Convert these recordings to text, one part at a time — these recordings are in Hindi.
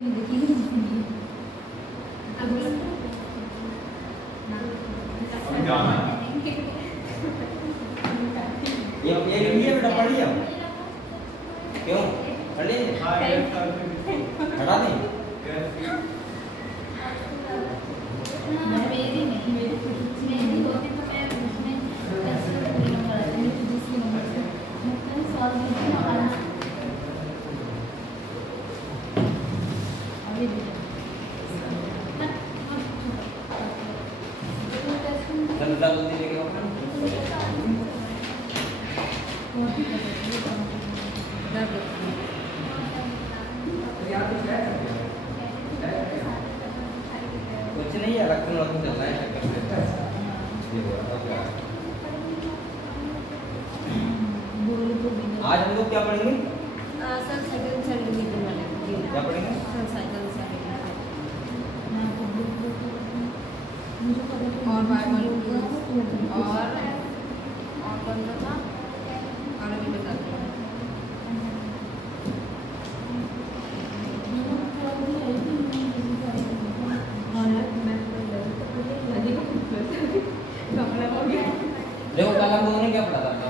ये लिए बेटा पढ़ लिया क्यों पढ़ लिए हटा दें कुछ नहीं है रखने चलना है आज हम लोग क्या पढ़ेंगे क्या पढ़ेंगे और कौन सा था और अभी बताती हूँ देखो कल हम लोगों ने क्या पढ़ा था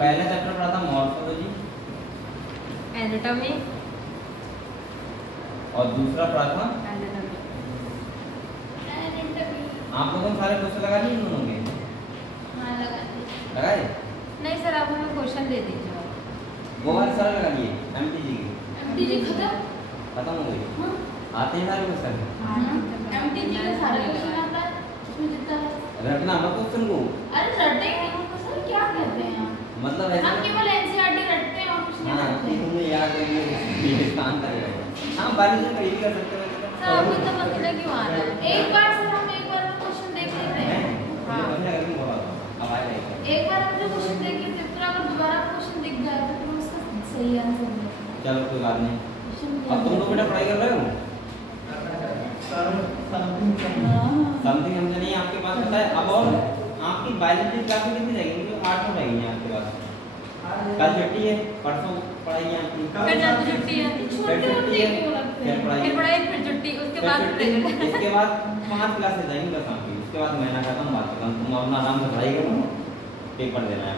पहला चैप्टर पढ़ा था मॉर्फोलॉजी एनाटॉमी और दूसरा पढ़ा था आप लोगों ने सारे क्वेश्चन लगा लिए इन दोनों के लगाए नहीं सर आप हमें क्वेश्चन दे दीजिए वो वाले सारे लगा लिए एमटीजी के खत्म हो गई आते हैं सारे क्वेश्चन रटना मत क्वेश्चन को क्या कहते हैं मतलब ऐसे हम केवल एनसीईआरटी रटते हैं और कुछ नहीं करते हैं। तुमने याद करेंगे ये काम करेगा हां बारी से कहीं भी कर सकते हो सर आपको तो मसला क्यों आ रहा है एक बार सर हम एक बार में क्वेश्चन देख लेते हैं हां बंदा करके बोला अब आ जाएगा एक बार हम जो क्वेश्चन देख लेते हैं फिर अगर दोबारा क्वेश्चन दिख जाए तो फिर उसका सही आंसर दे चलो कोई बात नहीं अब तुम लोग बेटा पढ़ाई कर रहे हो समथिंग हमने नहीं आपके पास पता है अब और आपकी बायोलॉजी क्लास में कितनी रहेगी जो 8 हो रहेगी आपके पास कल छुट्टी है परसों पढ़ाई आपकी फिर छुट्टी है फिर छुट्टी उसके बाद इसके बाद 5 क्लासेस जाएंगी बस आपकी उसके बाद महीना खत्म बात खत्म तुम अपना आराम से पढ़ाई करो पेपर देना है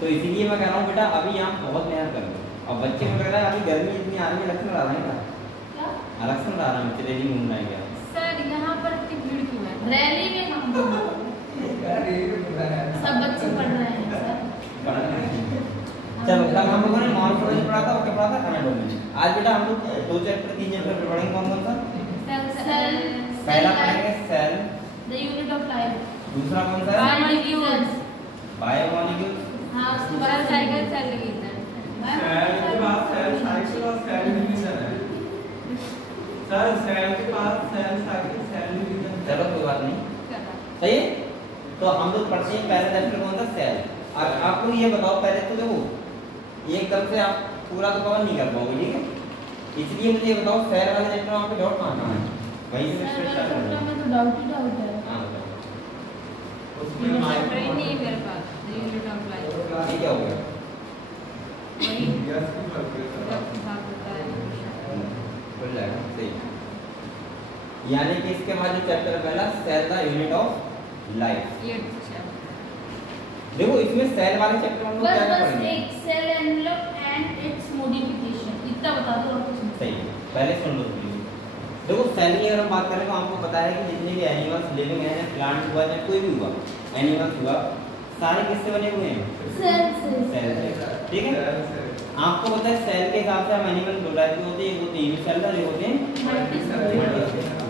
तो इसीलिए मैं कह रहा हूँ बेटा अभी आप बहुत मेहनत करो अब बच्चे को लग रहा है अभी गर्मी इतनी आ रही है लक्षण आ रहा है ना लक्षण आ रहा है बच्चे रैली घूम रहे हैं क्या सर यहाँ पर इतनी भीड़ क्यों है रैली में हम सब बच्चे पढ़ रहे हैं सर चलो कल हम लोगों ने मॉर्फोलॉजी पढ़ा था और क्या पढ़ा था एनाटॉमी आज बेटा हम लोग 2 चैप्टर 3 चैप्टर पढ़ेंगे कौन सा सेल पहला पढ़ेंगे cell the unit of life दूसरा कौन सा है बायोमॉलिक्यूल्स बायोमॉलिक्यूल्स हां cell cycle cell division cell के बाद सेल साइकिल और सेल डिवीजन है सर सेल के बाद सेल साइकिल सेल डिवीजन चलो कोई बात नहीं सही है तो हम लोग पढ़ते हैं पहला चैप्टर कौन सा सेल आपको ये बताओ पहले तो देखो एकदम से आप पूरा तो कवर नहीं कर पाओगे ठीक है इसलिए मुझे ये बताओ सेल वाले चैप्टर में आपको डाउट कहां है वहीं से स्टार्ट करना में तो डाउट ही डाउट है हां बताओ उसमें चैप्टर ही नहीं है मेरे पास यूनिट ऑफ लाइफ ये क्या हो गया वही यस की बात कर हिसाब होता है खुल जाएगा सही यानी कि इसके बाद जो चैप्टर पहला cell the unit of life ये देखो इसमें सेल वाले चैप्टर में हम लोग क्या बस पढ़ेंगे एक cell envelope and its modification इतना बता दो और कुछ नहीं सही है पहले सुन लो प्लीज देखो सेल की अगर हम बात करें तो आपको पता है कि जितने भी एनिमल्स लिविंग हैं प्लांट हुआ या कोई भी हुआ एनिमल्स हुआ सारे किससे बने हुए हैं सेल से सेल से ठीक है आपको पता है सेल के हिसाब से हम एनिमल दो टाइप के होते हैं एक होते हैं यूनिसेलुलर एक होते हैं मल्टीसेलुलर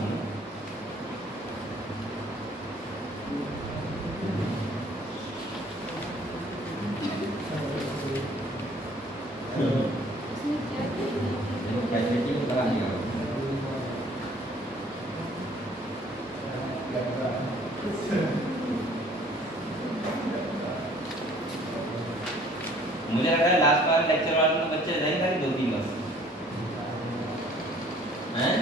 मुझे लग रहा है लास्ट बार लेक्चर वाले में बच्चे रहे खाली 2-3 बस हैं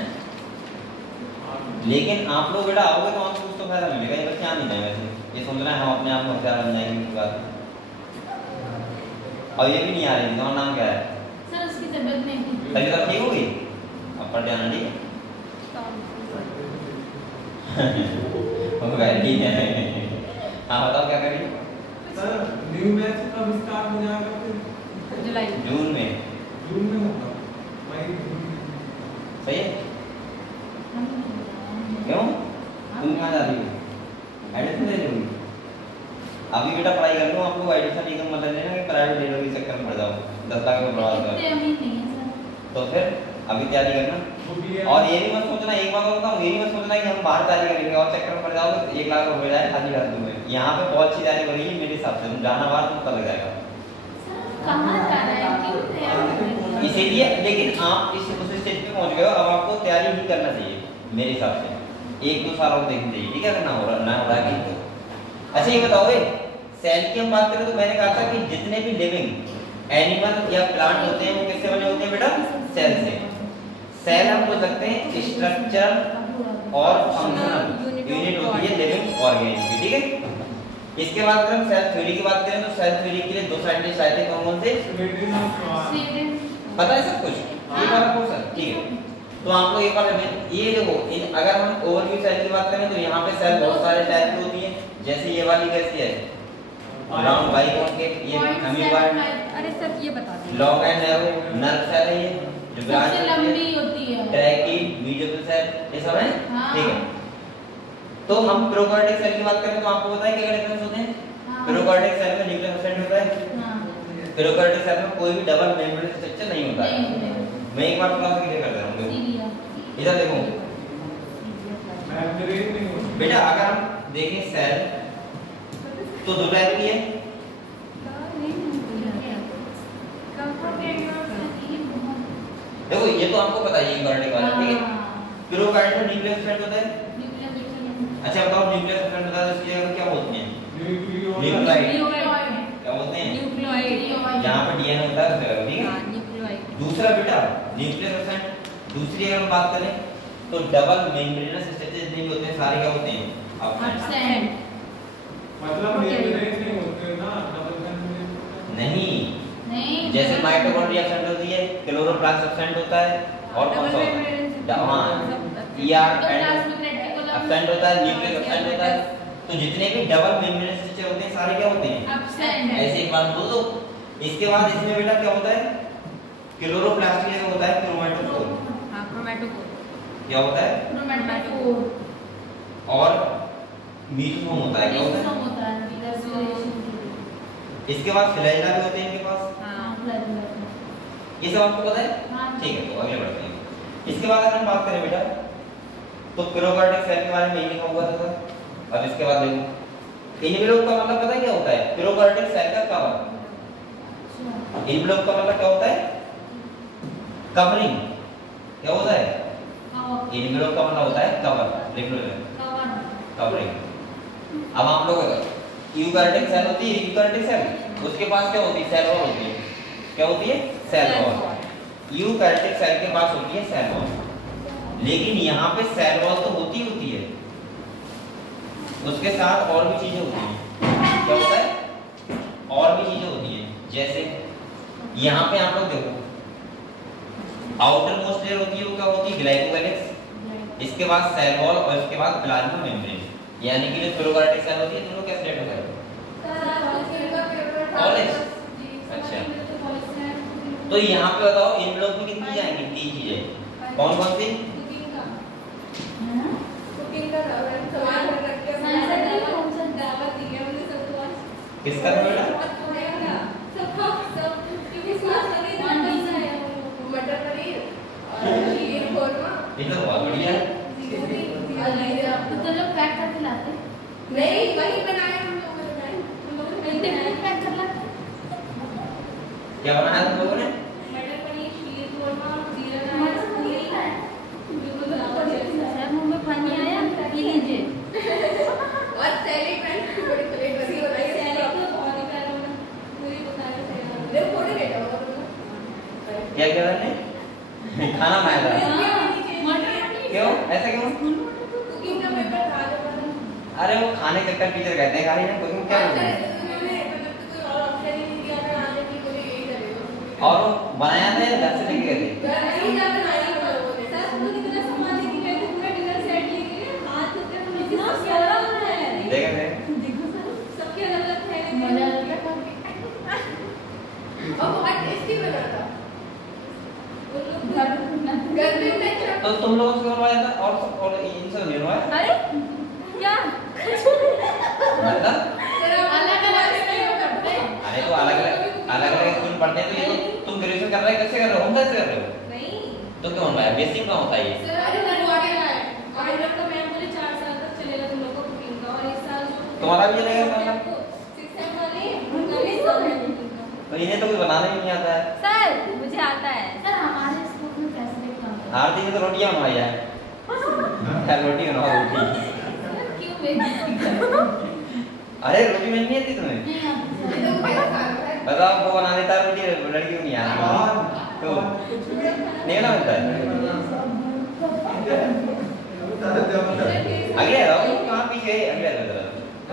लेकिन आप लोग बेटा आओगे तो आपको कुछ तो फायदा मिलेगा ये बच्चे आ नहीं जाए वैसे ये समझ रहे हैं हम अपने आप को हथियार बन जाएंगे इनकी बात और ये भी नहीं आ रही, तुम्हारा नाम क्या है? सर उसकी तबीयत नहीं थी। तबीयत अब ठीक हो गई? अब पढ़ जाना ठीक है। ठीक है। हाँ बताओ क्या करेंगे? सर न्यू बैच कब स्टार्ट हो जाएगा फिर? जुलाई जून में। जून में होगा। मई जून में। सही है? क्यों? तुम कहाँ जा रही हो? एडमिशन ले लोगी? अभी बेटा पढ़ाई कर लो, आप लोग एडमिशन एकदम मत लेना कि प्राइवेट ले लोगी, चक्कर में पड़ जाओ 10 लाख में बर्बाद इतने करो। अमीर नहीं है सर। तो फिर अभी तैयारी करना। वो भी है। और ये भी मत सोचना, एक बात बताऊं, ये भी मत सोचना कि हम बाहर तैयारी करेंगे और चक्कर में पड़ जाओगे तो 1 लाख रुपए जाए खाली हाथ में। यहाँ पे बहुत अच्छी तैयारी हो रही है मेरे हिसाब से, तुम जाना बाहर तो पता लग जाएगा। सर कहाँ जा रहा है, क्यों तैयार कर रहे हैं? इसीलिए, लेकिन आप इस उस स्टेज पे पहुंच गए हो, अब आपको तैयारी ही करना चाहिए मेरे हिसाब से। 1-2 साल और देखनी चाहिए, ठीक है? अगर ना हो रहा है तो। अच्छा ये बताओ, सेल की हम बात करें तो मैंने कहा था कि जितने भी लिविंग एनिमल या प्लांट होते हैं वो किससे बने होते हैं बेटा? सेल से। सेल हम बोल सकते हैं स्ट्रक्चर और फंक्शनल यूनिट होती है लिविंग ऑर्गेनिज्म की, ठीक है? इसके बाद अगर हम सेल थ्योरी की बात करें तो सेल थ्योरी के लिए 2 साइंटिस्ट आए थे, कौन से? पता है सब कुछ? ये वाला क्वेश्चन, ठीक है? तो आप लोग एक बार ये देखो, अगर हम ओवरव्यू सेल की बात करें तो यहाँ पे सेल बहुत सारे टाइप की होती है। जैसे ये वाली कैसी है? राउंड बाइकॉन्केव, ये अमीबाइड। अरे सर ये बता दीजिए। Long and narrow nerve cell है, ये जो ब्रांच सबसे लंबी होती है। ट्रैकीड, मीडियल सेल, ये सब है, हाँ। ठीक है? तो हम प्रोकार्डिक सेल की बात करें तो आपको पता है क्या डिफरेंस होते हैं? हाँ। प्रोकार्डिक सेल में न्यूक्लियस एब्सेंट होता है, हाँ। प्रोकार्डिक सेल में कोई भी डबल मेम्ब्रेन स्ट्रक्चर नहीं होता है। नहीं। मैं एक बार क्लास क्लियर कर दे रहा हूं, सीरिया। इधर देखो मैम्ब्रेन नहीं होता। बेटा, अगर हम देखें सेल तो 2 टाइप की है। देखो ये तो आपको पता है, ये कार्डिक वाला, ठीक है? प्रोकार्डिक में न्यूक्लियस एब्सेंट होता है। अच्छा बताओ, न्यूक्लियस एब्सेंट होता है तो इसकी जगह क्या बोलते हैं? न्यूक्लियोइड। क्या बोलते हैं? न्यूक्लियोइड। जहाँ पे डीएनए होता है उस जगह, ठीक है? हाँ, न्यूक्लियोइड। दूसरा बेटा न्यूक्लियस एब्सेंट, दूसरी अगर हम बात करें तो डबल मेम्ब्रेनस स्ट्रक्चर जितने भी होते हैं सारे क्या होते हैं? एब्सेंट। मतलब मेम्ब्रेन नहीं होते ना, डबल मेम्ब्रेन नहीं, नहीं। जैसे माइटोकॉन्ड्रिया एब्सेंट होती है, क्लोरोप्लास्ट एब्सेंट होता है, और कौन सा होता है? हाँ, ईआर एब्सेंट होता है, न्यूक्लियस एब्सेंट होता है। तो जितने भी डबल मेम्ब्रेनस स्ट्रक्चर होते हैं सारे क्या होते हैं? एब्सेंट। ऐसे एक बात बोल दो। इसके बाद इसमें बेटा क्या होता है? क्लोरोप्लास्ट की जगह होता है क्रोमैटोफोर। हाँ, क्रोमैटोफोर। क्या होता है? क्रोमैटोफोर। और मीसोसोम होता है, क्या होता है? होता है रेस्पिरेशन। इसके बाद फ्लैजेला भी होते हैं इनके पास। हाँ, ये सब आपको पता है? हाँ। ठीक है, तो आगे बढ़ते हैं। इसके बाद अगर हम बात करें बेटा तो प्रोकार्डिक सेल के बारे में यही लिखा हुआ था। अब इसके बाद देखो, इनवेलप का मतलब पता है क्या होता है? प्रोकार्डिक सेल का कवर। इनवेलप का मतलब क्या होता है? कवरिंग। क्या होता है? इनवेलप का मतलब होता है कवर। लिख लो इधर, कवरिंग। अब आप लोग यूकैरियोटिक सेल होती है, यूकैरियोटिक सेल, उसके पास क्या होती है? सेल वॉल होती है। क्या होती है? Cell wall. यूकैरियोटिक सेल के पास होती है सेल वॉल। लेकिन यहाँ पे सेल वॉल तो होती है, उसके साथ और भी चीजें होती हैं। क्या होता है? और भी चीजें होती हैं, जैसे यहाँ पे आप लोग देखो, आउटर मोस्ट लेयर होती है, वो क्या होती है? ग्लाइकोवेलेक्स। इसके बाद सेल वॉल और इसके बाद प्लाज्मा मेम्ब्रेन। यानी कि जो प्रोकार्योटिक सेल होती है दोनों कैसे रेट होता है? कॉलेज। अच्छा, तो यहाँ पे बताओ इन लोग में कितनी जाएंगी? 3 चीजें। कौन कौन सी? किसका था बेटा? ये तो बहुत बढ़िया है। तो लोग पैक करके लाते नहीं, वही बनाया हम लोगों ने। पैक कर लाते। क्या बनाया तुम लोगों ने? मटर पनीर, शीर कोरमा, जीरा हमारे राइस, साथ पूरी है। बिल्कुल सर मुंह में पानी आया, पी लीजिए। और सैलेड मैंने बड़ी प्लेट भरी बनाई है। सैलेड तो और ही कर रहा हूँ, पूरी बता रहे थे। देखो थोड़ी लेटा हुआ क्या क्या मैंने खाना बनाया था? क्यों ऐसा क्यों? कुकिंग का पेपर था जो मैंने। अरे वो खाने चक्कर टीचर कहते हैं गाड़ी ना कुकिंग क्या बोलते हैं? उन्होंने मतलब कोई और ऑप्शन ही नहीं दिया था आने की, कोई और वो बनाया था या घर से लेके गए थे? नहीं जा बनाई था लोगों ने। सर हम लोग इतना सामान लेके गए थे, पूरा डिनर सेट लेके गए, हाथ तक हम लोग इतना सारा है। देखे थे? देखो सर, सबके अलग-अलग खाने मजा के आता और बहुत टेस्टी बना था। वो लोग घर पे घूमना। घर में मैं क्या तो तुम लोगों से बनवाया था और इनसे नहीं बनवाया? अरे क्या मतलब अलग-अलग नहीं करते। अरे तो अलग अलग स्कूल पढ़ते हैं तो ये तो तुम ग्रेजुएशन कर रहे हो, कैसे कर रहे हो, हम कैसे कर रहे हो? नहीं तो क्यों बनवाया? बेसिक का होता है ये। सर अरे बनवाया है और हम लोग का मैम बोले 4 साल तक चलेगा तुम लोग को कुकिंग का, और इस साल जो तुम्हारा भी चलेगा साल? 6 साल वाले उनका भी साल है कुकिंग का। तो इन्हें तो कुछ बनाने भी नहीं आता है। सर मुझे आता है। सर हमारे स्कूल में फैसिलिटी कम है। आरती ने तो रोटियां बनवाई है। क्या रोटी बनाओ रोटी? क्यों बेइज्जती कर रहे हो? अरे रोटी बननी नहीं आती तुम्हें? नहीं आती ये सर। तो मेरा काम है। बताओ वो बना देता है रोटी, लड़की को नहीं आती। तो नहीं ना बनता है। अगले आ जाओ, कहाँ पीछे है? अगले आ जाओ जरा।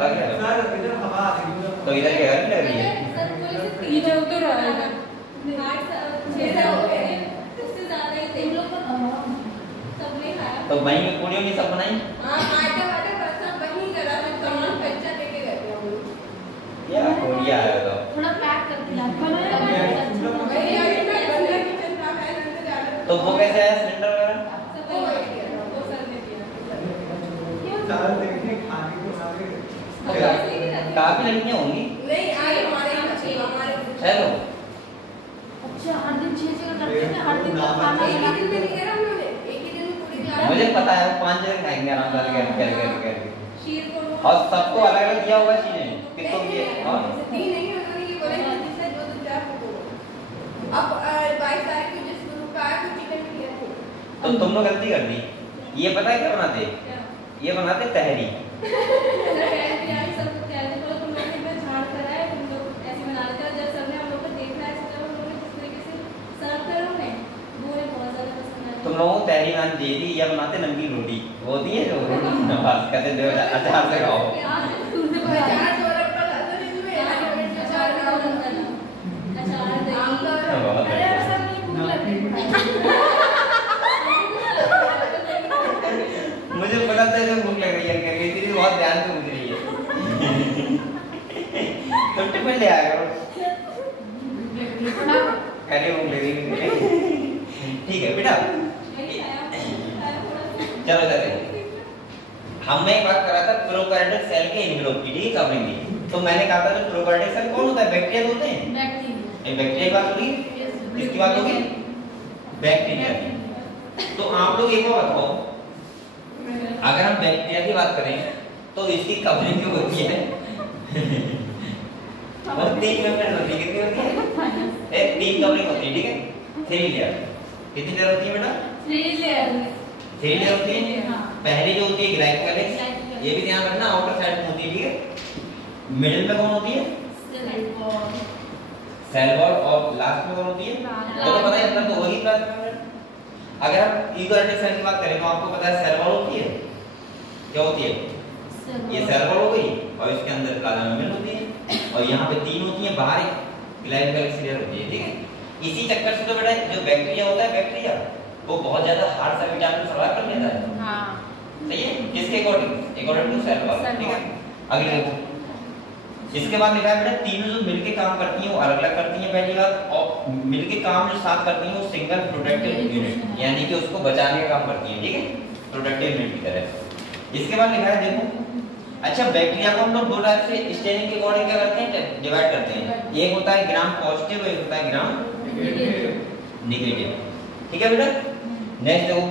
अगले आ जाओ। सर इधर हवा आ रही है। तो इधर के घर नहीं लग रही है? सर बोले से ये जो उधर आएगा। 8 साल 6 साल हो गए, उससे ज्यादा ही थे। हम लोग का सबने खाया। तो वहीं में पूरी नहीं सब बनाई? हाँ आटा वाटा बस वही करा, मैं सामान कच्चा लेके गए थे हम लोग। या कोरिया आया तो। थोड़ा पैक करके लाते वही आगे मैं गंदा किचन था, मैं अंदर जाना। तो वो कैसे आया सिलेंडर वगैरह? वो वही किया। वो सर ने किया। सर देखिए खाने को आगे काफी लड़कियां होंगी। नहीं आए हमारे यहाँ से, हमारे चलो अच्छा हर दिन 6 जगह करते थे, हर दिन का खाना एक ही बना दिन में नहीं करा हम लोगों ने, एक ही दिन में पूरी क्लास। मुझे पता है वो 5 जगह खाएंगे आराम से करके। शीर को और सबको अलग अलग दिया हुआ चीजें कि तुम ये और दी नहीं, उन्होंने ये बोला कि जिससे जो तुम चाहो वो दो। अब 22 तारीख को जिस ग्रुप का आया तो चिकन भी दिया थे। तो तुम लोग गलती कर दी। ये पता है क्या बनाते? ये बनाते तहरी। सब तैयारी करो, तुम लोग ने झाड़ कराए, तुम लोग ऐसे बना लेते हो। जब सबने हम लोग को देखा है, जब हम लोग ने जिस तरीके से सर्व करा उन्हें, वो उन्हें बहुत ज्यादा पसंद आया। तुम लोगों को तहरी नान दे दी या बनाते नमकीन रोटी? वो होती है जो बस कहते दो अचार से खाओ। तुमने और चार डॉलर का था तो इसमें अचार का बनता था। अचार दही। आम का बहुत अरे बढ़िया। सब नहीं भूख लग रही है। मुझे पता था जो भूख लग रही है करके, इसलिए बहुत ध्यान से पूछ रही है। तो टिफिन ले आया करो। करिए भूख लग रही है। ठीक है बेटा, चलो चलते। हमने एक बात करा था प्रोकैरियोटिक सेल के एनवेलोप की, ठीक है, कवरिंग की। तो मैंने कहा था जो प्रोकैरियोटिक सेल कौन होता है? बैक्टीरिया होते हैं। एक बैक्टीरिया की बात होगी, किसकी बात होगी? बैक्टीरिया की। तो आप लोग एक बात बताओ, अगर हम बैक्टीरिया की बात करें तो इसकी कवरिंग जो होती है वो 3 लेयर होती है। कितनी होती है? 3 कवरिंग होती है, ठीक है, 3 लेयर। कितनी लेयर होती है बेटा? 3 लेयर 3 लेयर होती है। हाँ। पहली जो होती है ग्लाइकोलिक, Glycolytic। ये भी ध्यान रखना, आउटर साइड में होती है, ठीक है। मिडिल में कौन होती है? Cell wall. और लास्ट में कौन होती है? तो पता है अंदर तो होगी प्लाज्मा। अगर हम यूकैरियोटिक सेल की बात करें तो आपको पता है सेल वॉल होती है, क्या होती है? ये सेल वॉल हो गई, और इसके अंदर प्लाज्मा मेम्ब्रेन होती है, और यहाँ पे 3 होती है, बाहर एक ग्लाइकोलिक लेयर होती है, ठीक है। इसी चक्कर से तो बेटा जो बैक्टीरिया होता है, बैक्टीरिया वो बहुत ज्यादा हार्ड सा विटामिन सर्वाइव कर लेता है। हाँ। सही है, किसके according? According to cell wall, ठीक है। अगले देखो, इसके बाद लिखा है बेटा तीनों जो मिलके काम करती हैं वो अलग अलग करती हैं, पहली बात, और मिलके काम जो साथ करती हैं वो सिंगल प्रोडक्टिव यूनिट, यानी कि उसको बचाने का काम करती हैं, ठीक है, प्रोडक्टिव यूनिट की तरह। इसके बाद लिखा है देखो, अच्छा बैक्टीरिया को हम लोग 2 टाइप से स्टेनिंग के अकॉर्डिंग क्या करते हैं? डिवाइड करते हैं। एक होता है ग्राम पॉजिटिव, एक होता है ग्राम नेगेटिव, ठीक है बेटा। नेक्स्ट देखो,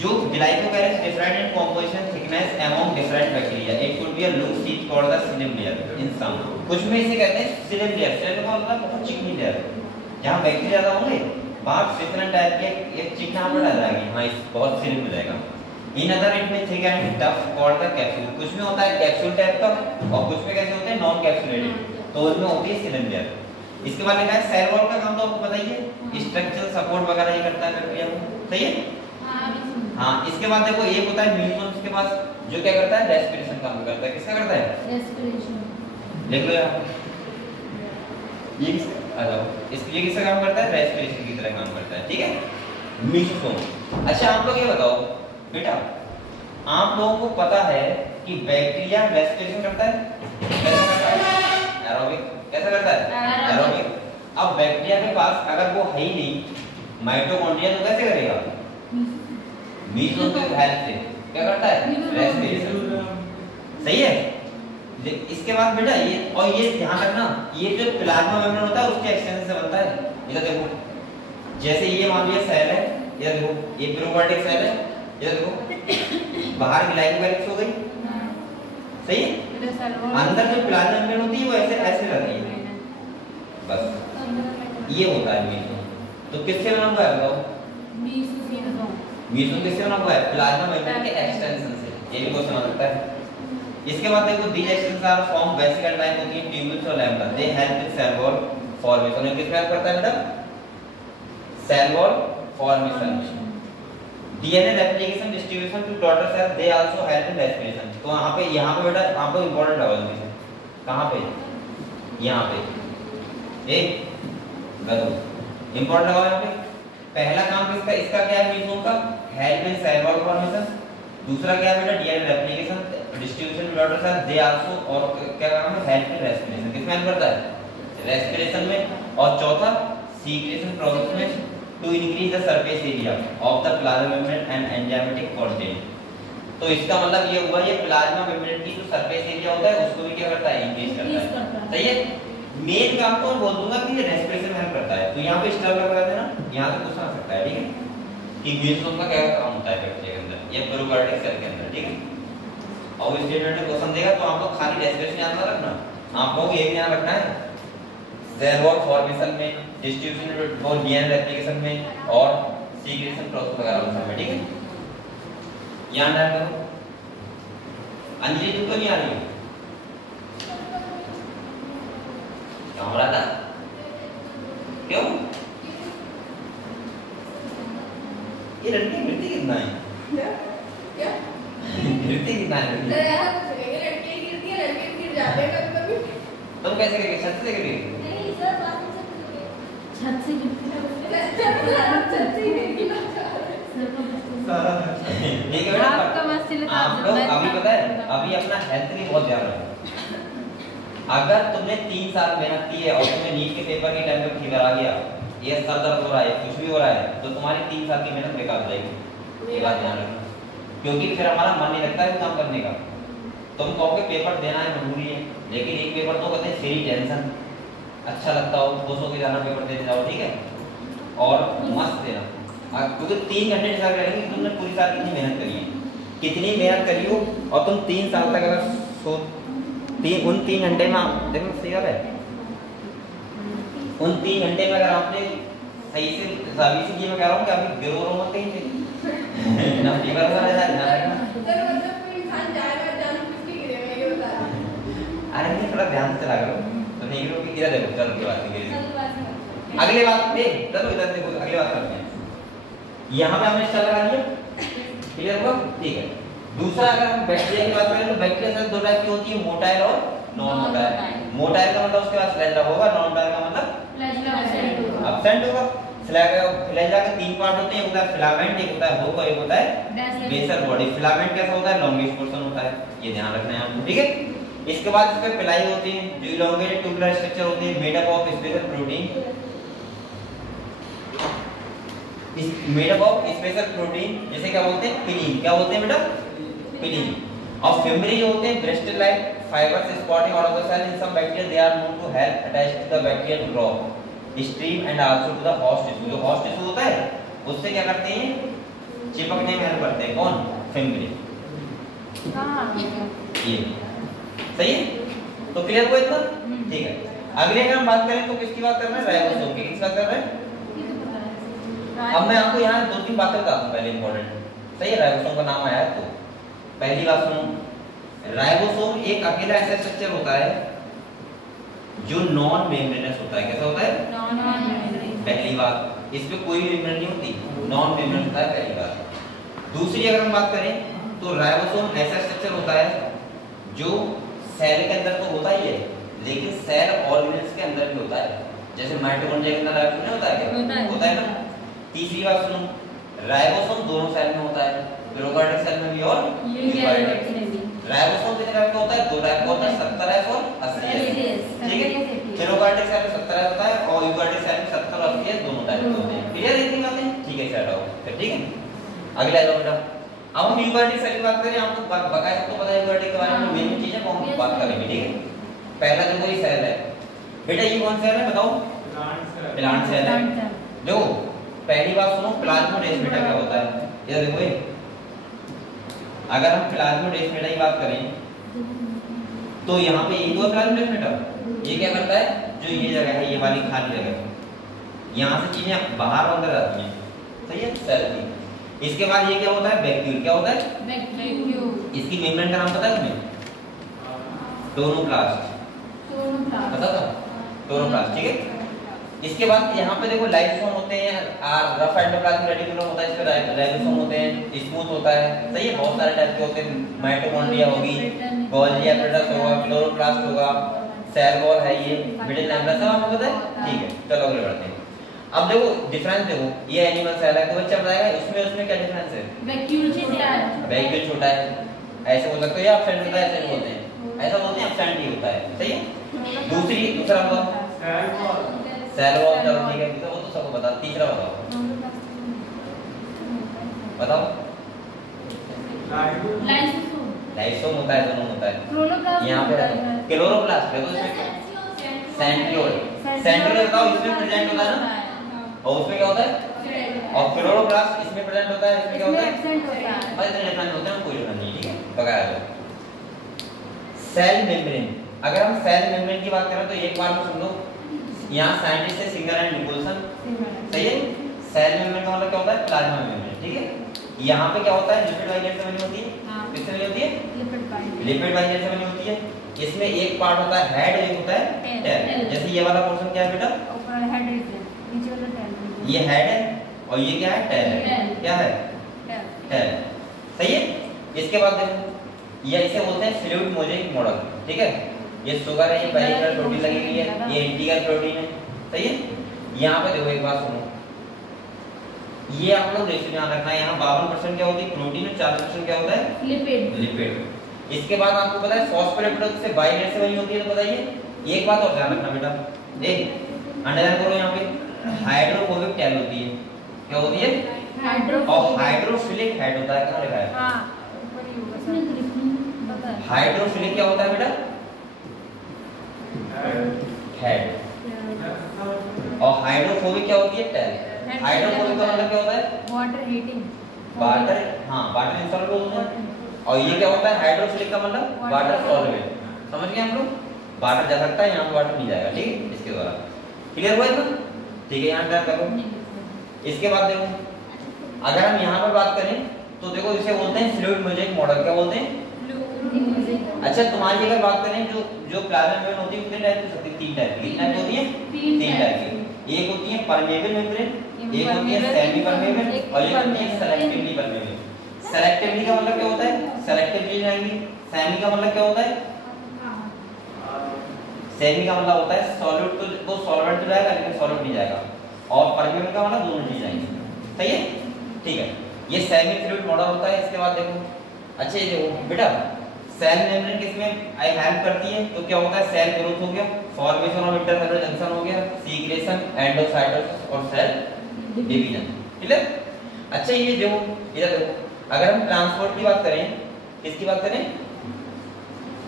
जो glycocalyx different in composition thickness among different bacteria, it could be a loose sheet called the slime layer in some. कुछ में इसे कहते हैं सिलिम लेयर। सिलिम का मतलब बहुत चिकनी लेयर, जहां बैक्टीरिया ज्यादा होंगे बाहर डिफरेंट टाइप के एक चिकना पर आ जाएगी, हां इस बहुत सिलिम हो जाएगा। इन अदर इट में thick and tough called the capsule. कुछ में होता है कैप्सूल टाइप का, और कुछ में कैसे होते हैं नॉन कैप्सूलेटेड, तो उनमें होती है सिलिम लेयर। इसके बाद लिखा है सेल वॉल का काम तो आपको पता ही है, स्ट्रक्चरल सपोर्ट वगैरह ये करता है बैक्टीरिया को, सही है। हाँ, इसके बाद देखो एक होता है म्यूकोस के पास, जो क्या करता है? रेस्पिरेशन काम करता है। किसका करता है? रेस्पिरेशन। देख लो यार, ये किसका? ये किसका काम करता है? रेस्पिरेशन की तरह काम करता है, ठीक है। मीसोसोम। अच्छा आप लोग ये बताओ बेटा, आप लोगों को पता है कि बैक्टीरिया रेस्पिरेशन करता है? कैसा करता है? एरोबिक। कैसा करता है? एरोबिक। अब बैक्टीरिया के पास अगर वो है ही नहीं माइटोकॉन्ड्रिया तो कैसे करेगा? मीसोसोम की हेल्प से क्या करता है? रेस्पिरेशन। सही है। इसके बाद बेटा ये और ये ध्यान रखना, ये जो प्लाज्मा मेम्ब्रेन होता है उसके एक्सटेंशन से बनता है। इधर देखो, जैसे ये मान लिया सेल है, इधर देखो ये प्रोकार्डिक सेल है, इधर देखो बाहर ग्लाइकोलाइसिस हो गई, सही है। अंदर जो प्लाज्मा मेम्ब्रेन होती है वो ऐसे ऐसे रहती है, बस ये होता है मीसोसोम। तो किससे बना हुआ है बताओ? मीसोसोम किससे बना हुआ है? प्लाज्मा मेम्ब्रेन के एक्सटेंशन से। ये भी क्वेश्चन आ सकता है। इसके बाद देखो these extensions are formed vesicle type होती है ट्यूब्यूल्स और lamella, they help with cell wall formation. किस में हेल्प करता है बेटा? Cell wall formation. DNA replication distribution to daughter cell, they also help in respiration. तो यहां पे बेटा आपको इंपॉर्टेंट है वाला, कहां पे? यहां पे एक गदो इंपॉर्टेंट है यहां पे। पहला काम किसका? इसका क्या है? मीसोसोम का help in cell wall formation. दूसरा क्या है बेटा? DNA replication distribution to daughter cell, they also और क्या काम है? Help in respiration. किसमें हेल्प करता है? रेस्पिरेशन में। और चौथा सीक्रेशन प्रोसेस में to increase the surface area of the plasma membrane and enzymatic content. तो इसका मतलब ये हुआ, ये प्लाज्मा मेम्ब्रेन की जो सरफेस एरिया होता है उसको भी क्या करता है? इंक्रीज करता है। सही है। मेन काम तो मैं बोल दूंगा कि ये रेस्पिरेशन में हेल्प करता है। तो यहां पे स्टार लगा देना, यहां से क्वेश्चन आ सकता है, ठीक है, कि मीसोसोम का क्या काम होता है बच्चे के अंदर, ये प्रोकार्डिक सेल के अंदर, ठीक है। और स्टेटमेंट में क्वेश्चन देगा तो आप लोग खाली रेस्पिरेशन याद ना रखना, आप लोग ये भी याद रखना है सेल वॉल फॉर्मेशन में, डिस्ट्रीब्यूशन और डीएनए रेप्लिकेशन में और सीक्रेशन प्रोसेस वगैरह में, ठीक है। याद रखो। अंजलि तुमको नहीं आ रही है? क्या हो रहा था? क्यों? ये लड़की गिरती कितना है? क्या? गिरती कितना है? लड़के गिरती है, लड़के गिर जाते हैं कभी-कभी। तुम कैसे गिरी? छत से गिरी? नहीं सर, बात छत से गिरती है। ठीक है बेटा। आप लोग अभी पता है, अभी अपना हेल्थ की बहुत ध्यान रखो। अगर तुमने 3 साल मेहनत की है और तुम्हें नीट के पेपर के टाइम पे फीवर आ गया, ये सर दर्द हो रहा है, कुछ भी हो रहा है, तो तुम्हारी 3 साल की मेहनत बेकार हो जाएगी। ये बात ध्यान रखना, क्योंकि फिर हमारा मन नहीं लगता है काम करने का। तुम कहोगे पेपर देना है, मजबूरी है, लेकिन एक पेपर तो कहते हैं फ्री टेंशन, अच्छा लगता हो, खुश होकर जाना, पेपर देने जाओ, ठीक है, और मस्त देना। क्योंकि 3 घंटे डिसाइड करेंगे कि तुमने पूरी साल कितनी मेहनत करी है, कितनी मेहनत करी हो, और तुम 3 साल तक अगर उन 3 घंटे में देखो सही है, उन 3 घंटे में अगर आपने सही से सर्विस की, मैं कह रहा हूँ कि अभी गिरो रो मत कहीं से ना फीवर हो रहा है ना रखना। सर मतलब कोई इंसान जाएगा जान किसके गिरेगा ये बता रहे। अरे नहीं, थोड़ा ध्यान से चला करो, तो नहीं गिरो कि इधर देखो, चलो बात नहीं गिरेगी। अगली बात देख, चलो इधर देखो, अगली बात करते हैं। यहाँ पे हमने स्टार लगा दिया, क्लियर हुआ, ठीक है। दूसरा अगर हम बैक्टीरिया की बात करें तो बैक्टीरिया सेल 2 टाइप की होती है, मोटाइल और नॉन मोटाइल। मोटाइल का मतलब उसके पास फ्लैजेला होगा, नॉन मोटाइल का मतलब एब्सेंट होगा। फ्लैजेला के 3 पार्ट होते हैं, एक होता है फिलामेंट, एक होता है हुक और एक होता है बेसल बॉडी। फिलामेंट कैसा होता है? लॉन्गिश पोर्शन होता है, ये ध्यान रखना है आपको, ठीक है। इसके बाद इस पे पिलाई होती है, जो इलोंगेटेड ट्यूबुलर स्ट्रक्चर होती है, made up of special protein, made up of special protein, जैसे क्या बोलते हैं? पिनिन। क्या बोलते हैं बेटा? पिनिन। और फिम्बरी जो होते हैं bristled like fibres sprouting out of the cell in some bacteria, they are known to help attach to the bacterial grow stream and also to the host tissue. जो होस्ट टिश्यू होता है उससे क्या करते हैं? चिपकने में हेल्प करते हैं। कौन? फिम्बरी। ये सही है, तो क्लियर हुआ इतना? ठीक है। अगले अगर हम बात करें तो किसकी बात कर रहे हैं? राइबोसोम की। किसकी बात कर रहे हैं? अब मैं आपको यहाँ 2-3 बातें बता दूं पहले इंपॉर्टेंट, सही है। राइबोसोम का नाम आया है तो पहली बात सुनो, राइबोसोम एक अकेला ऐसा स्ट्रक्चर होता है जो नॉन मेम्ब्रेनस होता है। कैसा होता है? Non membranes. पहली बात, इस पे कोई मेम्ब्रेन नहीं होती, नॉन मेम्ब्रेनस होता है, पहली बात। दूसरी अगर हम बात करें तो राइबोसोम ऐसा स्ट्रक्चर होता है जो सेल के अंदर तो होता ही है, लेकिन सेल ऑर्गेनेल्स के अंदर भी होता है। जैसे माइटोकॉन्ड्रिया के अंदर राइबोसोम नहीं होता है क्या? होता है ना। तीसरी बात सुनो, राइबोसोम दोनों सेल में होता है, प्रोकैरियोटिक सेल में भी और यूकैरियोटिक में भी। राइबोसोम कितने टाइप का होता है? दो टाइप का होता है, 70S और 80S। ठीक है, प्रोकैरियोटिक सेल में 70S होता है और यूकैरियोटिक सेल में 70 और 80S दोनों टाइप के होते हैं। क्लियर है इतनी बातें? ठीक है, चलो फिर ठीक है, अगला है बेटा। अब हम यूकैरियोटिक सेल की बात करें, आपको बकाया सबको पता है यूकैरियोटिक के बारे में, मेन चीजें को हम बात करेंगे। ठीक है, पहला देखो ये सेल है बेटा, ये कौन सेल है बताओ? प्लांट सेल है। देखो पहली बात सुनो, प्लाज्मोडेस्माटा क्या होता है? ये देखो ये, अगर हम प्लाज्मोडेस्माटा की बात करें तो यहाँ पे ये दो प्लाज्मोडेस्माटा, ये क्या करता है? जो ये जगह है, ये वाली खाली जगह है, यहाँ से चीजें बाहर अंदर आती हैं, सही है, सेल की। इसके बाद ये क्या होता है? वैक्यूल। क्या होता है? वैक्यूल। इसकी मेम्ब्रेन का नाम पता है तुम्हें? टोनोप्लास्ट। पता था? टोनोप्लास्ट। ठीक है, इसके बाद यहाँ पे देखो लाइसोसोम होते हैं, रफ एंडोप्लाज्मिक रेटिकुलम होता है, इस पे राइबोसोम होते हैं, स्मूथ होता है, सही है, बहुत सारे टाइप के होते हैं। माइटोकॉन्ड्रिया होगी, गोल्गी एपिटास होगा, क्लोरोप्लास्ट होगा, सेल वॉल है, ये मिडिल लैमेला, सब आपको पता है। ठीक है, चलो अगले बढ़ते हैं। अब देखो डिफरेंस देखो, ये एनिमल सेल है, तो बच्चा बताएगा उसमें क्या डिफरेंस है? वैक्यूल छोटा है, वैक्यूल छोटा है, ऐसे बोल सकते हो, या एब्सेंट होता है, ऐसे बोलते हैं, ऐसा बोलते हैं, एब्सेंट ही होता है, सही है। दूसरा बताओ, सेल वॉल। चलो ठीक है, वो तो सबको बता। तीसरा बताओ, बताओ। लाइसोसोम होता है, दोनों होता है। यहाँ पे क्लोरोप्लास्ट है, तो इसमें सेंट्रियोल। सेंट्रियोल बताओ, इसमें प्रेजेंट होता है ना, और उसमें क्या होता है? और क्लोरोप्लास्ट इसमें प्रेजेंट होता है, इसमें क्या होता है? एब्सेंट होता है। बस इतने डिफरेंस होते हैं, कोई डिफरेंस नहीं। ठीक है, बगाया जाए। सेल मेम्ब्रेन, अगर हम सेल मेम्ब्रेन की बात करें तो एक बार में सुन लो, यहाँ साइंटिस्ट है सिंगर एंड निकोलसन, सही है। सेल मेम्ब्रेन का मतलब क्या होता है? Plasma membrane. ठीक है, यहाँ पे क्या होता है? लिपिड बाइलेयर से बनी होती है। किससे बनी होती है? लिपिड बाइलेयर से बनी होती है। इसमें एक पार्ट होता है हेड, एक होता है टेल। जैसे ये वाला पोर्शन क्या है बेटा? ये हेड है और ये क्या है? टेल है। क्या है? टेल, सही है। इसके बाद देखो, ये इसे बोलते हैं फ्लूइड मोज़ेक मॉडल। ठीक है, ये शुगर है, ये पेरिफेरल प्रोटीन लगी हुई है, ये इंटीग्रल प्रोटीन है, सही है। यहाँ पे देखो एक बात सुनो, ये आप लोग रेशियो ध्यान रखना है, यहाँ 52% क्या होती है? प्रोटीन, और 40% क्या होता है? लिपिड। इसके बाद आपको पता है फॉस्फोलिपिड से बाइलेयर से बनी होती है, तो बताइए एक बात और ध्यान रखना बेटा, अंडरलाइन करो, यहाँ पे हाइड्रोफोबिक टेल होती है। क्या होती है? और हाइड्रोफिलिक हेड होता है। क्या लिखा है? हाइड्रोफिलिक क्या होता है बेटा? हेड। और हाइड्रोफोबिक क्या होती है? टेल। हाइड्रोफोबिक का मतलब क्या होता है? Water heating. वाटर, हाँ, वाटर इनसॉल्युबल होता है। और ये क्या होता है? हाइड्रोफिलिक का मतलब वाटर सॉल्युबल। समझ गए हम लोग? वाटर जा सकता है, यहाँ पे वाटर नहीं जाएगा। ठीक है, इसके द्वारा क्लियर हुआ इतना? ठीक है, यहाँ ध्यान रखो। इसके बाद देखो, अगर हम यहाँ पर बात करें तो देखो इसे बोलते हैं फ्लूइड मोज़ेक मॉडल। क्या बोलते हैं? अच्छा, तुम्हारी अगर बात करें जो प्लाज्मा मेम्ब्रेन होती है कितने टाइप की होती है? 3 टाइप की। कितने टाइप होती है? 3 टाइप की। एक होती है परमेबल मेम्ब्रेन, एक होती है सेमी परमेबल, और एक होती है सेलेक्टिवली परमेबल। सेलेक्टिवली का मतलब क्या होता है? सेलेक्टिवली जाएंगे। सेमी का मतलब क्या होता है? सेमी का मतलब होता है सॉलिड, तो वो सॉल्वेंट तो जाएगा लेकिन सॉलिड नहीं जाएगा, और परमेबल का मतलब दोनों चीज जाएंगे, सही है। ठीक है, ये सेमी फ्लूइड मॉडल होता है। इसके बाद देखो, अच्छा ये देखो बेटा, सेल मेम्ब्रेन किसमें हेल्प करती है? तो क्या होता है? सेल ग्रोथ हो गया, फॉर्मेशन ऑफ इंटरसेलुलर जंक्शन हो गया, सीक्रेशन, एंडोसाइटोसिस और सेल डिवीजन। ठीक है। अच्छा ये देखो, इधर देखो, अगर हम ट्रांसपोर्ट की बात करें, किसकी बात करें?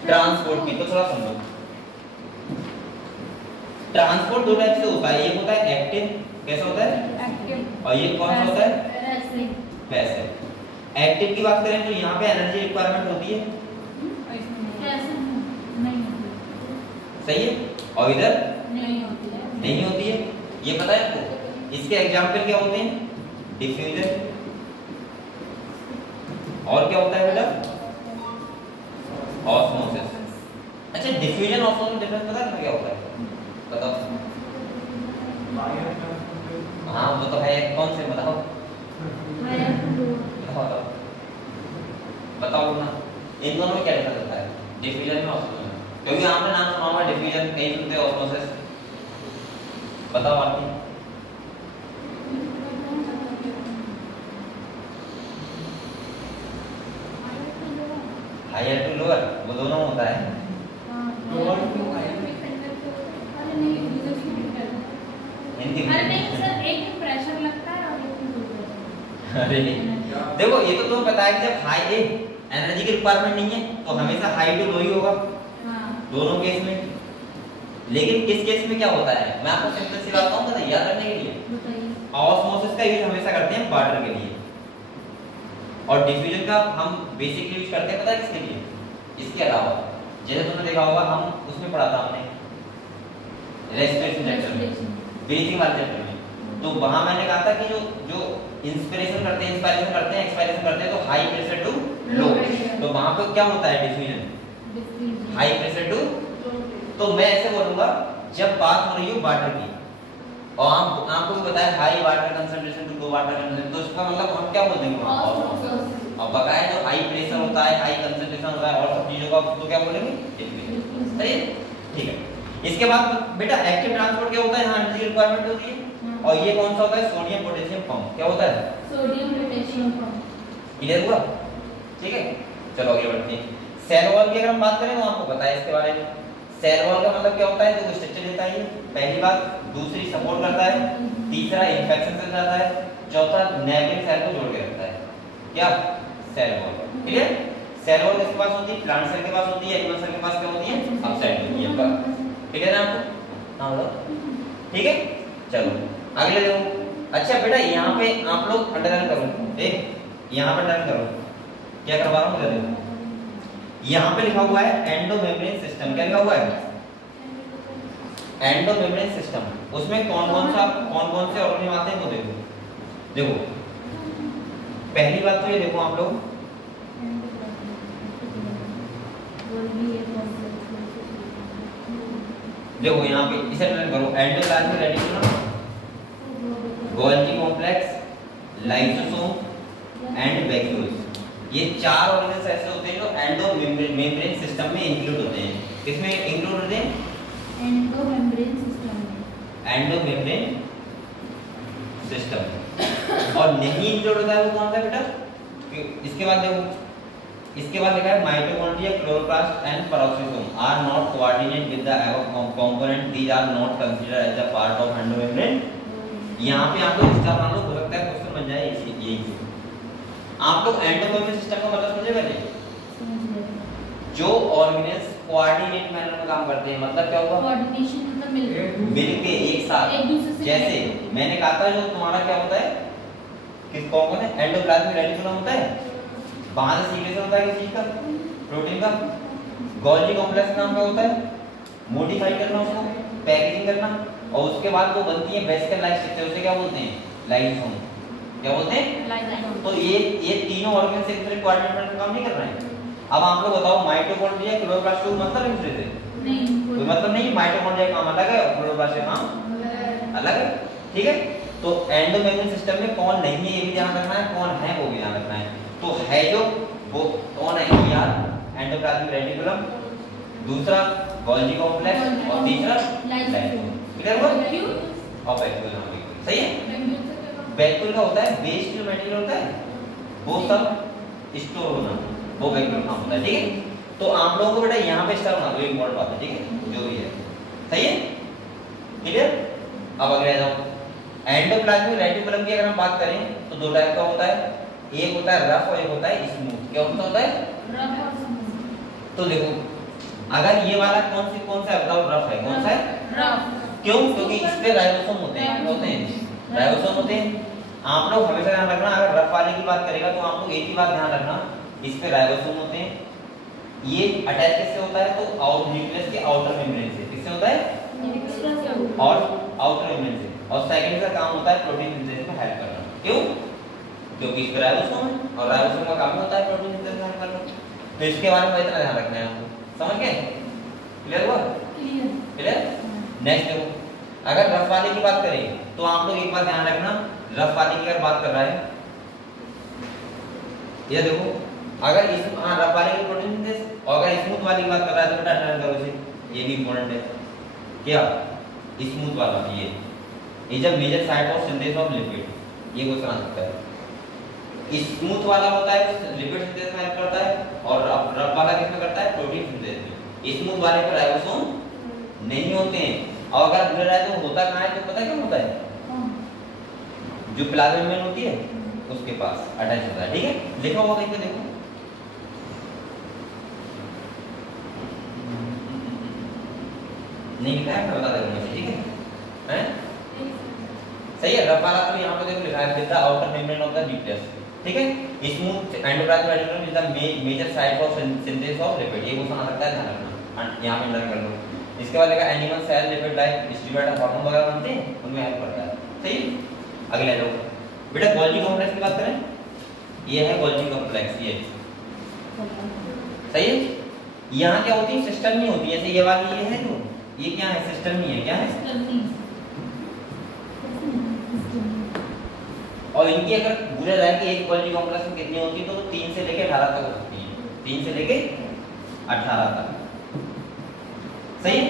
ट्रांसपोर्ट की, तो थोड़ा समझो। ट्रांसपोर्ट दो टाइप से होता है, एक होता है एक्टिव, कैसा होता है? एक्टिव। और ये कौन सा होता है? पैसिव। एक्टिव की बात करें तो यहाँ पे एनर्जी रिक्वायरमेंट होती है, सही है, और इधर नहीं होती है। ये पता है आपको? इसके एग्जाम्पल क्या होते हैं? डिफ्यूजन, और क्या होता है बेटा? ऑस्मोसिस। अच्छा, डिफ्यूजन ऑस्मोसिस डिफरेंस पता है क्या होता है? बताओ। हाँ वो तो है, कौन से बताओ? बताओ ना, इन दोनों में क्या डिफरेंस होता है? डिफ्यूजन में ऑस्मोसिस में, क्योंकि आपने नाम सुना होगा डिफ्यूजन, कहीं सुनते हो ऑस्मोसिस। बताओ आरती। हायर टू लोअर वो दोनों होता है। लोअर टू हिंदी अरे में। नहीं सर, एक में प्रेशर लगता है और एक में लो प्रेशर। अरे देखो ये तो तुम्हें पता है कि जब हाई एनर्जी की रिक्वायरमेंट नहीं है तो हमेशा हाई टू लो ही होगा हाँ। दोनों केस में। लेकिन किस केस में क्या होता है मैं आपको सिंपल सी बात कहूँ याद रखने के लिए। बताइए। ऑस्मोसिस का यूज हमेशा करते हैं वाटर के लिए और डिफ्यूजन का हम बेसिकली यूज करते हैं पता है किसके लिए। इसके अलावा जैसे तुमने देखा होगा हम उसमें पढ़ा था हमने रेस्पिरेशन चैप्टर में, ब्रीथिंग वाले चैप्टर में, तो वहां मैंने कहा था कि जो इंस्पिरेशन करते हैं, इंस्पायरेशन करते हैं, एक्सपायरेशन करते हैं तो हाई प्रेशर टू लो, तो वहां पे क्या होता है डिफ्यूजन हाई प्रेशर टू। तो मैं ऐसे बोलूंगा जब बात हो रही हो वाटर की और आपको भी बताया high water concentration to low water concentration, तो इसका मतलब हम क्या बोल देंगे वहां ऑस्मोसिस। और बकाया जो हाई प्रेशर होता है, हाई कंसंट्रेशन होता है और सब चीजों का तो क्या बोलेंगे डिफ्यूजन। सही है, ठीक है। इसके बाद बेटा एक्टिव ट्रांसपोर्ट क्या होता है, यहाँ एनर्जी रिक्वायरमेंट होती है और ये कौन सा होता है सोडियम पोटेशियम पंप। क्या होता है सोडियम पोटेशियम पंप। क्लियर हुआ, ठीक है। चलो आगे बढ़ते हैं। सेल वॉल की अगर हम बात करें तो आपको पता है इसके बारे में। सेल वॉल का मतलब क्या होता है, तो स्ट्रक्चर देता है पहली बात, दूसरी सपोर्ट करता है, तीसरा इन्फेक्शन से बचाता है, चौथा नेबलिंग सेल को जोड़ के रखता है। क्या cell wall, clear. Cell wall किसके पास होती है, प्लांट सेल के पास होती है, एनिमल सेल के पास क्या होती है अपसाइड होती है। क्लियर है आपको, हाँ बताओ, ठीक है। चलो अगले देखो। अच्छा बेटा यहाँ पे आप लोग अंडरलाइन करो, एक यहाँ पे अंडरलाइन करो, क्या करवा रहा हूँ देखो। यहाँ पे लिखा हुआ है एंडोमेम्ब्रेन सिस्टम। क्या लिखा हुआ है एंडोमेम्ब्रेन सिस्टम। उसमें कौन कौन से ऑर्गेनिज्म आते हैं वो देखो। पहली बात तो ये देखो आप लोग, देखो यहाँ पे इसे अंडरलाइन करो, endoplasmic reticulum, Golgi complex, lysosome and vacuoles. ये चार ऑर्गेनेल्स ऐसे होते हैं जो एंडोमेम्ब्रेन सिस्टम में इंक्लूड होते हैं। किसमें इंक्लूड होते हैं, एंडोमेम्ब्रेन सिस्टम में। Endomembrane system. और नहीं इंक्लूड होता है वो कौन सा बेटा, इसके बाद देखो, इसके बाद लिखा है mitochondria, chloroplast and peroxisome are not coordinate with the above component, these are not considered as a part of endomembrane. यहाँ पे आप लोग इसका मान लो हो सकता है क्वेश्चन बन जाए यही। आप लोग एंडोमेम्ब्रेन सिस्टम का मतलब समझे पहले, जो ऑर्गेनेल्स कोऑर्डिनेट मैनर में काम करते हैं। मतलब क्या हुआ, कोऑर्डिनेशन मतलब मिलके एक साथ, एक दूसरे से जैसे मैंने कहा था जो तुम्हारा क्या होता है, किस कौन है एंडोप्लाज्मिक रेटिकुलम होता है, वहां से सीक्रेशन होता है किस चीज का, प्रोटीन का। गोल्गी कॉम्प्लेक्स नाम का होता है, मॉडिफाई करना उसको, पैकेजिंग करना, और उसके बाद वो बनती है वेसिकल लाइक स्ट्रक्चर, उसे क्या बोलते हैं लाइसोसोम। क्या बोलते हैं, तो ये तीनों ऑर्गन से एक दूसरे कोऑर्डिनेट में काम नहीं कर रहे हैं। अब आप लोग बताओ माइटोकॉन्ड्रिया क्लोरोप्लास्ट का मतलब है दूसरे से नहीं, कोई मतलब नहीं। माइटोकॉन्ड्रिया काम अलग है और क्लोरोप्लास्ट का काम अलग है, ठीक है। तो एंडोमेम्ब्रेन सिस्टम में कौन नहीं है ये भी ध्यान रखना है, कौन है वो भी ध्यान रखना है। तो है जो वो कौन है यार, एंडोप्लाज्मिक रेटिकुलम, दूसरा गोल्गी कॉम्प्लेक्स और तीसरा लाइसोसोम। क्लियर हुआ, और वैक्यूल नाम भी सही है। वैक्यूल का होता है वेस्ट मटेरियल होता है वो सब स्टोर होना, वो वैक्यूल नाम होता है, ठीक है। तो आप लोगों को बेटा यहाँ पे स्टार होना तो इम्पोर्टेंट बात है, ठीक है, जो भी है सही है, क्लियर। अब अगले आ जाओ। एंडोप्लाज्मिक रेटिकुलम की अगर हम बात करें तो दो टाइप का होता है, एक होता है रफ और एक होता है स्मूथ। क्या होता है रफ और स्मूथ। तो देखो अगर ये वाला कौन सा बताओ रफ है, कौन सा है रफ। क्यों, क्योंकि इस पे राइबोसोम होते हैं, क्या होते हैं राइबोसोम होते हैं। आप लोग हमेशा ध्यान रखना, अगर रफ वाले की बात करेगा तो आप लोग एक ही बात ध्यान रखना, इस पे राइबोसोम होते हैं। ये अटैच किससे होता है, तो आउट न्यूक्लियस के आउटर मेम्ब्रेन से। किससे होता है, और आउटर मेम्ब्रेन से। और सेकंड का काम होता है प्रोटीन सिंथेसिस में हेल्प करना। क्यों, क्योंकि इस पे राइबोसोम है और राइबोसोम का काम होता है प्रोटीन सिंथेसिस में हेल्प करना। तो इसके बारे में इतना ध्यान रखना है आपको, समझ गए, क्लियर हुआ, क्लियर। नेक्स्ट देखो, अगर रफ वाले की बात करें तो आप लोग एक बात ध्यान रखना, रफ वाले की अगर बात कर रहा है, ये देखो अगर इस रफ वाले की प्रोटीन सिंथेसिस, और अगर स्मूथ वाले की बात कर रहा है तो बेटा अंडरलाइन करो इसे, ये भी इंपॉर्टेंट है। क्या स्मूथ वाला, ये is a major site of synthesis of lipid. ये क्वेश्चन आ सकता है। स्मूथ वाला होता है लिपिड सिंथेसिस में हेल्प करता है और रफ वाला किसमें करता है? प्रोटीन सिंथेसिस में। स्मूथ वाले पर राइबोसोम नहीं होते हैं, और अगर भूल रहा है तो होता कहाँ है? तो पता है क्या होता है? जो प्लाज्मा मेम्ब्रेन होती है उसके पास अटैच होता है। ठीक है, लिखा हुआ कहीं पे देखो। नहीं लिखा है, मैं बता दूंगा। ठीक है, हैं? सही है। रफ वाला तो यहाँ पे देखो लिखा है with the outer membrane of the nucleus. ठीक है, smooth endoplasmic reticulum is the major site of synthesis of lipid. ये क्वेश्चन आ सकता है, ध्यान रखना, यहाँ पे अंडर कर लो। इसके बाद लिखा animal cell lipid like distributed hormone वगैरह बनते हैं, उनमें हेल्प करता है। सही। अगले लो बेटा, गोल्गी कॉम्प्लेक्स की बात करें। ये है गोल्गी कॉम्प्लेक्स, ये सही है। यहाँ क्या होती है? सिस्टम नहीं होती, जैसे ये वाली ये है, जो ये क्या है? सिस्टम नहीं है। क्या है? और इनकी अगर पूछा जाए कि एक गोल्गी कॉम्प्लेक्स में कितनी होती है, तो 3 से लेके 18 तक हो सकती है। 3 से लेके 18 तक। सही है।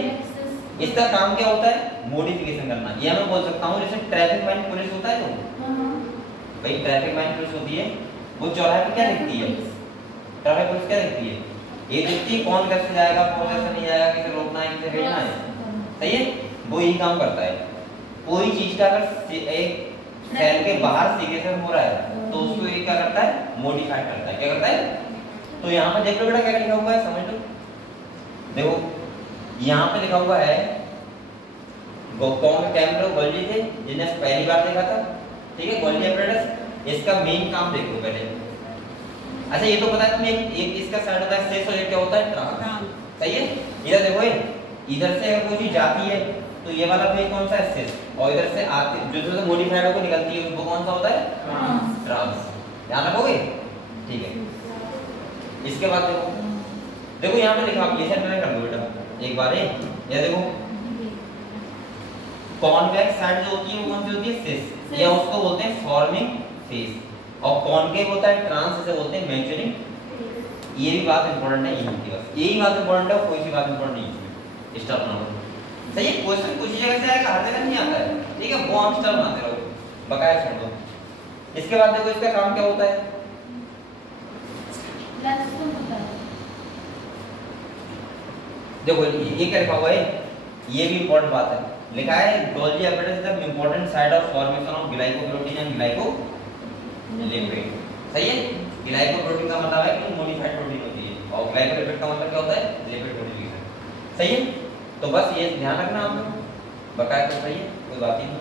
इसका काम क्या होता है? मॉडिफिकेशन करना। ये मैं बोल सकता हूँ, जैसे ट्रैफिक लाइन पुलिस होता है, तो भाई ट्रैफिक लाइन पुलिस होती है, वो चौराहे पे क्या देखती है? ट्रैफिक पुलिस क्या देखती है? ये देखती है कौन कैसे जाएगा, कौन कैसे नहीं जाएगा, किसे रोकना है, किसे भेजना है। सही है, वो यही काम करता है। कोई चीज का अगर एक सेल के बाहर सीक्रेशन हो रहा है तो उसको ये क्या करता है? मॉडिफाई करता है। क्या करता है? तो यहाँ पे देख लो बेटा, क्या लिखा हुआ है, समझ लो। देखो यहाँ पे लिखा हुआ है, कौन कैमरो गोल्जी थे जिन्हें पहली बार देखा था। ठीक है, गोल्जी एपरेटस। इसका मेन काम देखो पहले। अच्छा, ये तो पता है तुम्हें, एक इसका साइड होता है सेस और एक क्या होता है? ट्रांस। सही है। इधर देखो, इधर से अगर कोई चीज जाती है तो ये वाला फेज कौन सा है? सेस। और इधर से आती जो मॉडिफाइड होकर निकलती है वो कौन सा होता है? ट्रांस। ध्यान रखोगे? ठीक है। इसके बाद देखो यहाँ पे लिखा, ये सेट कर दो बेटा एक बार। ये देखो, कॉन्वेक्स साइड जो होती है वो कौन सी होती है? सिस, या उसको बोलते हैं फॉर्मिंग फेस। और कॉन्केव होता है ट्रांस, इसे बोलते हैं मैच्योरिंग। ये भी बात इंपॉर्टेंट है यहीं की, बस यही बात इंपॉर्टेंट है, कोई सी बात इंपॉर्टेंट नहीं है। स्टॉप ना हो। सही है, क्वेश्चन कुछ जगह से आएगा, हर जगह नहीं आता है। ठीक है, वो हम स्टॉप बनाते रहो, बकाया छोड़ दो। इसके बाद देखो इसका काम क्या होता है? देखो ये क्या लिखा हुआ है, ये भी इंपॉर्टेंट बात है। लिखा है Golgi apparatus the important site of formation of glycoprotein and glycolipid. सही है। ग्लाइकोप्रोटीन का मतलब है कि मॉडिफाइड प्रोटीन होती है, और ग्लाइकोलिपिड का मतलब क्या होता है? Lipid modification. सही है, तो बस ये ध्यान रखना आप लोग, बकाया तो सही है, कोई बात ही नहीं।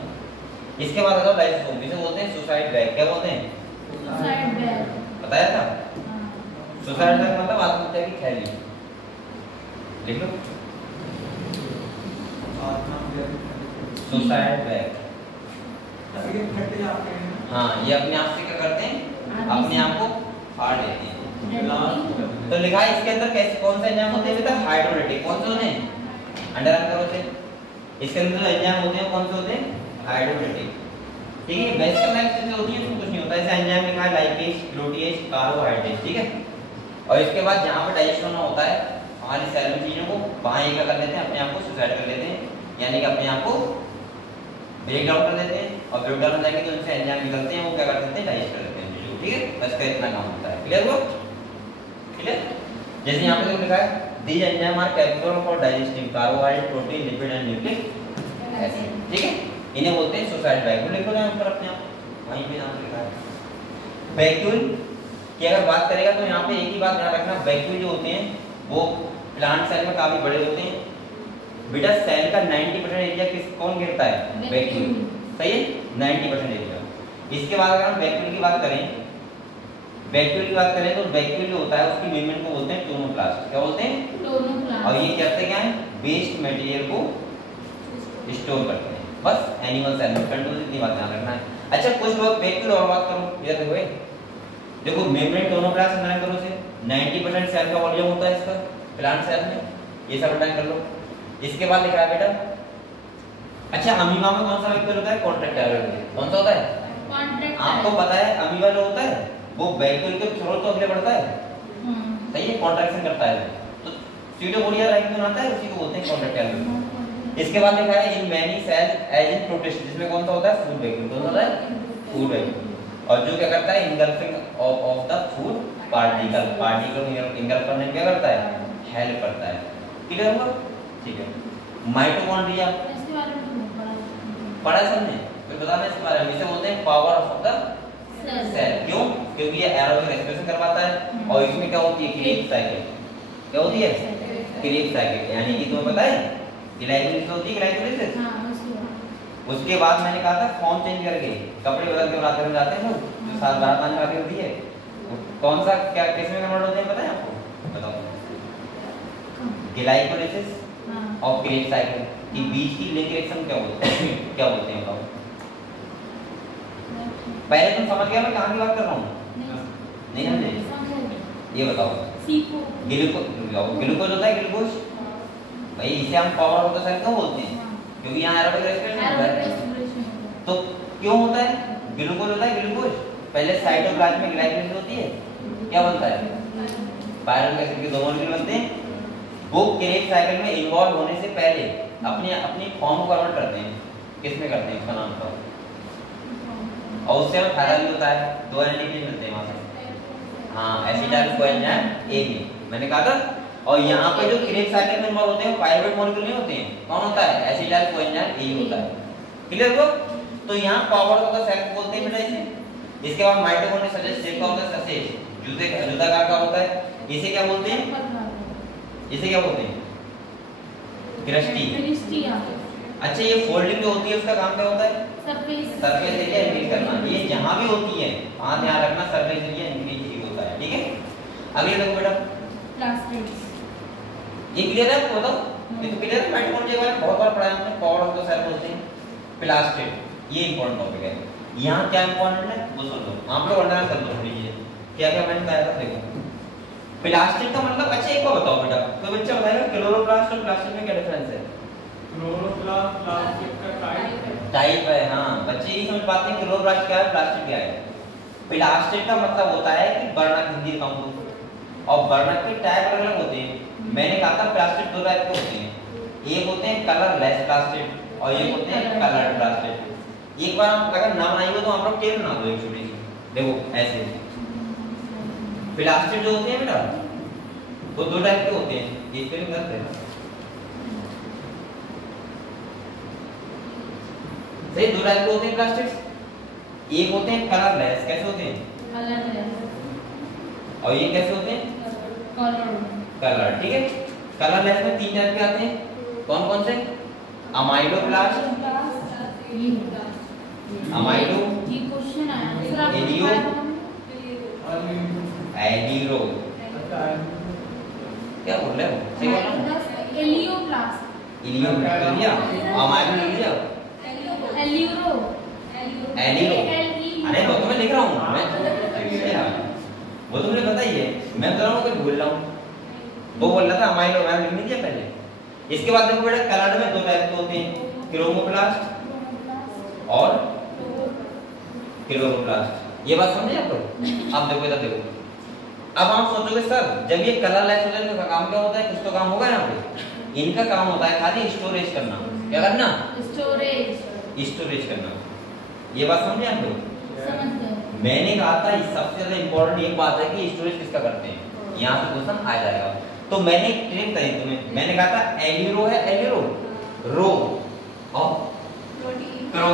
इसके बाद आता है लाइसोसोम, इसे बोलते हैं सुसाइड बैग। क्या बोलते हैं? Suicide bag. बताया था। सुसाइड बैग मतलब आत्महत्या की थैली। लिख लो, सुसाइड बैग। हाँ, ये अपने आप से क्या करते हैं? अपने आप को फाड़ लेते हैं। तो लिखा है इसके अंदर कैसे कौन सा एंजाइम होते हैं बेटा? हाइड्रोलाइटिक। कौन से होते हैं? अंडरलाइन करो से। इसके अंदर जो एंजाइम होते हैं कौन से होते हैं? हाइड्रोलाइटिक। ठीक है, बेसिकल लाइफ से होती है, इसमें कुछ नहीं होता। ऐसे एंजाइम लिखा है लाइपेज, प्रोटीएज, कार्बोहाइड्रेट। ठीक है, और इसके बाद जहाँ पे डाइजेशन होता है हमारी सेल में चीजों को, वहाँ ये क्या कर लेते हैं? अपने आप को सुसाइड कर लेते हैं, यानी कि अपने आप को ब्रेक डाउन कर देते हैं। और ब्रेक डाउन हो जाएंगे तो उनसे एंजाइम निकलते हैं, वो क्या कर देते हैं? डाइजेस्ट कर देते हैं। ठीक है, बस का इतना काम होता है। क्लियर हुआ? क्लियर। जैसे यहाँ पे लिखा है these enzymes are capable for digesting carbohydrate, protein, lipid and nucleic acid। ठीक है, इन्हें बोलते हैं सुसाइड बैग। लिखो ना ऊपर अपने आप, वहीं पे नाम लिखा है। वैक्यूल की अगर बात करेगा तो यहाँ पे एक ही बात ध्यान रखना, वैक्यूल जो होते हैं वो प्लांट सेल में काफी बड़े होते हैं। बेटा सेल का 90% एरिया कौन घेरता है? वैक्यूल। सही है, 90% एरिया। इसके बाद अगर हम वैक्यूल की बात करें, तो वैक्यूल जो होता है उसकी मेम्ब्रेन को बोलते हैं क्लोरोप्लास्ट। क्या बोलते हैं? क्लोरोप्लास्ट। और ये करते क्या है? वेस्ट मटेरियल को स्टोर करते हैं। बस एनिमल सेल में कंट्रोल, इतनी बात ध्यान रखना है। अच्छा, कुछ लोग वैक्यूल और बात करो, इधर देखो मेम्ब्रेन क्लोरोप्लास्ट अंडरलाइन करो से 90% सेल का वॉल्यूम होता है इसका प्लांट सेल में, ये सब अंडरलाइन कर लो। इसके बाद लिखा है बेटा, अच्छा अमीबा में कौन सा वैक्यूल होता है? कॉन्ट्रैक्टाइल। कौन सा होता है? कॉन्ट्रैक्टाइल। आपको पता है अमीबा जो होता है वो वैक्यूल के थ्रू तो अगले बढ़ता है। सही है, कॉन्ट्रैक्शन करता है। तो सीटोपोडिया रैंक में आता है, उसी को बोलते हैं कॉन्ट्रैक्टाइल। इसके बाद लिखा है in many cell as in protist, जिसमें कौन सा होता है फूड वैक्यूम, कौन सा होता है फूड वैक्यूम, और जो क्या करता है engulfing of the food particle engulf करने में क्या करता है हेल्प करता है। क्लियर हुआ? ठीक है। माइटोकॉन्ड्रिया इसके बारे में तो पढ़ा पढ़ा है सबने, फिर बताना इसके बारे में। इसे बोलते हैं पावर ऑफ द सेल। क्यों? क्योंकि ये एरोबिक रेस्पिरेशन करवाता है और इसमें क्या होती है क्रेब साइकिल, क्या होती है क्रेब साइकिल, यानी कि तुम्हें पता है ग्लाइकोलाइसिस होती है ग्लाइकोलाइसिस। हां उसके बाद मैंने कहा था फॉर्म चेंज करके कपड़े बदल के बनाते जाते हैं लोग, जो साथ बारात आने वाली होती है, कौन सा क्या किस में कन्वर्ट होते हैं पता है आपको? बताओ। ग्लाइकोलाइसिस और क्रेब साइकिल के बीच की लिंक रिएक्शन क्या होती है? क्या बोलते हैं बताओ? पहले तुम समझ गया मैं कहां की बात कर रहा हूं? नहीं समझे? ये बताओ। सीखो। ग्लूकोज होता है ग्लूकोज, भाई इसे हम पावर ऑफ द सेल क्यों बोलते हैं? क्योंकि यहाँ एरोबिक रेस्पिरेशन होता है। तो क्यों होता है? ग्लूकोज होता है ग्लूकोज, पहले साइटोप्लाज्म में ग्लाइकोलाइसिस होती है, क्या बनता है पायरुवेट एसिड के दो मॉलिक्यूल बनते हैं, वो क्रेब साइकिल में इन्वॉल्व होने से पहले अपनी फॉर्म को कन्वर्ट करते हैं। किस में करते हैं उसका नाम बताओ? और उससे हमें फायदा भी होता है, दो एंटीजन मिलते हैं वहां से। हाँ एसिटाइल कोएंजाइम ए में मैंने कहा था। और यहाँ पे जो क्रेब साइकिल में इन्वॉल्व होते हैं पायरुवेट मॉलिक्यूल नहीं होते हैं, कौन होता है एसिटाइल कोएंजाइम ए होता है। क्लियर हो? तो यहाँ पावर ऑफ द सेल बोलते हैं बेटा इसे। इसके बाद mitochondria suggest shape of the sausage, जुदाकार का होता है, इसे क्या बोलते हैं? इसे क्या बोलते हैं? क्रिस्टी। अच्छा ये फोल्डिंग जो होती है उसका काम क्या होता है? सरफेस एरिया इंक्रीज करना। ये जहां भी होती है वहां ध्यान रखना सरफेस एरिया इंक्रीज होता है। ठीक है, अगले देखो बेटा प्लास्टिड्स। ये क्लियर है आपको? बताओ ये तो क्लियर है। माइटोकॉन्ड्रिया के बारे में बहुत बार पढ़ा है हमने, पावर ऑफ द सेल बोलते हैं प्लास्टिड, ये इंपॉर्टेंट टॉपिक है। यहाँ क्या इंपॉर्टेंट है वो सुन लो, आप लोग अंडरस्टैंड कर लो लीजिए क्या क्या मैंने बताया था। देखो प्लास्टिक का मतलब, अच्छा एक बार बताओ बेटा, कोई बच्चा बताएगा क्लोरोप्लास्ट और प्लास्टिक में क्या डिफरेंस है? क्लोरोप्लास्ट प्लास्टिक का टाइप है। हाँ बच्चे ये समझ पाते हैं क्लोरोप्लास्ट क्या है प्लास्टिक क्या है। प्लास्टिक का मतलब होता है कि बर्नक, हिंदी का हम और बर्नक के टाइप अलग अलग होते हैं। मैंने कहा था प्लास्टिक दो टाइप के होते हैं, एक होते हैं कलरलेस प्लास्टिक और एक होते हैं कलर्ड प्लास्टिक। एक बार अगर ना बनाइए तो आप लोग टेबल बना दो एक छोटी सी, देखो ऐसे प्लास्टिक जो होते हैं बेटा वो दो टाइप के होते हैं, इस पे गलत है सही, दो टाइप के होते हैं प्लास्टिक्स। एक होते हैं कलरलेस, कैसे होते हैं? कलरलेस। और ये कैसे होते हैं? कलर। ठीक है, कलरलेस में तीन टाइप के आते हैं, कौन कौन से? अमाइलोप्लास्ट, अमाइलो, ये क्वेश्चन आया एलियो, एलिरो, क्या बोल रहे हो? सही बोल रहा हूं? एलियोप्लास्ट, इलियो कर दिया, अमाइलो लिख दिया, एलियो, एलिरो। अरे वो तो मैं लिख रहा हूँ, मैं वो तो मुझे पता ही है, मैं बता रहा हूँ कि भूल रहा हूँ। वो बोल रहा था अमाइलो, मैंने लिख नहीं दिया पहले। इसके बाद देखो बेटा कलर में दो टाइप के होते हैं, क्रोमोप्लास्ट और क्लोरोप्लास्ट। ये बात समझे आप लोग? अब देखो इधर देखो, अब आप सोचोगे सर जब ये कलरलेस होते हैं तो काम क्या होता है? कुछ तो काम होगा यहाँ पे। इनका काम होता है खाली स्टोरेज करना। क्या करना? स्टोरेज करना। ये बात समझे आप लोग? समझ गए। मैंने कहा था सबसे ज्यादा इंपॉर्टेंट एक बात है कि स्टोरेज किसका करते हैं, यहाँ से क्वेश्चन आ जाएगा। तो मैंने ट्रिक करी तुम्हें, मैंने कहा था एलिरो है, एलिरो रो और क्रो,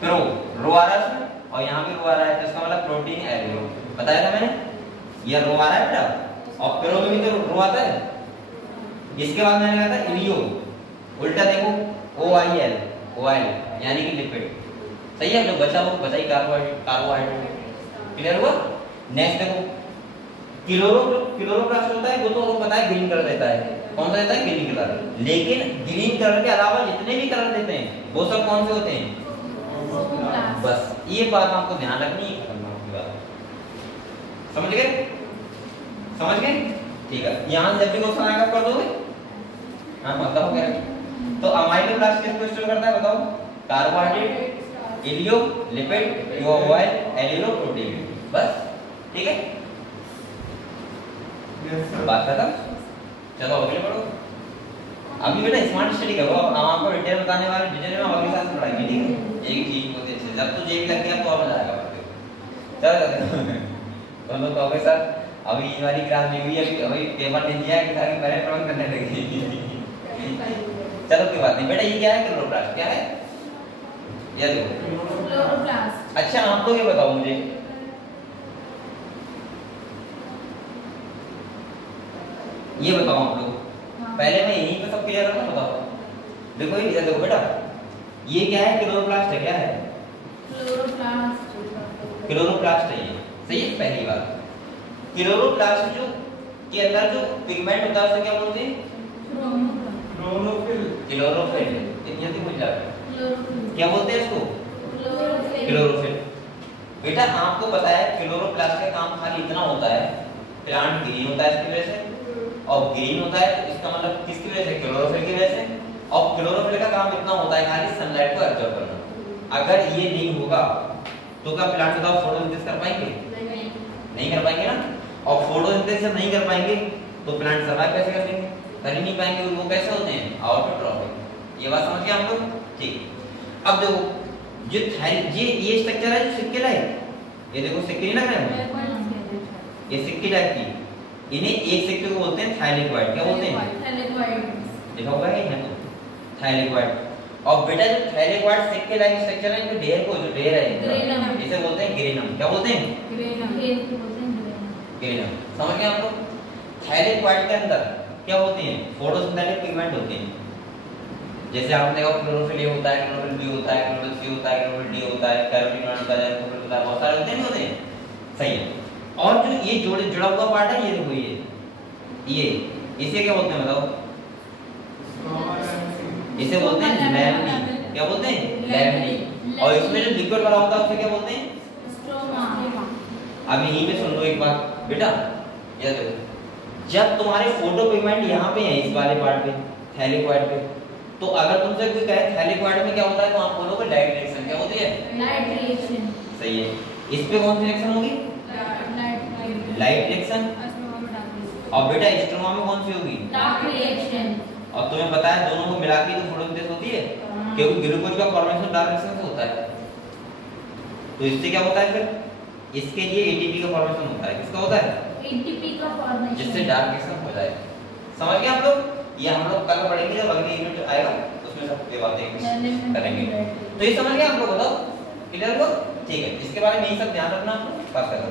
क्रो रो आ रहा है इसमें और यहाँ भी रो आ रहा है, तो इसका मतलब प्रोटीन एलिरो बताया था मैंने। ये रो आ रहा है बेटा और क्रो में भी तो रो आता है। इसके बाद मैंने कहा था इलियो, उल्टा देखो OIL, OIL यानी कि लिपिड। सही है, जो बचा वो बचा ही कार्बोहाइड्रेट। क्लियर हुआ? नेक्स्ट देखो क्लोरोप्लास्ट होता है, वो तो पता है ग्रीन कलर देता है। कौन सा देता है? Green colour. लेकिन ग्रीन कलर के अलावा जितने भी कलर देते हैं वो सब कौन से होते हैं? बस ये बात आपको ध्यान रखनी है, खतरनाक की बात। समझ गए? समझ गए? ठीक है, यहाँ से जब भी क्वेश्चन आएगा कर दोगे? हाँ मतलब क्या? तो अमाइलोप्लास्ट किसको स्टोर करता है बताओ? कार्बोहाइड्रेट, इलियो, लिपिड, OIL, एलिरो, प्रोटीन। बस ठीक है, बात खत्म। चलो अगले बढ़ो। अभी बेटा स्मार्ट स्टडी करो, हम आपको डिटेल बताने वाले डिटेल में अगले क्लास में पढ़ाएंगे, ठीक है? एक चीज बहुत अच्छे, जब तुझे भी लग गया तो और मजा आएगा पढ़ते हुए। चलो तो लोग कहोगे सर अभी ये वाली क्लास में हुई, अभी पेपर दे दिया कि सारी पहले प्रॉब्लम करने लगी। चलो कोई बात नहीं बेटा, ये क्या है क्लोरोप्लास्ट, क्या है ये देखो क्लोरोप्लास्ट। अच्छा आप लोग ये बताओ मुझे, ये बताओ आप लोग, पहले मैं यहीं पे सब क्लियर करना बताओ। देखो ये देखो बेटा, ये क्या है क्लोरोप्लास्ट है, क्या है क्लोरोप्लास्ट। क्लोरोप्लास्ट है ये, सही है? पहली बात क्लोरोप्लास्ट जो के अंदर जो पिगमेंट होता है उसे क्या बोलते हैं? क्लोरोफिल। क्लोरोफिल, इतनी जल्दी भूल जाते क्या बोलते हैं इसको? क्लोरोफिल। बेटा आपको पता है क्लोरोप्लास्ट का काम खाली इतना होता है, प्लांट ग्रीन होता है इसकी वजह से, और ग्रीन होता है तो इसका मतलब किसकी वजह से? क्लोरोफिल की वजह से। और क्लोरोफिल का काम इतना होता है खाली सनलाइट को एब्जॉर्ब करना। अगर ये नहीं होगा तो क्या प्लांट बताओ फोटोसिंथेसिस कर पाएंगे? नहीं कर पाएंगे ना। और फोटोसिंथेसिस नहीं कर पाएंगे तो प्लांट सर्वाइव कैसे करेंगे? कर ही नहीं पाएंगे। वो कैसे होते हैं? ऑटोट्रॉफिक। ये बात समझ गए आप लोग? ठीक। अब देखो जो ये स्ट्रक्चर है जो सिक्के टाइप, ये देखो सिक्के लग रहे हैं, ये सिक्के टाइप की, इन्हें एक सिक्के को बोलते हैं थाइलेकोइड। क्या बोलते हैं? देखा होगा ये है तो थाइलेकोइड। और बेटा जो थाइलेकोइड सिक्के लाइक स्ट्रक्चर है, जो ढेर को जो ढेर है इसे बोलते हैं ग्रेनम। क्या बोलते हैं? ग्रेनम। समझ गए आप लोग? थाइलेकोइड के अंदर क्या होते हैं? फोटोसिंथेटिक पिगमेंट होते हैं। जैसे आपने देखा क्लोरोफिल ए होता है, क्लोरोफिल बी होता है, क्लोरोफिल सी होता है, क्लोरोफिल डी होता है, कैरोटीनॉइड होता है, क्लोरोफिल होता है, बहुत सारे होते नहीं होते? सही है। और जो ये जुड़ा हुआ पार्ट है, ये देखो ये इसे क्या बोलते हैं बताओ? इसे बोलते हैं लैमिनी। क्या बोलते हैं? लैमिनी। और इसमें जो लिक्विड भरा होता है उसे क्या बोलते हैं? स्ट्रोमा। अब यहीं पे सुन लो एक बात बेटा, ये देखो जब तुम्हारे फोटो पिगमेंट यहाँ पे है इस वाले पार्ट पे थाइलेकोइड पे, तो अगर तुमसे कोई कहे थाइलेकोइड में क्या होता है तो आप बोलोगे लाइट रिएक्शन। क्या होती है? Light reaction. सही है। इस पे कौन सी रिएक्शन होगी? Light reaction. और बेटा स्ट्रोमा में कौन सी होगी? Dark reaction. और तुम्हें पता है दोनों को मिला के तो फोटोसिंथेसिस होती है, क्योंकि ग्लूकोज का फॉर्मेशन डार्क रिएक्शन से होता है। तो इससे क्या होता है फिर? इसके लिए एटीपी का फॉर्मेशन होता है। किसका होता है? एटीपी का फॉर्मेशन, जिससे डार्क रिएक्शन हो जाए। समझ गए आप लोग? ये हम लोग कल पढ़ेंगे जब अगले यूनिट आएगा, उसमें सब ये बातें करेंगे। तो ये समझ गए आप लोग? बताओ क्लियर हो? ठीक है। इसके बारे में यही सब ध्यान रखना, बात कर रहा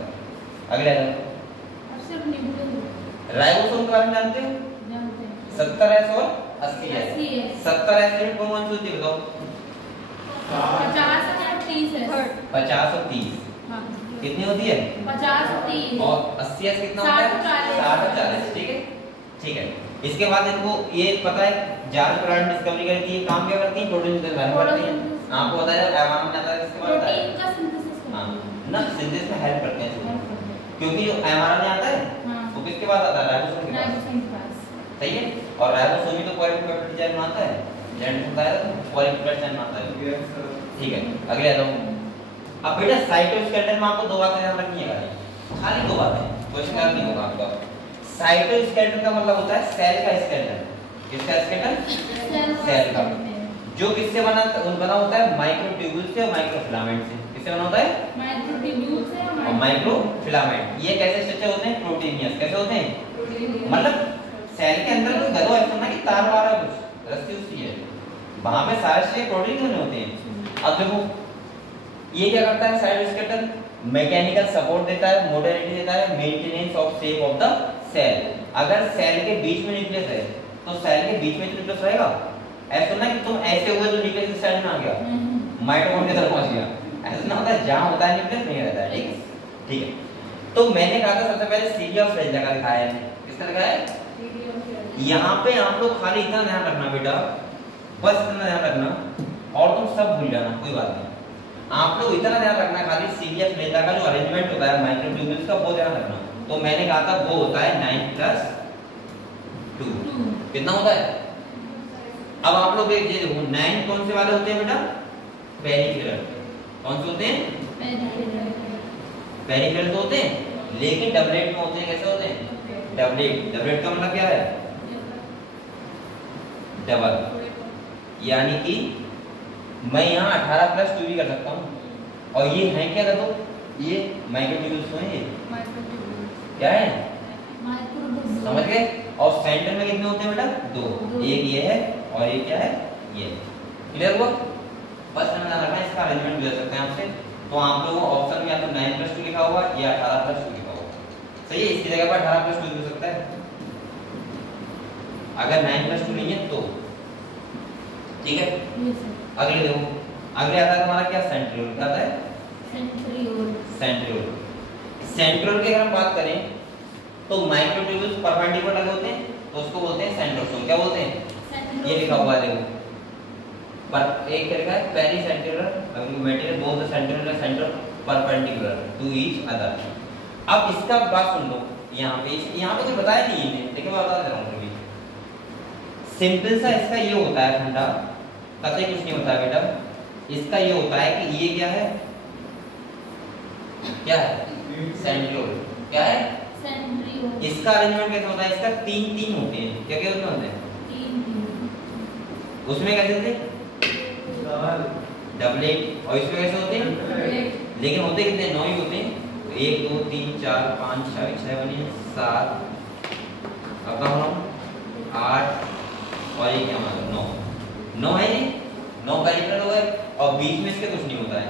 अगले आ जाओ। राइबोसोम के बारे में जानते हो? 70S और 80S। 70S में कौन सी होती है बताओ? 50 और 30 है। 50 और 30 कितनी होती है? 50 और 30। और 80S कितना होता है? 60 और 40। ठीक है, ठीक है। इसके बाद इनको ये पता है जार्ज प्लांट डिस्कवरी करी थी। ये काम क्या करती है? प्रोटीन सिंथेसिस करती है। आपको पता है एमाइनो में आता है, इसके बाद आता है प्रोटीन का सिंथेसिस। हां ना, सिंथेसिस में हेल्प करते हैं, क्योंकि जो एमआरएनए आता है वो किसके बाद आता है? राइबोसोम के पास। सही है। और राइबोसोम ही तो पॉलीपेप्टाइड चेन बनाता है, जेनेटिक होता है तो पॉलीपेप्टाइड चेन बनाता है। ठीक है, अगले आ जाओ। अब बेटा साइटोस्केलेटन में आपको दो बातें ध्यान रखनी है, खाली दो बातें, क्वेश्चन नहीं होगा आपका। साइटोस्केलेटन का मतलब होता है सेल का स्केलेटन। किसका स्केलेटन? सेल का। जो किससे बना होता है? माइक्रोट्यूब्यूल से और माइक्रोफिलामेंट से। किससे बना होता है? माइक्रोट्यूब्यूल से और माइक्रोफिलामेंट। ये कैसे स्ट्रक्चर होते हैं? प्रोटीनियस। कैसे होते हैं? मतलब सेल के अंदर कोई गदो ऐसा ना कि तार वाला कुछ रस्सी उसी है, वहां पे सारे से प्रोटीन बने होते हैं। अब देखो ये क्या करता है साइटोस्केलेटन? मैकेनिकल सपोर्ट देता है, मोटिलिटी देता है, maintenance of shape of the cell. अगर सेल के बीच में न्यूक्लियस है तो सेल के बीच में न्यूक्लियस रहेगा। ऐसा ना कि तुम ऐसे हुए तो न्यूक्लियस सेल में आ गया, माइटोकॉन्ड्रिया तक पहुंच गया, ऐसा ना होता है। जहां होता है न्यूक्लियस नहीं रहता है। ठीक है, ठीक है। तो मैंने कहा था सबसे पहले सीडी ऑफ सेल जगह दिखाया है। किसका दिखाया है? यहाँ पे आप लोग खाली इतना ध्यान रखना बेटा, बस इतना ध्यान रखना और तुम सब भूल जाना, कोई बात नहीं। आप लोग इतना ध्यान रखना खाली सीरियस लेजा का जो अरेंजमेंट होता है माइक्रोट्यूब्यूल्स का, वो ध्यान रखना। तो मैंने कहा था वो होता है 9+2। कितना होता है? अब आप लोग ये देखो 9 कौन से वाले होते हैं बेटा? पेरिफेरल। कौन से होते हैं? पेरिफेरल तो होते हैं, लेकिन डबलेट में होते हैं। कैसे होते हैं? डबलेट। डबलेट का मतलब क्या है? डबल, यानी कि मैं यहाँ 18 प्लस 2 भी कर सकता हूँ। और ये है क्या कर दो, ये माइक्रोट्यूब्यूल्स हैं, ये क्या है समझ गए। और सेंटर में कितने होते हैं बेटा, 2, एक ये है और एक क्या है, ये। क्लियर हुआ। बस हमें ध्यान रखना है, इसका अरेंजमेंट भी दे सकते हैं आपसे। तो आप लोगों को ऑप्शन में या तो 9 + 2 लिखा होगा या 18 + 2 लिखा होगा, सही है। इसकी जगह पर 18 + 2 लिख सकता है अगर 9 + 2 नहीं है तो, ठीक है। अगले देखो, अगले आता है हमारा क्या, सेंट्रियोल। क्या आता है, सेंट्रियोल। सेंट्रियोल की अगर हम बात करें तो माइक्रोट्यूब्यूल्स परपेंडिकुलर लगे होते हैं तो उसको बोलते हैं सेंट्रोसोम। क्या बोलते हैं, ये लिखा हुआ है देखो, पर एक लिखा है pericentriolar material both the centriole and centriole perpendicular to each other. अब इसका बात सुन लो, यहाँ पे कुछ बताया नहीं है, लेकिन मैं बता दे रहा हूँ। सिंपल सा इसका ये होता है फंडा, कतई कुछ नहीं होता है बेटा। इसका ये होता है कि ये क्या है, क्या है, सेंट्रियोल। क्या है, सेंट्रियोल। इसका अरेंजमेंट कैसे होता है, इसका 3 होते हैं। क्या क्या होते हैं, 3। उसमें कैसे होते हैं, डबलेट। और इसमें कैसे होते हैं, लेकिन होते कितने, 9 ही होते हैं। 1 2 3 4 5 6 7 7 अब 8 और ये क्या मतलब 9 है, ये 9 कैरेक्टर हो गए। और बीच में इसके कुछ नहीं होता है,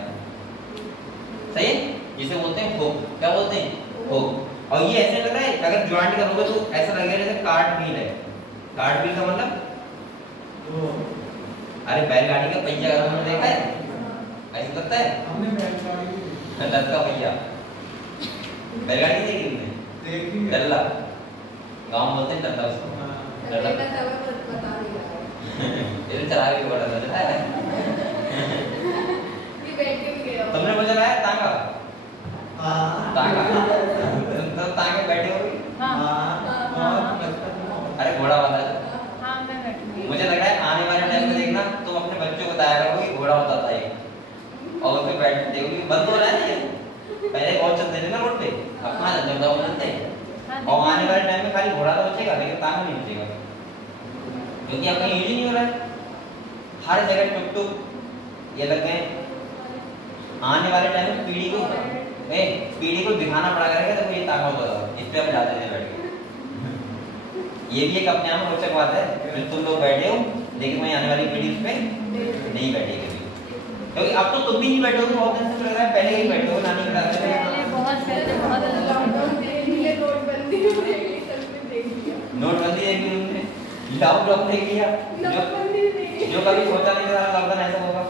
सही है। जिसे बोलते हैं हुक। क्या बोलते हैं, हुक। और ये ऐसे लग रहा है, अगर ज्वाइंट करोगे तो ऐसा लगेगा जैसे कार्ड व्हील है। कार्ड व्हील का मतलब, अरे बैलगाड़ी का पहिया अगर हमने देखा है, ऐसा लगता है, हमने बैलगाड़ी दस का पहिया, बैलगाड़ी देखी तुमने, डल्ला, गांव में बोलते हैं डल्ला उसको, डल्ला। ये चला के बड़ा मजा है। ये बैठ के भी गया, तुमने मुझे लाया तांगा, तांगा, तुम तांगे बैठे हो। अरे घोड़ा वाला, मुझे लग रहा है आने वाले टाइम में देखना तुम अपने बच्चों को बताया करो कि घोड़ा होता था ये, और उस पे बैठ देखोगे बंद हो रहा है ये। पहले बहुत चलते थे ना रोड पे, अब कहाँ चलते हैं। और आने वाले टाइम में खाली घोड़ा तो बचेगा लेकिन तांगा नहीं बचेगा, क्योंकि आपका यूज ही नहीं हो रहा है। हर जगह टुक ये लग गए। आने वाले टाइम में पीढ़ी को दिखाना पड़ा करेगा, देखो ये तांगा होता था, इस पे हम जाते थे बैठ के। ये भी एक अपने आप में रोचक बात है कि तुम लोग बैठे हो, लेकिन वही आने वाली पीढ़ी उस पे नहीं बैठेगी कभी, क्योंकि अब तो तुम भी नहीं बैठोगे। बहुत दिन से लग रहा है पहले ही बैठे हो, नानी के साथ में। नोटबंदी देख ली तुमने, लॉकडाउन देख लिया, जो कभी सोचा नहीं था लॉकडाउन ऐसा होगा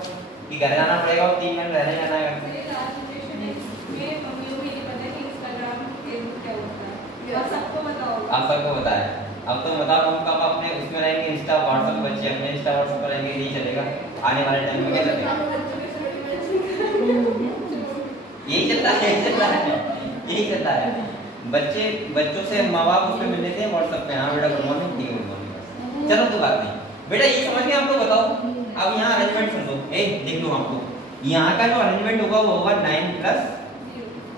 कि घर जाना पड़ेगा और 3 महीने रहने जाना है। आप सबको बताया, अब तो बताओ हम कब अपने उसमें रहेंगे, इंस्टा व्हाट्सएप, बच्चे अपने इंस्टा व्हाट्सएप पर रहेंगे, नहीं चलेगा। आने वाले टाइम में क्या चलेगा, यही चलता है। बच्चों से माँ बाप उसमें मिल लेते हैं व्हाट्सएप पे, हाँ बेटा गुड मॉर्निंग, ठीक है गुड मॉर्निंग, चलो कोई बात नहीं। बेटा ये समझ के आपको बताओ, अब यहाँ अरेंजमेंट सुन लो, लिख लो आपको। यहाँ का जो अरेंजमेंट होगा वो होगा 9 +,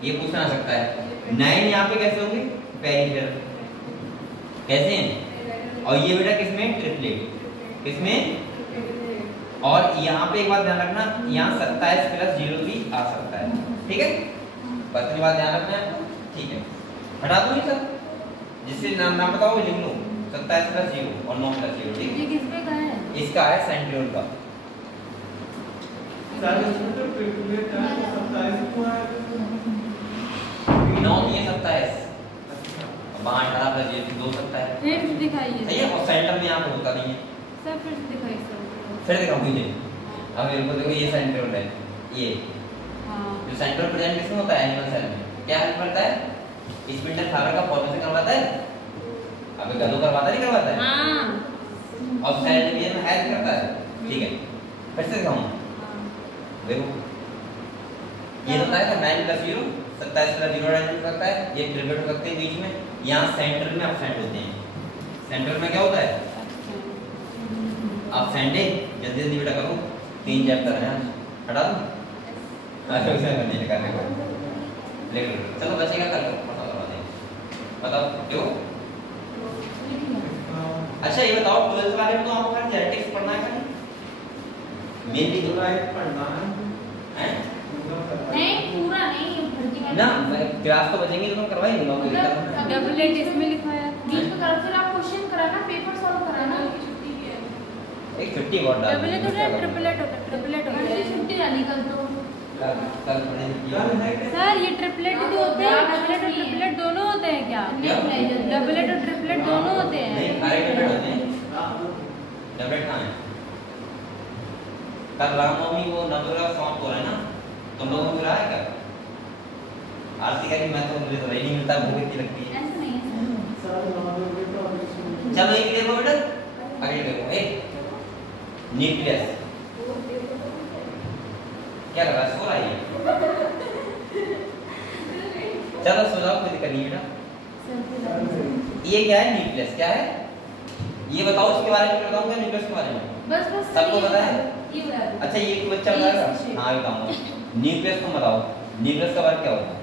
ये पूछना आ सकता है 9 यहाँ पे कैसे होंगे, पेरिफेरल कैसे हैं। और ये बेटा किसमें, ट्रिपलेट, किसमें। और यहाँ पे एक बात ध्यान रखना, यहाँ 27 + 0 भी आ सकता है, ठीक है। बस इतनी बात ध्यान रखना है, ठीक है। हटा दो ये सब, जिससे नाम बताओ लिख लो, 27 + 0 और 9 + 0, ठीक है। किसमें का है, इसका है सेंट्रियोल का। सर इसमें तो ट्रिपलेट है, 27 को है, 9 ये 27, 18 + 2 27, फिर दिखाइए सही है। और सेंटर में यहाँ पे होता नहीं है, सर फिर दिखाइए सर, फिर दिखाओ मुझे। अब मेरे को देखो ये सेंट्रियोल है, ये हाँ जो सेंट्रल प्रेजेंट किसमें होता है, एनिमल सेल में। क्या हेल्प करता है, स्पिंडल फाइबर का फॉर्मेशन करवाता है, अबे गलो करवाता नहीं करवाता है, हाँ और सेल डिवीजन में हेल्प करता है, ठीक है। फिर से दिखाऊं, देखो ये होता है 9 + 0, 27 + 0 अरेंजमेंट करता है। ये ट्रिपलेट हो सकते हैं बीच में, यहाँ सेंटर में एब्सेंट होते हैं। सेंटर में क्या होता है, एब्सेंट है। जल्दी जल्दी बेटा करो, 3 चैप्टर हैं आज, हटा दो। अच्छा उसे नहीं निकालने को, लिख लो, चलो बचेगा कल को, बताओ क्यों। अच्छा ये बताओ 12th वाले में तो आपको खैर जेनेटिक्स पढ़ना है क्या? मेनली तो पढ़ना हैं? नहीं पूरा नहीं भर्ती में ना क्लास तो बचेंगे तो मैं करवा ही दूंगा कोई दिक्कत नहीं। डबल एट इसमें लिखवाया बीच में करो फिर आप क्वेश्चन कराना पेपर सॉल्व कराना की छुट्टी भी है। एक छुट्टी बहुत डाल डबल एट होता है ट्रिपल एट होता है ट्रिपल एट होता है छुट्टी डाली कल तो कल पढ़ेंगे कल है क्या? सर ये ट्रिपलेट भी होते हैं डबल एट और ट्रिपलेट दोनों होते हैं क्या डबल एट और ट्रिपलेट दोनों होते हैं नहीं सारे डबलेट होते हैं। डबलेट कहाँ है? कल रामनवमी वो नवमी का समाप्त हो रहा है ना, तुम लोगों को मिला है क्या? आरती का मैं तो मुझे तो नहीं मिलता, भूख इतनी लगती है। ऐसा नहीं है चलो एक देखो बेटा, आगे देखो एक न्यूक्लियस क्या लगा सो रहा है? चलो सो जाओ, कोई दिक्कत नहीं बेटा। ये क्या है न्यूक्लियस? क्या है ये बताओ, इसके बारे में बताऊं क्या? न्यूक्लियस के बारे में बस सबको पता है? ये बता दो अच्छा ये एक बच्चा बताएगा। हाँ बताऊंगा। न्यूक्लियस तुम बताओ, न्यूक्लियस का वर्क क्या होता है?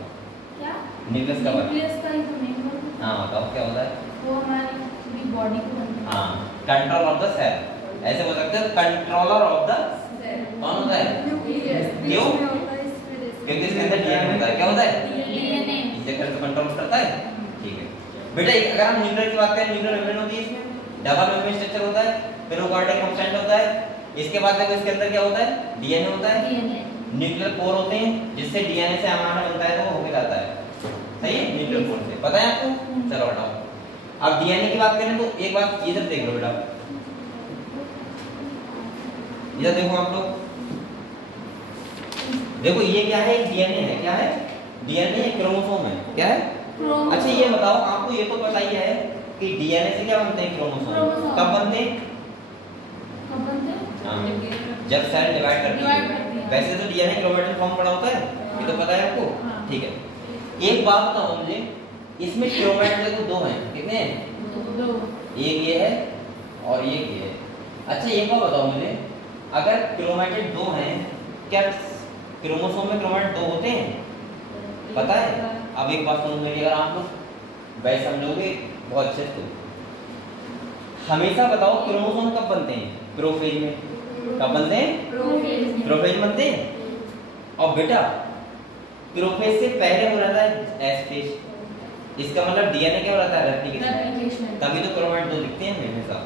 क्या न्यूक्लियस का वर्क? न्यूक्लियस का ही तो नहीं बोल हाँ बताओ क्या होता है? वो हमारी पूरी बॉडी को बनता है हाँ कंट्रोल ऑफ द सेल, ऐसे बोल सकते हैं कंट्रोलर ऑफ द। कौन होता है? क्यों? क्योंकि इसके अंदर डीएनए होता है। क्या होता है? डीएनए इसे करके कंट्रोल करता है। ठीक है बेटा, अगर हम न्यूक्लियर की बात करें, न्यूक्लियर मेम्ब्रेन होती है, इसमें डबल मेम्ब्रेन स्ट्रक्चर होता है, फिर वो कार्डियक कंपोनेंट होता है। इसके बाद देखो इसके अंदर क्या होता है? डीएनए होता है। डीएनए न्यूक्लियर पोर होते हैं जिससे डीएनए से अमाइनो बनता है, तो वो होके जाता है। सही है? न्यूक्लियर पोर से पता है आपको? चलो हटाओ। अब डीएनए की बात करें तो एक बात इधर देख लो बेटा, इधर देखो आप लोग, देखो ये क्या है? एक डीएनए है। क्या है? डीएनए एक क्रोमोसोम है। क्या है? अच्छा ये बताओ, आपको ये तो पता ही है कि डीएनए से क्या बनते हैं? क्रोमोसोम। कब बनते हैं? कब बनते हैं? हाँ, जब सेल डिवाइड करती है। वैसे तो डीएनए क्रोमैटिन फॉर्म पड़ा होता है, ये तो पता है आपको। ठीक है, एक बात बताओ मुझे, इसमें क्रोमैटिन देखो दो हैं। कितने हैं? दो। एक ये है और एक ये है। अच्छा एक बात बताओ मुझे, अगर क्रोमैटिन दो हैं, क्या क्रोमोसोम में क्रोमैटिन दो होते हैं? पता है? अब एक बात सुनो मेरी, अगर आप लोग वैसे समझोगे बहुत अच्छे से, हमेशा बताओ क्रोमोसोम कब बनते हैं? प्रोफेज में। कब बनते हैं? प्रोफेज में बनते हैं। और बेटा प्रोफेज से पहले हो रहता है एस फेज। इसका मतलब डीएनए क्या हो रहता है? रेप्लिकेशन। तभी तो क्रोमैटिन दो दिखते हैं हमेशा।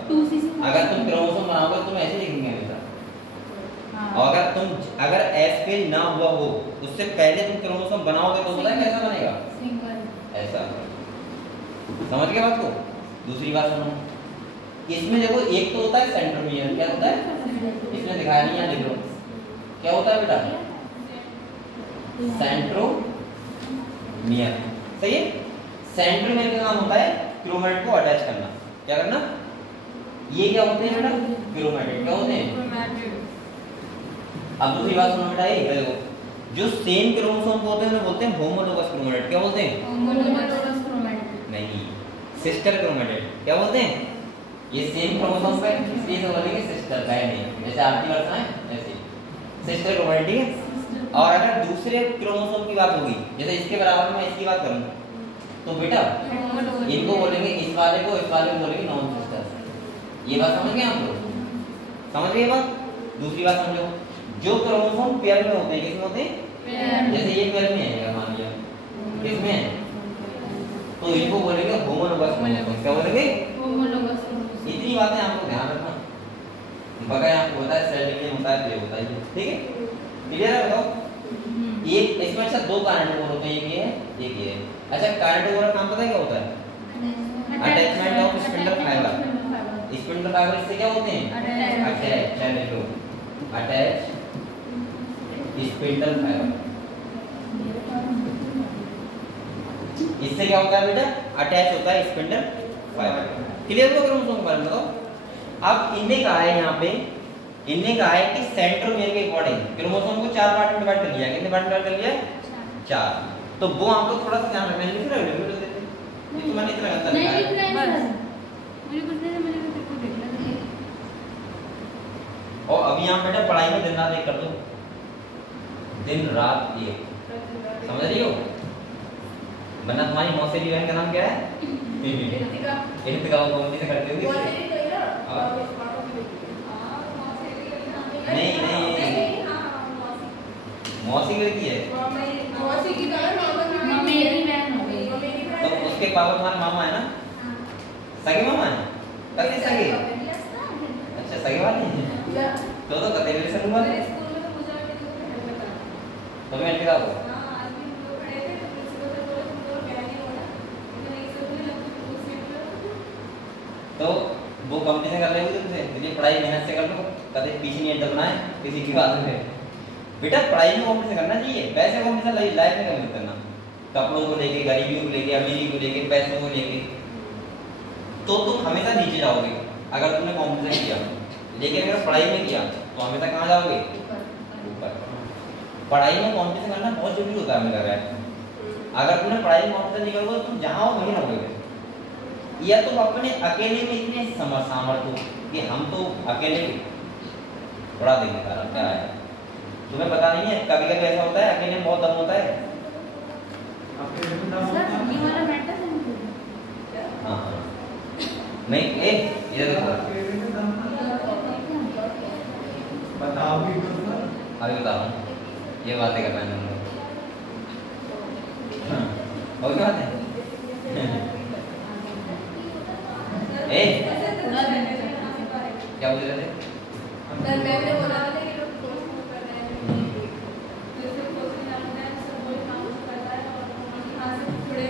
अगर तुम क्रोमोसोम बनाओगे तो तुम ऐसे लिखेंगे हमेशा। और अगर एस फेज ना हुआ हो, उससे पहले तुम क्रोमोसोम बनाओगे तो पता है कैसा बनेगा? ऐसा। समझ गए बात को? दूसरी बात सुनो, इसमें देखो एक तो होता है सेंट्रोमियर। क्या होता है? इसमें दिखाया नहीं है, लिख लो। क्या होता है बेटा? सेंट्रोमियर। सही है? सेंट्रोमियर का काम होता है क्रोमैटिन को अटैच करना। क्या करना? ये क्या होते हैं बेटा? क्रोमैटिन। क्या होते हैं? अब दूसरी बात सुनो बेटा, ये देखो, जो सेम क्रोमोसोम होते हैं उन्हें बोलते हैं होमोलोगस क्रोमैटिड। क्या बोलते हैं? Homologous chromatid. नहीं, सिस्टर क्रोमैटिड। क्या बोलते हैं? ये सेम क्रोमोसोम पे इसलिए तो बोलेंगे सिस्टर का है नहीं, जैसे आरती वर्षा है ऐसे सिस्टर क्रोमैटिड है। और अगर दूसरे क्रोमोसोम की बात होगी, जैसे इसके बराबर में इसकी बात करूं, तो बेटा इनको बोलेंगे, इस वाले को बोलेंगे नॉन सिस्टर। ये बात समझ गए आप लोग? समझ गए बात? दूसरी बात समझो, जो क्रोमोसोम पेयर में होते हैं, किसमें होते हैं? जैसे ये पेयर में है, मान लिया किसमें है, तो इनको बोलेंगे होमोलोगस क्रोमोसोम। क्या बोलेंगे? होमोलोगस। इतनी बातें आपको ध्यान रखना। बगैर आपको होता है सेल डिवीजन होता है, होता है। ठीक है, क्लियर है? बताओ एक इसमें अच्छा दो काइनेटोकोर होते हैं, एक ये है एक ये है। अच्छा काइनेटोकोर का काम पता है क्या होता है? Attachment of spindle fibre. Spindle fibre इससे क्या होते हैं? अटैच। देखो अटैच स्पिंडल फाइबर, इससे क्या होता है बेटा? अटैच होता है स्पिंडल फाइबर। क्लियर हो क्रोमोसोम के बारे में? बताओ। अब इनने कहा है यहाँ पे, इनने कहा है कि सेंट्रोमियर के अकॉर्डिंग क्रोमोसोम को 4 पार्ट में डिवाइड कर लिया। कितने पार्ट में डिवाइड कर लिया? 4। तो वो आप लोग थोड़ा सा ध्यान रखना है। लिख रहे हो ये तो मैंने इतना गलत नहीं लिखा लिख है। रहे हैं सर, मुझे कुछ नहीं, मुझे तेरे को देखना है। और अभी यहाँ बेटा पढ़ाई में दिन रात एक कर दो, दिन रात एक। समझ रही हो? वरना तुम्हारी मौसेरी बहन का नाम क्या है? इर्तिका। इर्तिका को कौन से करते होगी? नहीं मौसी लड़की है मौसी की तरह नॉर्मल मेरी बहन हो गई। तो उसके पापा तुम्हारे मामा है ना, सगे मामा है, कभी सगे, अच्छा सगे वाले हैं तो कते मेरे से हुआ तो मैं क्या हो तो वो कंपटीशन कर रहे हो तुमसे, मुझे पढ़ाई मेहनत से कर लो, कभी पीछे नहीं हटना है किसी की बात में। बेटा पढ़ाई में कंपटीशन करना चाहिए, पैसे कंपटीशन लाइफ में कभी करना, कपड़ों को लेके, गरीबियों को लेके, अमीरी को लेके, पैसों को लेके, तो तुम हमेशा नीचे जाओगे अगर तुमने कंपटीशन किया। लेकिन अगर पढ़ाई में किया तो हमेशा कहाँ जाओगे? ऊपर। पढ़ाई में कंपटीशन करना बहुत जरूरी होता है, मेरा है। अगर तुमने पढ़ाई में कंपटीशन नहीं करोगे तुम जहाँ हो वहीं रहोगे, या तुम अपने अकेले में इतने सामर्थ्य हो कि हम तो अकेले उड़ा देंगे सारा, क्या है तुम्हें पता नहीं है। कभी कभी ऐसा होता है अकेले में बहुत दम होता है। ये वाला मैटर है। हाँ नहीं इधर बताओ भी अभी बता रहा हूँ, ये बातें करना है और क्या बात है क्या बोल रहे थे? सर मैंने बोला था कि लोग कोर्स कर रहे हैं जैसे कोचिंग जाना है सब कोई काम करता है और यहाँ से जुड़े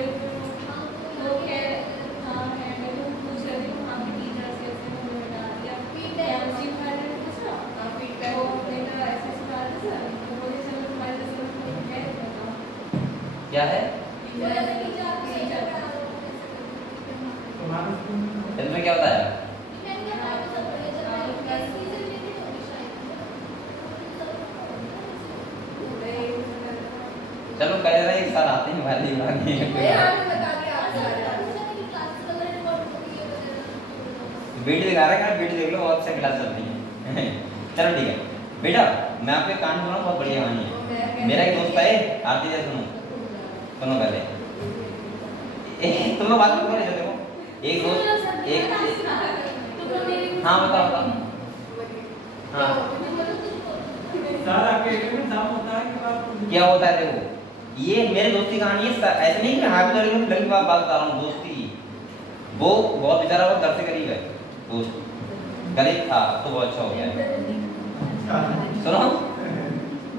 तो क्या हाँ है मैं तो पूछ रही हूँ वहाँ के टीचर से मुझे बता दिया फीडबैक मैंने पूछा फीडबैक वो मेरा ऐसे सिखा रहे सर तो बोले चलो तुम्हारे जैसे है बताओ क्या है इसमें क्या होता है? चलो कह रहे एक साल आते हैं वाली बात नहीं वीडियो दिखा रहा है, वीडियो देख लो बहुत अच्छा क्लास चल रही है। चलो ठीक है बेटा, मैं आपके कान सुना बहुत बढ़िया कहानी है। मेरा एक दोस्त है आरती जैसे, सुनो पहले तुम लोग बात करो, देखो एक दोस्त एक हाँ बताओ हाँ सर अकेले में दम होता है कि आप क्या होता है? देखो ये मेरे दोस्त की कहानी है, ऐसे नहीं कि हाथ में लगी बात बता रहा हूँ दोस्ती की। वो बहुत बेचारा वो घर से करीब है, दोस्त गरीब था तो बहुत अच्छा हो गया। सुनो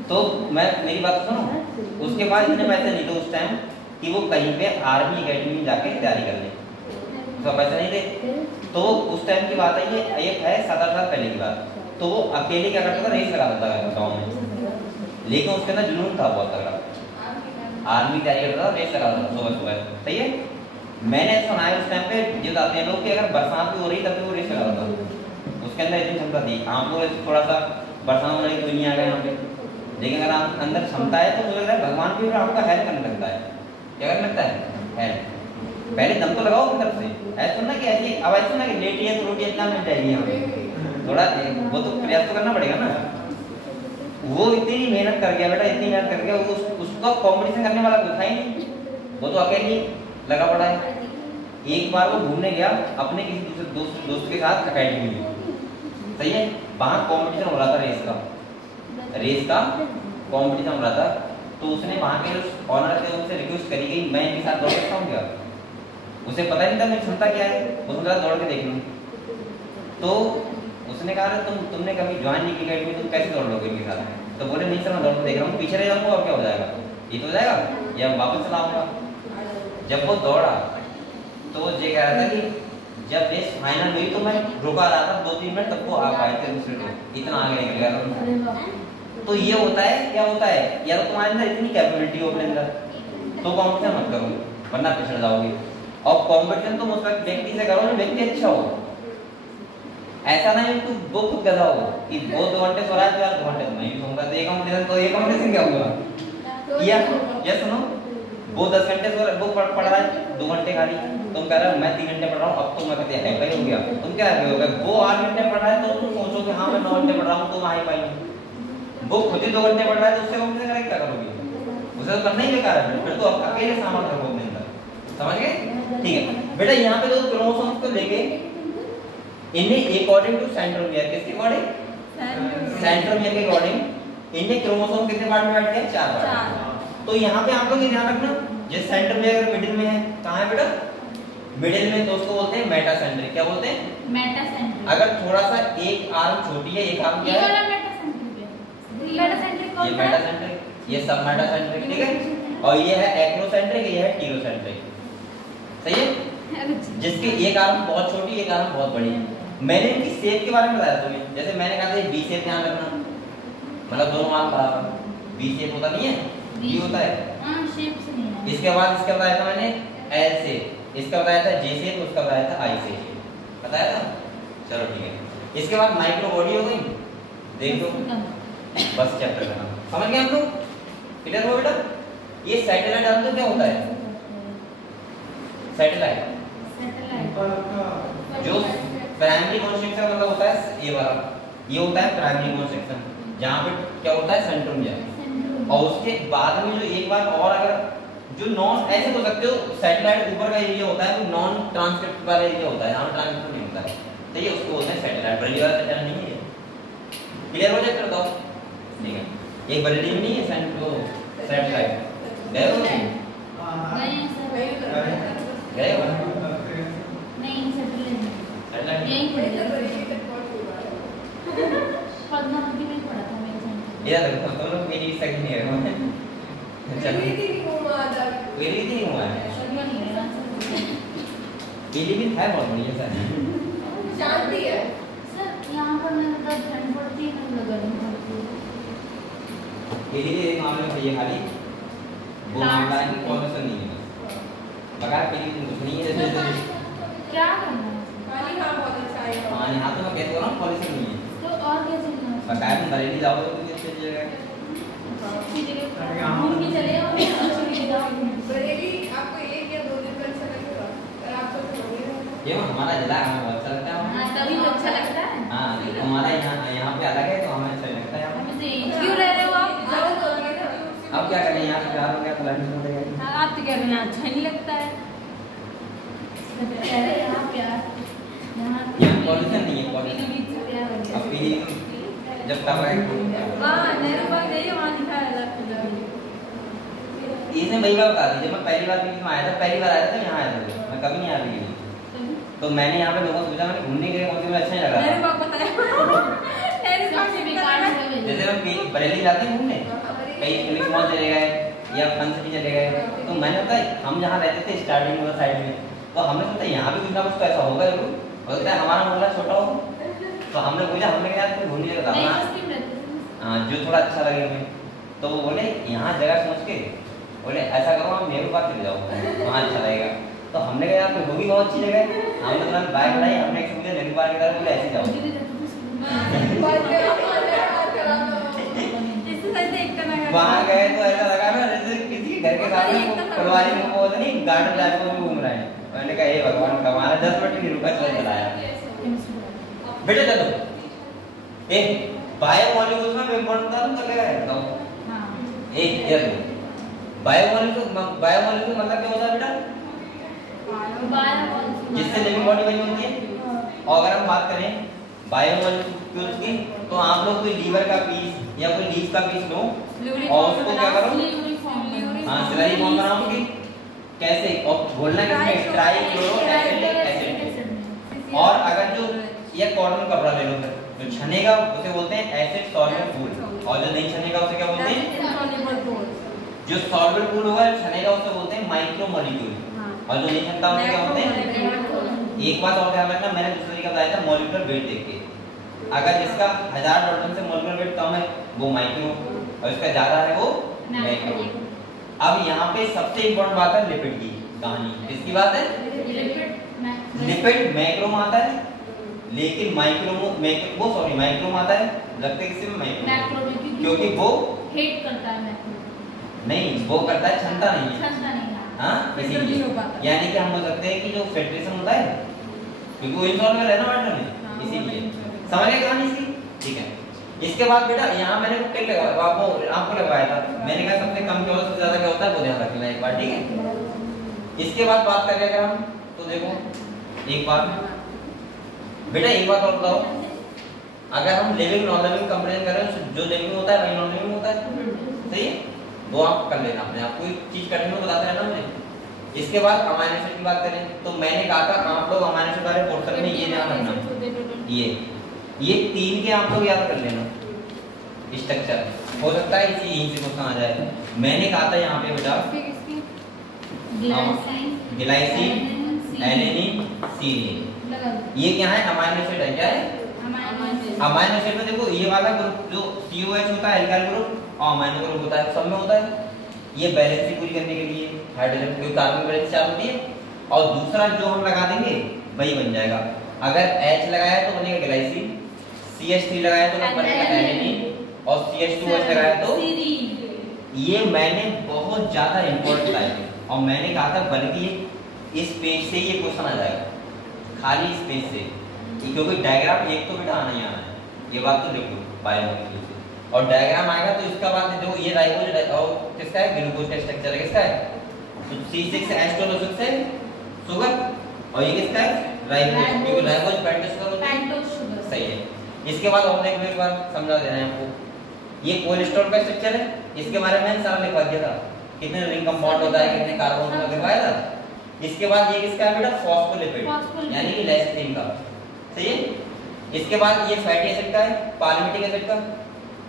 तो मैं मेरी बात सुनो, उसके बाद इतने पैसे नहीं थे उस टाइम कि वो कहीं पे आर्मी एकेडमी में जाके तैयारी कर ले, तो पैसे नहीं थे। तो उस टाइम की बात है, ये एक है 7-8 साल पहले की बात। तो वो अकेले क्या करता था, रेस लगाता था गाँव में, लेकिन उसके अंदर जुनून था बहुत तगड़ा, आर्मी तैयारी करता था, रेस लगाता था सुबह सुबह। सही है, मैंने सुना है उस टाइम पे ये बताते हैं लोग कि अगर बरसात भी हो रही तब भी वो रेस लगाता था, उसके अंदर इतनी क्षमता थी। हम लोग थोड़ा सा बरसात होने की कोई नहीं आ गया यहाँ पे, लेकिन अगर आप अंदर क्षमता है तो मुझे लग रहा है भगवान भी आपका हेल्प करने लगता है। क्या करने लगता है? हेल्प। पहले दम तो लगाओ अपनी तरफ से, ऐसा ना कि ऐसी आवाज सुनना कि लेटी है तो रोटी इतना मिल जाएगी यहाँ पे, थोड़ा वो तो प्रयास तो करना पड़ेगा ना। वो इतनी मेहनत कर गया बेटा, इतनी मेहनत कर गया, उसका कंपटीशन करने वाला कोई था ही नहीं, वो तो अकेले लगा पड़ा है। एक बार वो घूमने गया अपने किसी दूसरे दोस्त के साथ अकेडमी में, सही है, वहाँ कंपटीशन हो रहा था रेस का कंपटीशन हो रहा था। तो उसने वहाँ के ऑनर थे उनसे रिक्वेस्ट करी गई, मैं इनके साथ दौड़ सकता हूँ क्या? उसे पता नहीं था मेरी क्षमता क्या है, उसने कहा दौड़ के देख लूँ। तो उसने कहा तुमने कभी ज्वाइन नहीं की अकेडमी, तुम कैसे दौड़ लोगे इनके साथ? तो बोले नहीं सर मैं दौड़ के देख रहा हूँ, पीछे रह जाऊँगा और क्या हो जाएगा, ये तो हो जाएगा, या वापस चला आऊँगा। जब वो दौड़ा तो वो ये कह रहा था कि जब रेस फाइनल हुई तो मैं रुका रहा था 2-3 मिनट, तब वो आ पाए थे दूसरे लोग, इतना आगे निकल गया। तो ये होता है, क्या होता है, या तो तुम्हारे अंदर इतनी कैपेबिलिटी हो अपने अंदर तो कंपटीशन मत करो वरना पिछड़ जाओगे। और कंपटीशन तुम उस व्यक्ति से करो जो व्यक्ति अच्छा हो, ऐसा नहीं कि वो खुद गधा हो कि वो 2 घंटे सो रहा है तो यार 2 घंटे तो मैं ही सोऊंगा, तो ये कंपटीशन क्या होगा? या सुनो वो 10 घंटे सो रहा, वो पढ़ रहा है 2 घंटे खाली, तुम कह रहे हो मैं 3 घंटे पढ़ रहा हूँ, अब तो मैं कहते हैं भाई हो गया, तुम क्या हो गए? वो 8 घंटे पढ़ रहा है तो तुम सोचो कि हाँ मैं 9 घंटे पढ़ रहा हूँ तो हाई पाई। वो खुद ही 2 घंटे पढ़ रहा है तो उससे कंपटीशन करेंगे, क्या करोगे? उसे तो करना ही बेकार है, फिर तो अकेले सामर्थ्य रखो अपने अंदर, समझ गए? ठीक है बेटा, यहाँ पे तो प्रमोशन को लेके इन्हें अकॉर्डिंग टू सेंट्रोमियर, किसके अकॉर्डिंग? सेंट्रोमियर के अकॉर्डिंग इन्हें क्रोमोसोम कितने पार्ट में बांटते हैं? 4 पार्ट। तो यहाँ पे आप लोग ये ध्यान रखना, जिस सेंट्रोमियर अगर मिडिल में है, कहाँ है बेटा? मिडिल में, तो उसको बोलते हैं मेटासेंट्रिक। क्या बोलते हैं? मेटासेंट्रिक। अगर थोड़ा सा एक आर्म छोटी है, एक आर्म क्या ये है? वाला मेटासेंट्रिक है। मेटासेंट्रिक कौन ये सा है? मेटासेंट्रिक, ये सब मेटासेंट्रिक, ठीक है। और ये है एक्रोसेंट्रिक, ये है टीरोसेंट्रिक, सही है। जिसकी एक आर्म बहुत छोटी, एक आर्म बहुत बड़ी है। मैंने इनकी शेप के बारे में बताया तुम्हें, जैसे मैंने कहा था बी शेप ध्यान रखना, मतलब दोनों आर्म बराबर। बी शेप होता नहीं है, बी होता है। हां, शेप से नहीं है। इसके बाद इसका बताया था मैंने एल शेप, इसका बताया था जे शेप, उसका बताया था आई शेप, बताया था। चलो ठीक है। इसके बाद माइक्रो बॉडी हो गई, देख लो बस चैप्टर खत्म। समझ गए हम लोग? क्लियर हो बेटा? ये सैटेलाइट आर्म तो क्या होता है? सैटेलाइट जो प्राइमरी बोन सेक्शन मतलब होता है ये वाला, ये होता है प्राइमरी बोन सेक्शन, जहाँ पे क्या होता है? सेंट्रोमियर। और उसके बाद में जो एक बार और अगर जो नॉन, ऐसे हो सकते हो सैटेलाइट ऊपर का एरिया होता है वो नॉन ट्रांसक्रिप्ट वाला एरिया होता है, यहाँ ट्रांसक्रिप्ट नहीं होता है, तो ये उसको बोलते हैं सैटेलाइट। बरेली वाला सैटेलाइट नहीं है। क्लियर हो जाए? कर दो, ठीक है। एक बरेली में नहीं है सैटेलाइट, गए हो? गए हो? नहीं, सैटेलाइट यही पद्मावती में पढ़ा था मेरे साथ। ये देखो तुम लोग मेरी सही नहीं है। चलो पीली नहीं हुआ है, पीली भी है बहुत बढ़िया सर। शांति है सर, यहाँ पर मैं मतलब ठंड पड़ती है ना, गर्मी पड़ती है। पीली भी एक मामले में ये खाली वो मामला है कि पॉल्यूशन नहीं है, बगैर पीली कुछ नहीं है। जैसे क्या करना है? पानी हाँ बहुत अच्छा है। हाँ यहाँ तो मैं कहता हूँ ना पॉल्यूशन नहीं है, तो और क्या चलना है? बगैर तुम बरेली जाओगे तो कितनी अच्छी जगह है। अच्छी जगह घूम के चले आओ, अच्छी जगह जाओ। बरेली आपको 1 या 2 दिन का अच्छा लगेगा, पर आप तो छोड़ोगे। ये हमारा जिला है, हमें बहुत अच्छा लगता है। हाँ, तभी तो अच्छा लगता है। हाँ हमारा यहाँ पे अलग है तो हमें अच्छा लगता है। हमें तो यही क्यों रह रहे हो आप? जरूरत होगी ना। अब क्या करें, यहाँ से प्यार हो गया तो लड़ने को देगा। हाँ, आप तो कह रहे हैं अच्छा नहीं लगता है। कह रहे हैं यहाँ प्यार, यहाँ पॉल्यूशन नहीं है, पॉल्यूशन। बीच से प्यार हो गया। अब पीली जब तक हाँ, नेहरू बाग जाइए, वहाँ दिखाया अलग इसने वही बात बता दी। जब मैं पहली बार पीली में आया था, पहली बार आया था यहाँ आया था, मैं कभी नहीं आया पीली। तो मैंने यहाँ पे लोगों से पूछा, मैंने घूमने के लिए कौन सी मुझे अच्छा नहीं लगा। नेहरू बाग बताया। नेहरू बाग से बेकार जगह है। जैसे मैं बरेली जाते हैं घूमने, कहीं फिनिक्स मॉल चले गए या फन सिटी चले गए, तो मैंने बताया हम जहाँ रहते थे स्टार्टिंग में साइड में, तो हमने सोचा यहाँ भी कुछ ना कुछ तो ऐसा होगा जरूर, हो सकता है हमारा मोहल्ला छोटा हो, तो हमने पूछा, हमने कहा यार घूमने जगह नहीं, था बस्ती में रहते थे। हाँ जो थोड़ा अच्छा लगे हमें, तो वो बोले यहाँ जगह सोच के बोले ऐसा करो आप नेहरू पार्क चले जाओ, वहाँ अच्छा लगेगा। तो हमने कहा यार वो भी बहुत अच्छी जगह है, हमने तुरंत बाइक लाई, हमने एक मुझे नेहरू पार्क की तरफ बोले ऐसे जाओ। वहाँ गए तो ऐसा लगा ना जैसे किसी घर के सामने फुलवारी में वो नहीं गार्डन टाइप में घूम रहे हैं। मैंने कहा हे भगवान हमारा 10 मिनट नहीं रुका, चल चलाया बेटा चलो। ए बायोमॉलिक्यूल्स में इम्पोर्टेंट था तो क्या है बताओ? हाँ। एक ये लो बायोमॉलिक्यूल मतलब क्या होता है बेटा? जिससे लिविंग बॉडी बनी होती है। और अगर हम बात करें बायोमॉलिक्यूल्स की, तो आप लोग कोई लीवर का पीस या कोई लीफ का पीस लो और उसको क्या करो, हाँ स्लरी फॉर्म बनाओगे। कैसे? और बोलना किसमें? Trichloroacetic acid. और अगर जो ये कॉटन कपड़ा ले लो, फिर जो छनेगा उसे बोलते हैं एसिड सॉल्वेंट पूल, और जो नहीं छनेगा उसे क्या बोलते हैं? जो सॉल्वेंट पूल होगा छनेगा उसे बोलते हैं माइक्रो मॉलिक्यूल, और जो नहीं छनता उसे क्या बोलते हैं? एक बात और ध्यान रखना, मैंने दूसरे का बताया था मॉलिक्यूलर वेट देख के, अगर जिसका 1000 डाल्टन से मॉलिक्यूलर वेट कम है वो माइक्रो, और इसका ज्यादा है वो मैक्रो। अब यहाँ पे सबसे इम्पोर्टेंट बात है लिपिड की कहानी। किसकी बात है? लिपिड मैक्रो में आता है, लेकिन माइक्रो में आता है। लगते किसी में मैक्रो, क्योंकि वो हेट करता है मैक्रो, नहीं वो करता है, क्षमता नहीं है। क्षमता नहीं है। हाँ इसीलिए यानी कि हम बोल सकते हैं कि जो फिल्ट्रेशन होता है, क्योंकि वो इनसॉल्वेबल है ना वाटर में, इसीलिए। समझ गए कहानी इसकी? ठीक है। इसके बाद बेटा यहाँ मैंने टिक लगाया, आपको लगाया था, मैंने कहा सबसे कम क्या होता है, सबसे ज्यादा क्या होता है, वो ध्यान रखना एक बार, ठीक है। इसके बाद बात करें अगर हम, तो देखो एक बार बेटा एक बात और बताओ, अगर हम लिविंग नॉन लिविंग कंपेरिजन कर रहे हैं, जो लिविंग होता है वही नॉन लिविंग होता है, सही है? वो आप कर लेना अपने आप, कोई चीज कठिन हो बताते रहना मुझे। इसके बाद अमाइनो एसिड की बात करें तो मैंने कहा था आप लोग अमाइनो एसिड वाले पोर्शन में ये ध्यान रखना, ये 3 के आप लोग याद कर लेना स्ट्रक्चर, हो सकता है इसी यहीं से क्वेश्चन आ जाए। मैंने कहा था यहाँ पे बेटा ग्लाइसिन, एलेनिन, सीरीन, ये क्या है? अमाइनो एसिड है। क्या है? अमाइनो एसिड में देखो ये वाला ग्रुप जो COH होता है एल्काइल ग्रुप और अमाइनो ग्रुप होता है, सब में होता है। ये बैलेंस पूरी करने के लिए हाइड्रोजन क्योंकि कार्बन बैलेंस चार होती है, और दूसरा जो हम लगा देंगे वही बन जाएगा। अगर H लगाया तो बनेगा ग्लाइसिन, CH3 लगाया तो बनेगा एलेनिन, और CH2OH लगाया तो ये मैंने बहुत ज्यादा इंपॉर्टेंट लाया और मैंने कहा था बल्कि इस पेज से ये क्वेश्चन आ जाएगा, खाली इस पेज से, क्योंकि डायग्राम एक तो बेटा आना ही आना है, ये बात तो लिख लो बायोमोलिक्यूल से, और डायग्राम आएगा तो इसका बाद देखो ये राइबोज और किसका है? ग्लूकोज का स्ट्रक्चर है, किसका है? तो C6H12O6 है शुगर, और ये किसका है? राइबोज, क्योंकि राइबोज पेंटोस शुगर, सही है। इसके बाद और एक बार समझा देना है आपको, ये कोलेस्ट्रॉल का स्ट्रक्चर है, इसके बारे में सारा लिखवा दिया था, कितने रिंग कंपाउंड होता है, कितने कार्बन होता है लिखवाया था। इसके बाद ये किसका है बेटा? फॉस्फोलिपिड, यानी कि लेसिथिन का, सही है। इसके बाद ये फैटी एसिड का है, पालमिटिक एसिड का,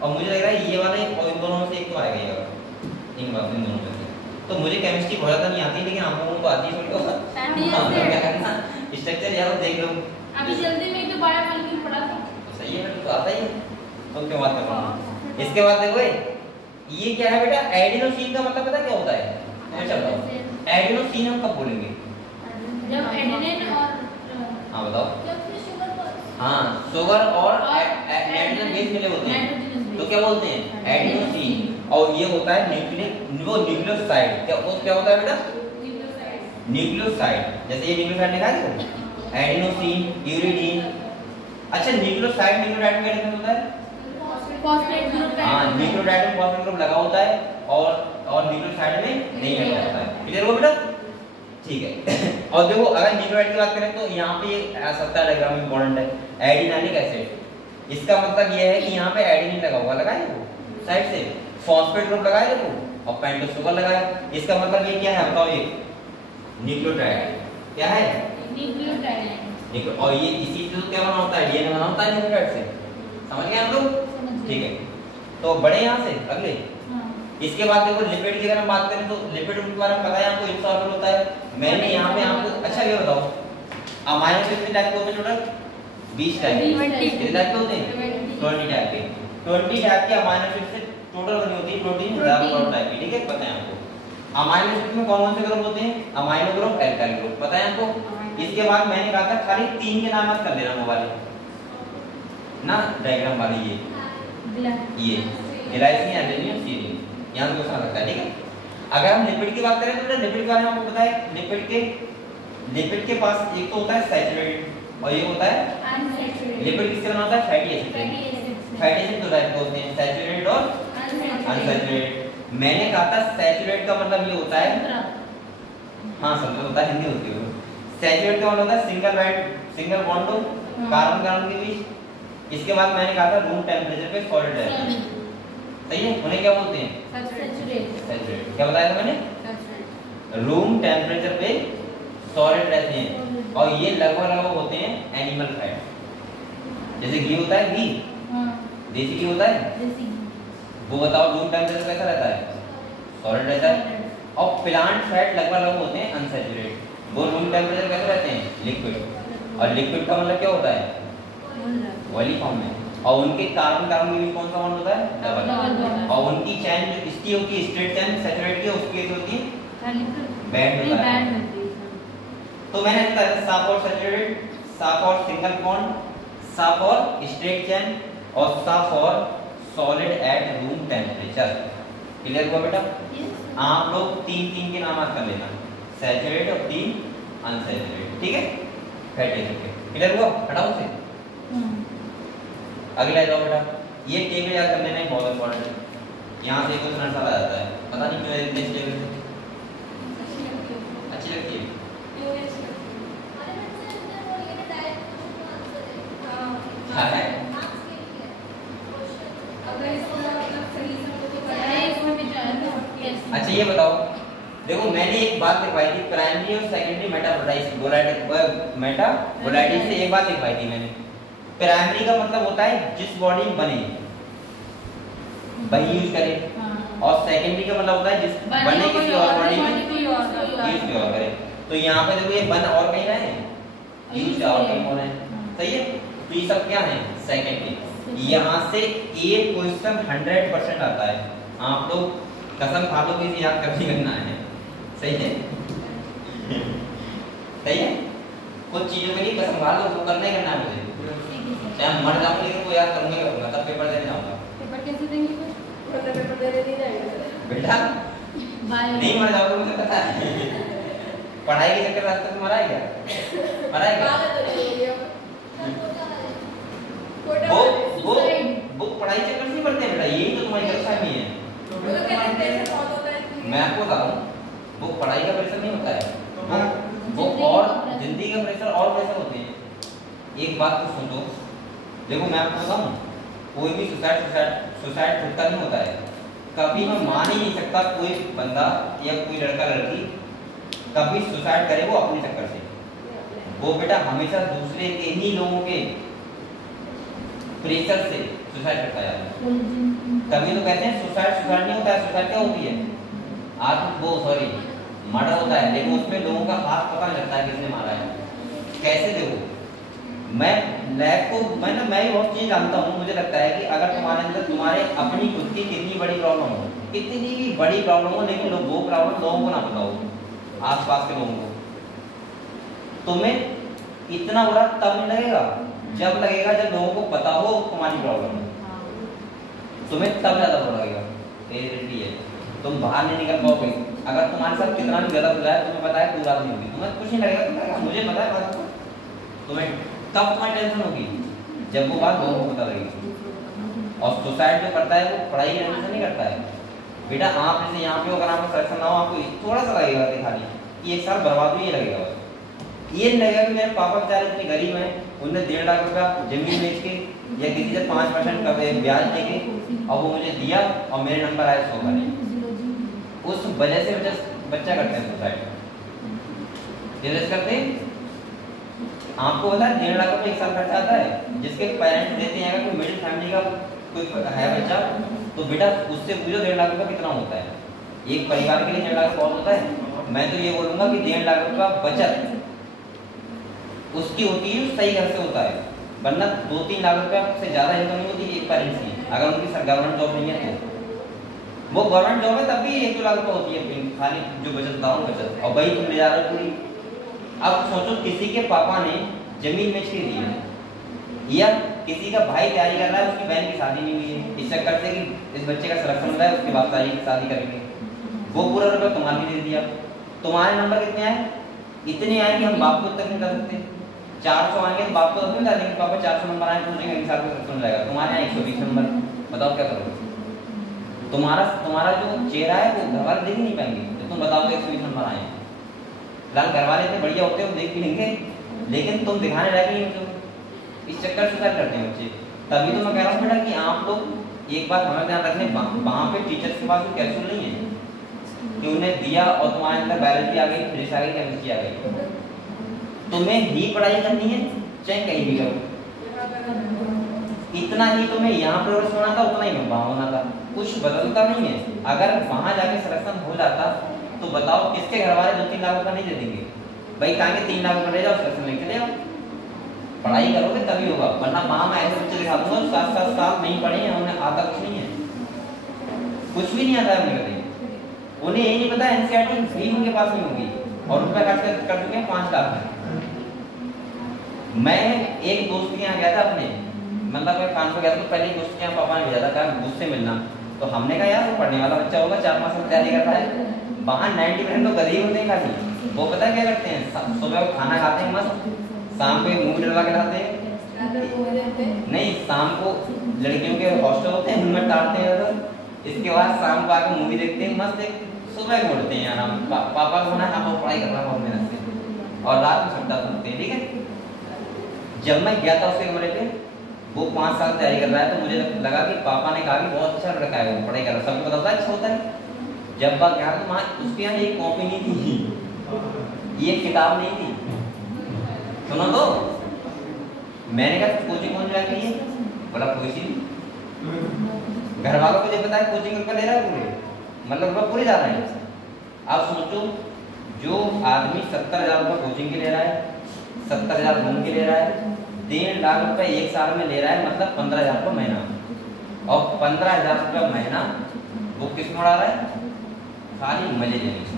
और मुझे लग रहा है ये वाला और इन दोनों में से एक तो आएगा, ये इन दोनों में से। तो मुझे केमिस्ट्री बहुत ज्यादा नहीं आती, लेकिन आप लोगों को आती है थोड़ी बहुत, क्या करना स्ट्रक्चर यार देख लो। अभी जल्दी में तो बायोमोलिक्यूल पढ़ा था, सही है, तो आता ही है, तो क्यों बात कर रहा हूं। इसके बाद देखो ये क्या है बेटा? एडिनोसिन का मतलब पता क्या होता है? मैं चल रहा हूं, एडिनोसिन हम कब बोलेंगे? जब एडेनिन और हाँ बताओ। हाँ, शुगर और नाइट्रोजन बेस मिले होते हैं तो क्या बोलते हैं? एडिनोसिन, और ये होता है न्यूक्लियोसाइड। क्या होता है बेटा? न्यूक्लियोसाइड, जैसे ये न्यूक्लियोसाइड लिखा है देखो, एडिनोसिन, यूरिडीन। अच्छा, न्यूक्लियोसाइड में क्या डिफरेंस होता है? फॉस्फेट ग्रुप, हाँ, न्यूक्लियोटाइड में फॉस्फेट ग्रुप लगा होता है और न्यूक्लियोसाइड में नहीं लगा होता है। क्लियर हो बेटा? ठीक है। और देखो अगर न्यूक्लियोटाइड की बात करें तो यहाँ पे आ सकता है डायग्राम इंपॉर्टेंट है, एडिनालिक एसिड। इसका मतलब ये है कि यहाँ पे एडिनिन लगा हुआ, लगाए देखो साइड से, फॉस्फेट ग्रुप लगाए देखो, और पेंटोस शुगर लगाया। इसका मतलब ये क्या है बताओ? ये न्यूक्लियोटाइड क्या है? न्यूक्लियोटाइड। और ये इसी से क्या बना होता है? डीएनए बना होता है न्यूक्लियोटाइड से। समझ गए हम लोग? ठीक है, तो बढ़े यहाँ से अगले। इसके बाद देखो लिपिड की अगर हम बात करें तो लिपिड के बारे में पता है आपको, इनसॉल्युबल होता है। मैंने यहाँ पे आपको अच्छा ये बताओ, अमाइनो एसिड कितने टाइप के होते हैं टोटल? 20 टाइप के। कितने टाइप के होते हैं? 20 टाइप के। 20 टाइप के अमाइनो एसिड से टोटल बनी होती है प्रोटीन 1000 टाइप की, ठीक है, पता है आपको। अमाइनो एसिड में कौन कौन से ग्रुप होते हैं? अमाइनो ग्रुप, एल्काइल ग्रुप, पता है आपको। इसके बाद मैंने कहा था खाली 3 के नाम याद कर लेना मोबाइल ना, डायग्राम वाली ये ग्लाइसिन, एडेनिन, सीरीन, यहाँ पे क्वेश्चन आ सकता है, ठीक है। अगर हम लिपिड की बात करें तो लिपिड के बारे में आपको पता है, लिपिड के पास एक तो होता है सैचुरेटेड और ये होता है अनसैचुरेटेड। लिपिड किससे बना होता है? फैटी एसिड से। फैटी एसिड दो टाइप के होते हैं, सैचुरेटेड और अनसैचुरेटेड। मैंने कहा था सैचुरेटेड का मतलब ये होता है, हाँ समझ होता है, हिंदी होती है। सैचुरेटेड का मतलब होता है सिंगल बॉन्ड हो कार्बन कार्बन के बीच। इसके बाद मैंने कहा था रूम टेम्परेचर पे सॉलिड रहते हैं, सही है, उन्हें क्या बोलते हैं? सैचुरेटेड। क्या बताया था मैंने? रूम टेम्परेचर पे सॉलिड रहते हैं, और ये लगभग होते हैं एनिमल फैट। जैसे घी होता है, घी देसी घी होता है, वो बताओ रूम टेम्परेचर कैसा रहता है? सॉलिड रहता है। और प्लांट फैट लगभग होते हैं अनसैचुरेटेड, वो रूम टेम्परेचर कैसे रहते हैं? लिक्विड। और लिक्विड का मतलब क्या होता है? ऑयली फॉर्म में। और उनके कार्बन कार्बन के बीच कौन सा बॉन्ड होता है? डबल। और उनकी चेन जो इसकी होती है स्ट्रेट चेन, सैचुरेटेड की, उसकी एक होती है बैंड होता है। तो मैंने बताया साफ और सैचुरेटेड, साफ और सिंगल बॉन्ड, साफ और स्ट्रेट चेन, और साफ और solid at room temperature. Clear हुआ बेटा? आप लोग 3 के नाम याद कर लेना, सैचुरेटेड और 3 अनसैचुरेटेड, ठीक है, फैटी एसिड। क्लियर हुआ? हटाओ से अगला जाओ बेटा, ये टेबल याद कर लेना है, बहुत इंपॉर्टेंट है। यहाँ से क्वेश्चन आंसर आ जाता है, पता नहीं क्यों इतने टेबल अच्छी लगती है। देखो मैंने एक बात लिखवाई थी, प्राइमरी और सेकेंडरी मेटाबोलाइटिस से एक बात लिखवाई थी मैंने। प्राइमरी का मतलब होता है जिस बॉडी में बने वही यूज करे, और सेकेंडरी का मतलब होता है जिस बने किसी और बॉडी में यूज और करे। तो यहाँ पे देखो ये बन और कहीं रहे हैं, यूज और कहीं हो रहे हैं, सही है। तो ये सब क्या है, सेकेंडरी। यहाँ से ये क्वेश्चन 100% आता है, आप लोग कसम खा लो कि इसे याद करनी करना है, सही है सही है। कुछ चीजों के लिए कसम खा लो, वो करना ही करना है मुझे, चाहे मर जाऊँ लेकिन वो याद करूंगा ही करूंगा, तब पेपर देने जाऊंगा। पेपर कैसे देंगे फिर? पेपर देने नहीं जाएगा बेटा, नहीं मर जाओगे मुझे पता है। पढ़ाई के चक्कर रास्ते में मरा है क्या? मरा है क्या? वो पढ़ाई चक्कर से पढ़ते हैं बेटा, यही तो तुम्हारी गलतफहमी है। मैं आपको बता रहा हूँ, वो पढ़ाई का प्रेशर नहीं होता है, वो और जिंदगी का प्रेशर और प्रेशर होते हैं। एक बात तो सोचो, देखो मैं आपको बताऊँ, कोई भी सुसाइड खुद का नहीं होता है। कभी मैं मान ही नहीं सकता कोई बंदा या कोई लड़का लड़की कभी सुसाइड करे वो अपने चक्कर से। वो बेटा हमेशा दूसरे के ही लोगों के प्रेशर से सुसाइड करता है। तभी तो कहते हैं सुसाइड नहीं होता है। सुसाइड क्या होती है? मर्डर होता है, लेकिन उसमें लोगों का हाथ पता नहीं लगता है किसने मारा है, कैसे। देखो मैं भी बहुत चीज जानता हूँ। मुझे लगता है कि अगर तुम्हारे अंदर तुम्हारे अपनी खुद की कितनी बड़ी प्रॉब्लम हो, कितनी भी बड़ी प्रॉब्लम हो, लेकिन वो प्रॉब्लम लोगों को ना पता हो, आसपास के लोगों को, तुम्हें इतना बुरा तब नहीं लगेगा जब लोगों को पता हो तुम्हारी प्रॉब्लम है, तुम्हें तब ज्यादा बुरा लगेगा। रियलिटी है, तुम बाहर नहीं निकल पाओगे। अगर तुम्हारे साथ कितना भी गलत हो जाए, तुम्हें पता है पूरा नहीं होगी, तुम्हें कुछ नहीं लगेगा, मुझे पता है बात। तुम्हें कब तुम्हारी टेंशन होगी? जब वो बात लोगों को पता लगेगी। और सुसाइड जो करता है वो पढ़ाई करने से नहीं करता है बेटा। आप जैसे यहाँ पे अगर आपको सिलेक्शन ना हो, आपको थोड़ा सा लगेगा खाली कि एक साल बर्बाद हुई, ये लगेगा बस। ये नहीं लगेगा कि मेरे पापा बेचारे इतने गरीब हैं, उन्हें 1.5 लाख रुपया जमीन बेच के या किसी से 5% का ब्याज देके और वो मुझे दिया और मेरे नंबर आए 100 का। उस वजह से बच्चा करते हैं सुसाइड, करते हैं। आपको पता है 1.5 लाख रुपये एक साल खर्चा आता है, जिसके पेरेंट्स देते हैं। अगर कोई मिडिल फैमिली का कोई है बच्चा, तो बेटा उससे पूछो 1.5 लाख रुपये कितना होता है। एक परिवार के लिए 1.5 लाख बहुत होता है। मैं तो ये बोलूंगा कि 1.5 लाख रुपये बचत उसकी होती है, सही घर से होता है, वरना 2-3 लाख रुपये से ज्यादा इनकम नहीं होती एक पेरेंट्स की। अगर उनकी गवर्नमेंट जॉब नहीं है तो वो गवर्नमेंट जॉब है, तब भी 1-2 लाख रुपये होती है खाली जो बचत बताऊँ बचत, और वही तुम ले जा रहे हो पूरी। अब सोचो किसी के पापा ने जमीन बेच के दी है, या किसी का भाई तैयारी कर रहा है, उसकी बहन की शादी नहीं हुई है, इस चक्कर से कि इस बच्चे का सिलेक्शन हो रहा है, उसके बाद शादी करेंगे, वो पूरा रुपया तुम्हारे दे दिया। तुम्हारे नंबर कितने आए? इतने आए कि हम बाप को तक नहीं कर सकते। 400 आएंगे तो बाप को तक नहीं देंगे, पापा 400 नंबर आए तो सोचेंगे अगले साल को सिलेक्शन हो जाएगा। तुम्हारे आए 120 नंबर, बताओ क्या करोगे? तुम्हारा जो चेहरा है वो घर वाले देख नहीं पाएंगे तो तुम बताओगे 120 नंबर आए। फिलहाल घर वाले इतने बढ़िया होते हैं, वो देख भी लेंगे, लेकिन तुम दिखाने लायक नहीं हो। इस चक्कर से सुसाइड करते हैं बच्चे। तभी तो मैं कह रहा हूँ बेटा कि आप लोग एक बात हमें ध्यान रखने, वहाँ पे टीचर्स के पास कैलकुलेशन नहीं है कि उन्हें दिया और तुम्हारे अंदर बायोलॉजी आ गई, फिजिक्स आ गई, केमिस्ट्री आ गई। तुम्हें ही पढ़ाई करनी है, चाहे कहीं भी करो। इतना ही तुम्हें यहाँ प्रोग्रेस होना था, उतना ही वहाँ होना था, कुछ बदलता नहीं है। अगर वहाँ जाके सिलेक्शन हो जाता तो बताओ किसके घर वाले 2-3 लाख रुपया नहीं दे देंगे? भाई कहेंगे 3 लाख रुपये ले जाओ, सिलेक्शन लेके ले आओ, पढ़ाई करोगे तभी होगा। वरना वहाँ मैं ऐसे बच्चे दिखा दूंगा 7-7 साल नहीं पढ़े हैं, उन्हें आता कुछ नहीं है, कुछ भी नहीं आता है उन्हें कहीं। उन्हें यही नहीं पता एनसीईआरटी फ्री उनके पास नहीं होगी और रुपया खर्च कर चुके हैं 5 लाख में। मैं एक दोस्त के यहाँ गया था अपने, मतलब मैं कानपुर गया था, तो पहले दोस्त के यहाँ पापा ने भेजा था, कहा मुझसे मिलना। तो हमने कहा यार वो पढ़ने वाला बच्चा होगा, 4 मास में तैयारी कर रहा है। वहाँ 90% तो गधे होते हैं खाली। वो पता है क्या करते हैं? सुबह वो खाना खाते हैं मस्त, शाम को मूवी डलवा के लाते हैं, नहीं शाम को लड़कियों के हॉस्टल होते हैं उनमें टालते हैं, इसके बाद शाम को आके मूवी देखते हैं मस्त, सुबह को उठते हैं आराम। पापा को ना हाँ पढ़ाई कर रहा है बहुत मेहनत से, और रात में सट्टा सुनते हैं। ठीक है, जब मैं गया था उसके कमरे पे, वो 5 साल तैयारी कर रहा है, तो मुझे लगा कि पापा ने कहा कि बहुत अच्छा लड़का है, वो पढ़ाई कर रहा है, सबको पता होता है अच्छा होता है। जब बात क्या तो वहाँ उसके यहाँ एक कॉपी नहीं थी, ये किताब नहीं थी। सुनो तो मैंने कहा कोचिंग कौन ज्वाइन की है, बोला कोई सी घर वालों को जब बताया कोचिंग रुपये ले रहा है पूरे, मतलब रुपये पूरे जा रहे हैं। अब सोचो जो आदमी 70,000 रुपये कोचिंग के ले रहा है, 70,000 घूम के ले रहा है, 3 लाख रुपए एक साल में ले रहा है, मतलब 15,000 रुपये महीना, और 15,000 रुपये महीना वो किस में उड़ा रहा है, खाली मजे लेने से।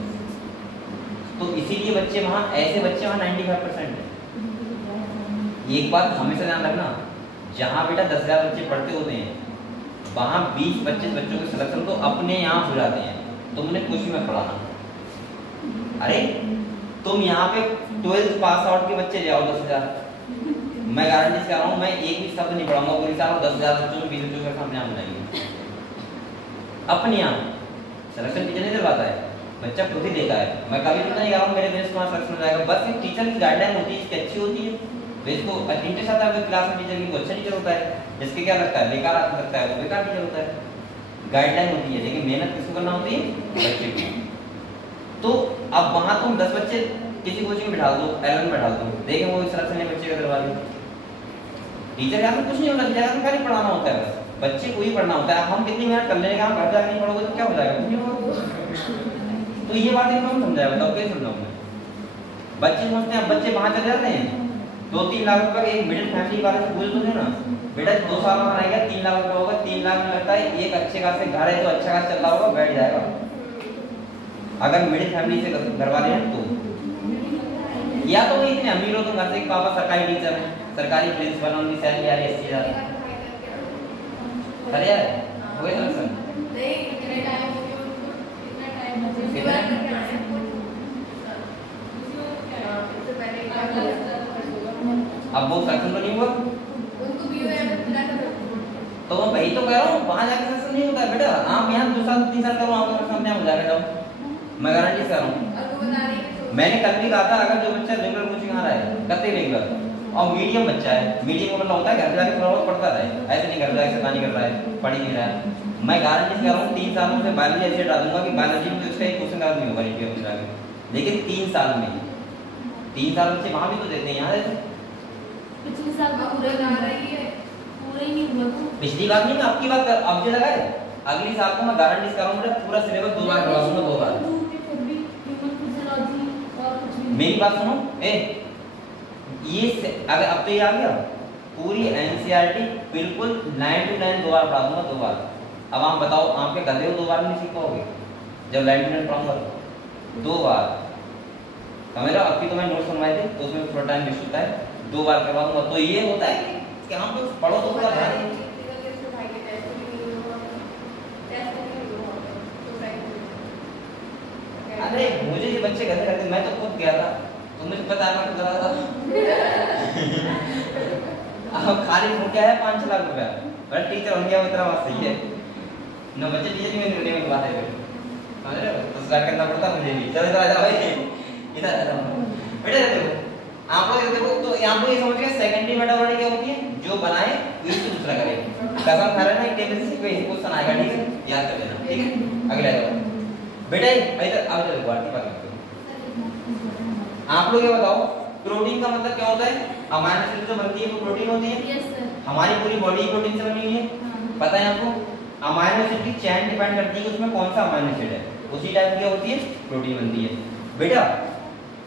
तो इसीलिए बच्चे वहाँ, ऐसे बच्चे वहाँ 95% है। एक बात हमेशा ध्यान रखना, जहाँ बेटा 10,000 बच्चे पढ़ते होते हैं वहाँ 20-25 बच्चों के सिलेक्शन तो अपने यहाँ हो जाते हैं, तुमने कुछ भी मत पढ़ाना। अरे तुम यहाँ पे 12th पास आउट के बच्चे ले आओ 10,000, मैं गारंटी से कह रहा हूँ, मैं एक भी शब्द नहीं पढ़ाऊंगा पूरी साल, 10,000 बच्चों में 20 बच्चों के सामने हम बनाएंगे अपने यहाँ। सिलेक्शन टीचर नहीं दिलवाता है, बच्चा खुद ही देता है। मैं कभी तो नहीं कह रहा हूँ मेरे बेस में सिलेक्शन हो जाएगा, बस एक टीचर की गाइडलाइन होती है, इसकी अच्छी होती है, बेस को इंटरेस्ट आता है क्लास में टीचर की, वो अच्छा टीचर होता है, जिसके क्या लगता है बेकार लगता है वो बेकार टीचर होता है। गाइडलाइन होती है, लेकिन मेहनत किसको करना होती है, बच्चे को। तो अब वहाँ तुम 10 बच्चे किसी कोचिंग में बिठा दो, 11 में बिठा दो, देखें वो सिलेक्शन है बच्चे का करवा लो। टीचर यहाँ पे कुछ नहीं होना चाहिए, खाली पढ़ाना होता है, बस बच्चे को ही पढ़ना होता है। हम कितनी मेहनत कर लेंगे, हम घर जाकर नहीं पढ़ोगे तो क्या हो जाएगा। तो ये बात इनको हम समझाया, बताओ कैसे समझाऊं मैं। बच्चे सोचते हैं, बच्चे वहां चले जाते हैं, 2-3 लाख रुपए एक मिडिल फैमिली वाले से बोल दो ना, बेटा 2 साल में बनाएगा 3 लाख रुपए होगा, 3 लाख में लगता है एक अच्छे खासे घर है, तो अच्छा खासा चल रहा होगा, बैठ जाएगा। अगर मिडिल फैमिली से घर वाले हैं तो, या तो वो इतने अमीर हो तो घर से पापा सरकारी टीचर है, सरकारी प्रिंसिपल, उनकी सैलरी आ रही है 80,000। अरे यार हो गया सिलेक्शन अब वो सिलेक्शन तो नहीं हुआ, तो मैं वही तो कह रहा हूँ, वहां जाके सिलेक्शन नहीं होता है बेटा। आप यहाँ 2 साल 3 साल करो, आपका सिलेक्शन अपने आप हो जाएगा। जाओ, मैं गारंटी से कह रहा हूँ। मैंने कल भी कहा था, अगर जो बच्चा रेगुलर कोचिंग आ रहा है, करते रेगुलर, और मीडियम बच्चा है, मीडियम का मतलब होता है घर जाके थोड़ा बहुत पढ़ता रहे, ऐसे नहीं घर जाके शैतानी कर रहा है, पढ़ ही नहीं रहा है, मैं गारंटी से कह रहा हूँ 3 सालों से बायोलॉजी ऐसे हटा दूंगा कि बायोलॉजी में तो इसका एक क्वेश्चन नहीं होगा इंडिया में जाके, लेकिन 3 साल में 3 साल बच्चे वहाँ भी तो देते हैं, यहाँ देते। पिछले साल का पूरा ही नहीं हुआ। पिछली बात नहीं, आपकी बात अब जो लगाए, अगली साल को मैं गारंटी से कह रहा हूँ पूरा सिलेबस 2 बार करवाऊंगा, 2 बार। मेरी बात सुनो, ये अगर अब तो ये आ गया, पूरी एनसीईआरटी बिल्कुल 9 to 9 2 बार पढ़ा दूंगा, 2 बार। अब आप बताओ, आप क्या गधे हो, 2 बार नहीं सीख पाओगे जब 9 to 9 पढ़ाऊंगा 2 बार। समझ रहे हो, अभी तो मैं नोट सुनवाए थे तो उसमें थोड़ा टाइम वेस्ट होता है, 2 बार करवाऊंगा। तो ये होता है कि हम लोग पढ़ो तो पूरा ध्यान। अरे मुझे ये बच्चे गधे करते, मैं तो खुद गया था, तो मुझे पता है मैं खुद रहा था। अब खाली हो क्या है 5 लाख रुपया, पर टीचर हो गया उतना बात सही है न, बच्चे टीचर नहीं मिलने की बात है। समझ रहे हो, तो स्टार्ट करना पड़ता मुझे भी। चलो इधर आ जाओ भाई, इधर आ जाओ बेटा। देखो आप लोग देखो, तो यहाँ पे ये समझ गए सेकेंडरी मेटाबॉलिटी क्या होती है, जो बनाए वही तो दूसरा करे। कसम खा रहे ना, एक टेबल से कोई क्वेश्चन आएगा, ठीक है, याद कर लेना, ठीक है। अगला जाओ बेटा, इधर आओ, चलो बात बात आप लोग ये बताओ, प्रोटीन का मतलब क्या होता है। हमारे शरीर जो बनती है वो प्रोटीन होती है। Yes sir. हमारी पूरी बॉडी प्रोटीन से बनी हुई है, पता है आपको। अमाइनो एसिड की चेन डिपेंड करती है उसमें कौन सा अमाइनो एसिड है, उसी टाइप की होती है प्रोटीन बनती है। बेटा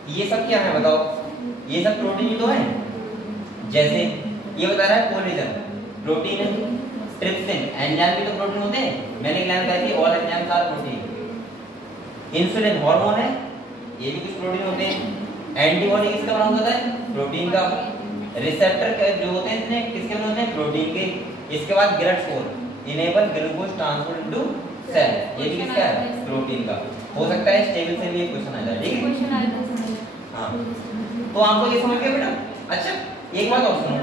ये सब क्या है बताओ, ये सब प्रोटीन ही तो है। जैसे ये बता रहा है कोलेजन प्रोटीन है, ट्रिप्सिन एंजाइम भी तो प्रोटीन होते हैं। मैंने एक लाइन बताई थी, all enzymes are protein. Insulin hormone है, ये भी कुछ प्रोटीन होते हैं। एंटीबॉडी किसका बना होता है, प्रोटीन का। रिसेप्टर जो होते हैं इतने किसके बने होते हैं, प्रोटीन के। इसके बाद GLUT4 enable glucose transport into cell, ये भी किसका है, प्रोटीन का। हो सकता है स्टेबल से भी क्वेश्चन आ जाए, ठीक है। हाँ तो आपको ये समझ गया बेटा। अच्छा एक बात और सुनो,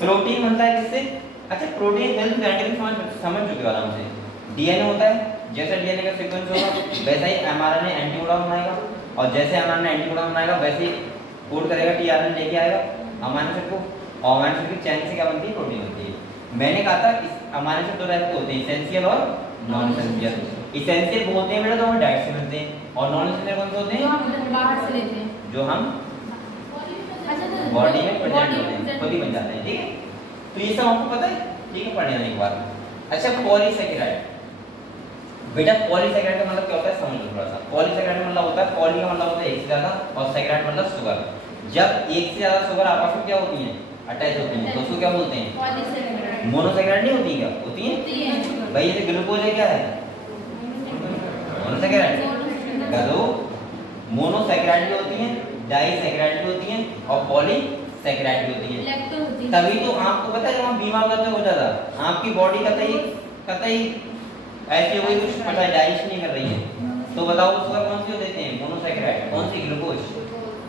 प्रोटीन बनता है किससे। अच्छा प्रोटीन हेल्थ साइंटिफिक समझ चुके हो आराम से। डीएनए होता है, जैसे डीएनए का सीक्वेंस होगा वैसा ही एमआरएनए एंटीकोडॉन बनाएगा, और जैसे एमआरएनए एंटीकोडॉन बनाएगा वैसे ही कोड करेगा, टीआरएनए लेके आएगा अमाइनो एसिड को, और अमाइनो एसिड की चेन से क्या बनती है, प्रोटीन बनती है। मैंने कहा था इस अमाइनो एसिड दो टाइप के होते हैं, एसेंशियल और नॉन एसेंशियल। इसेंशियल वो होते हैं बेटा जो हमें डाइट से मिलते हैं, और नॉन इसेंशियल कौन से होते जो हैं हम बाहर से लेते हैं। जो हम अच्छा तो बॉडी में प्रेजेंट बॉडी होते हैं, में खुद ही बन जाते हैं। ठीक है, तो ये सब आपको पता है। ठीक है, पढ़ने आने के बाद अच्छा पॉलीसैकेराइड बेटा, पॉलीसैकेराइड का मतलब क्या होता है समझ लो थोड़ा सा। पॉलीसैकेराइड का मतलब होता है, पॉली का मतलब होता है एक से ज्यादा, और सैकेराइड मतलब शुगर। जब एक से ज्यादा शुगर आपस में क्या होती हैं अटैच होती हैं तो उसको क्या बोलते हैं पॉलीसैकेराइड मोनोसैकेराइड नहीं होती क्या होती है होती है। भाई। ये ग्लूकोज है क्या है मोनोसैकेराइड, गलो मोनोसैकेराइड भी होती हैं, डाइसैकेराइड भी होती हैं और पॉलीसैकेराइड भी होती हैं। लैक्टोज होती है। तभी तो आपको पता है जब हम बीमार होते हैं हो जाता आपकी बॉडी कतई ऐसे हुई कुछ पता है डाइजेस्ट नहीं कर रही है, तो बताओ शुगर कौन सी देते हैं मोनोसैकेराइड, कौन सी ग्लूकोज।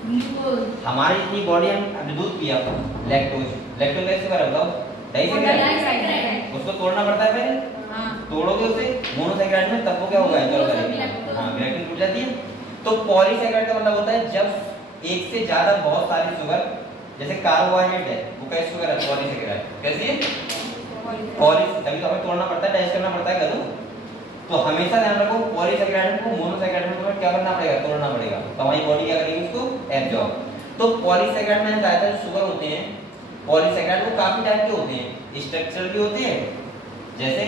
ग्लूकोज हमारी इतनी बॉडी हम दूध पिया लैक्टोज, लैक्टोज कैसे कर बताओ डाइसैकेराइड, डाइसैकेराइड उसको तोड़ना पड़ता है पहले, हां तोड़ोगे उसे मोनोसैकेराइड में तब वो क्या होगा वो एंटर सब करेगा। lactose। हां ग्लैक्टोज टूट जाती है। तो पॉलीसैकेराइड का मतलब होता है जब एक से ज्यादा बहुत सारी शुगर, जैसे कार्बोहाइड्रेट है वो कैसे शुगर है पॉलीसैकेराइड, कैसी है पॉली, तभी तो हमें तोड़ना पड़ता है डाइजेस्ट करना पड़ता है कदू। तो हमेशा ध्यान रखो पॉलीसैकेराइड को मोनोसैकेराइड में तुम्हें क्या करना पड़ेगा तोड़ना पड़ेगा, तो हमारी बॉडी क्या करेगी उसको एब्जॉर्ब। तो पॉलीसैकेराइड में ज्यादातर शुगर होते हैं पॉलीसैकेराइड वो काफी टाइप के होते हैं, स्ट्रक्चरल भी होते हैं, जैसे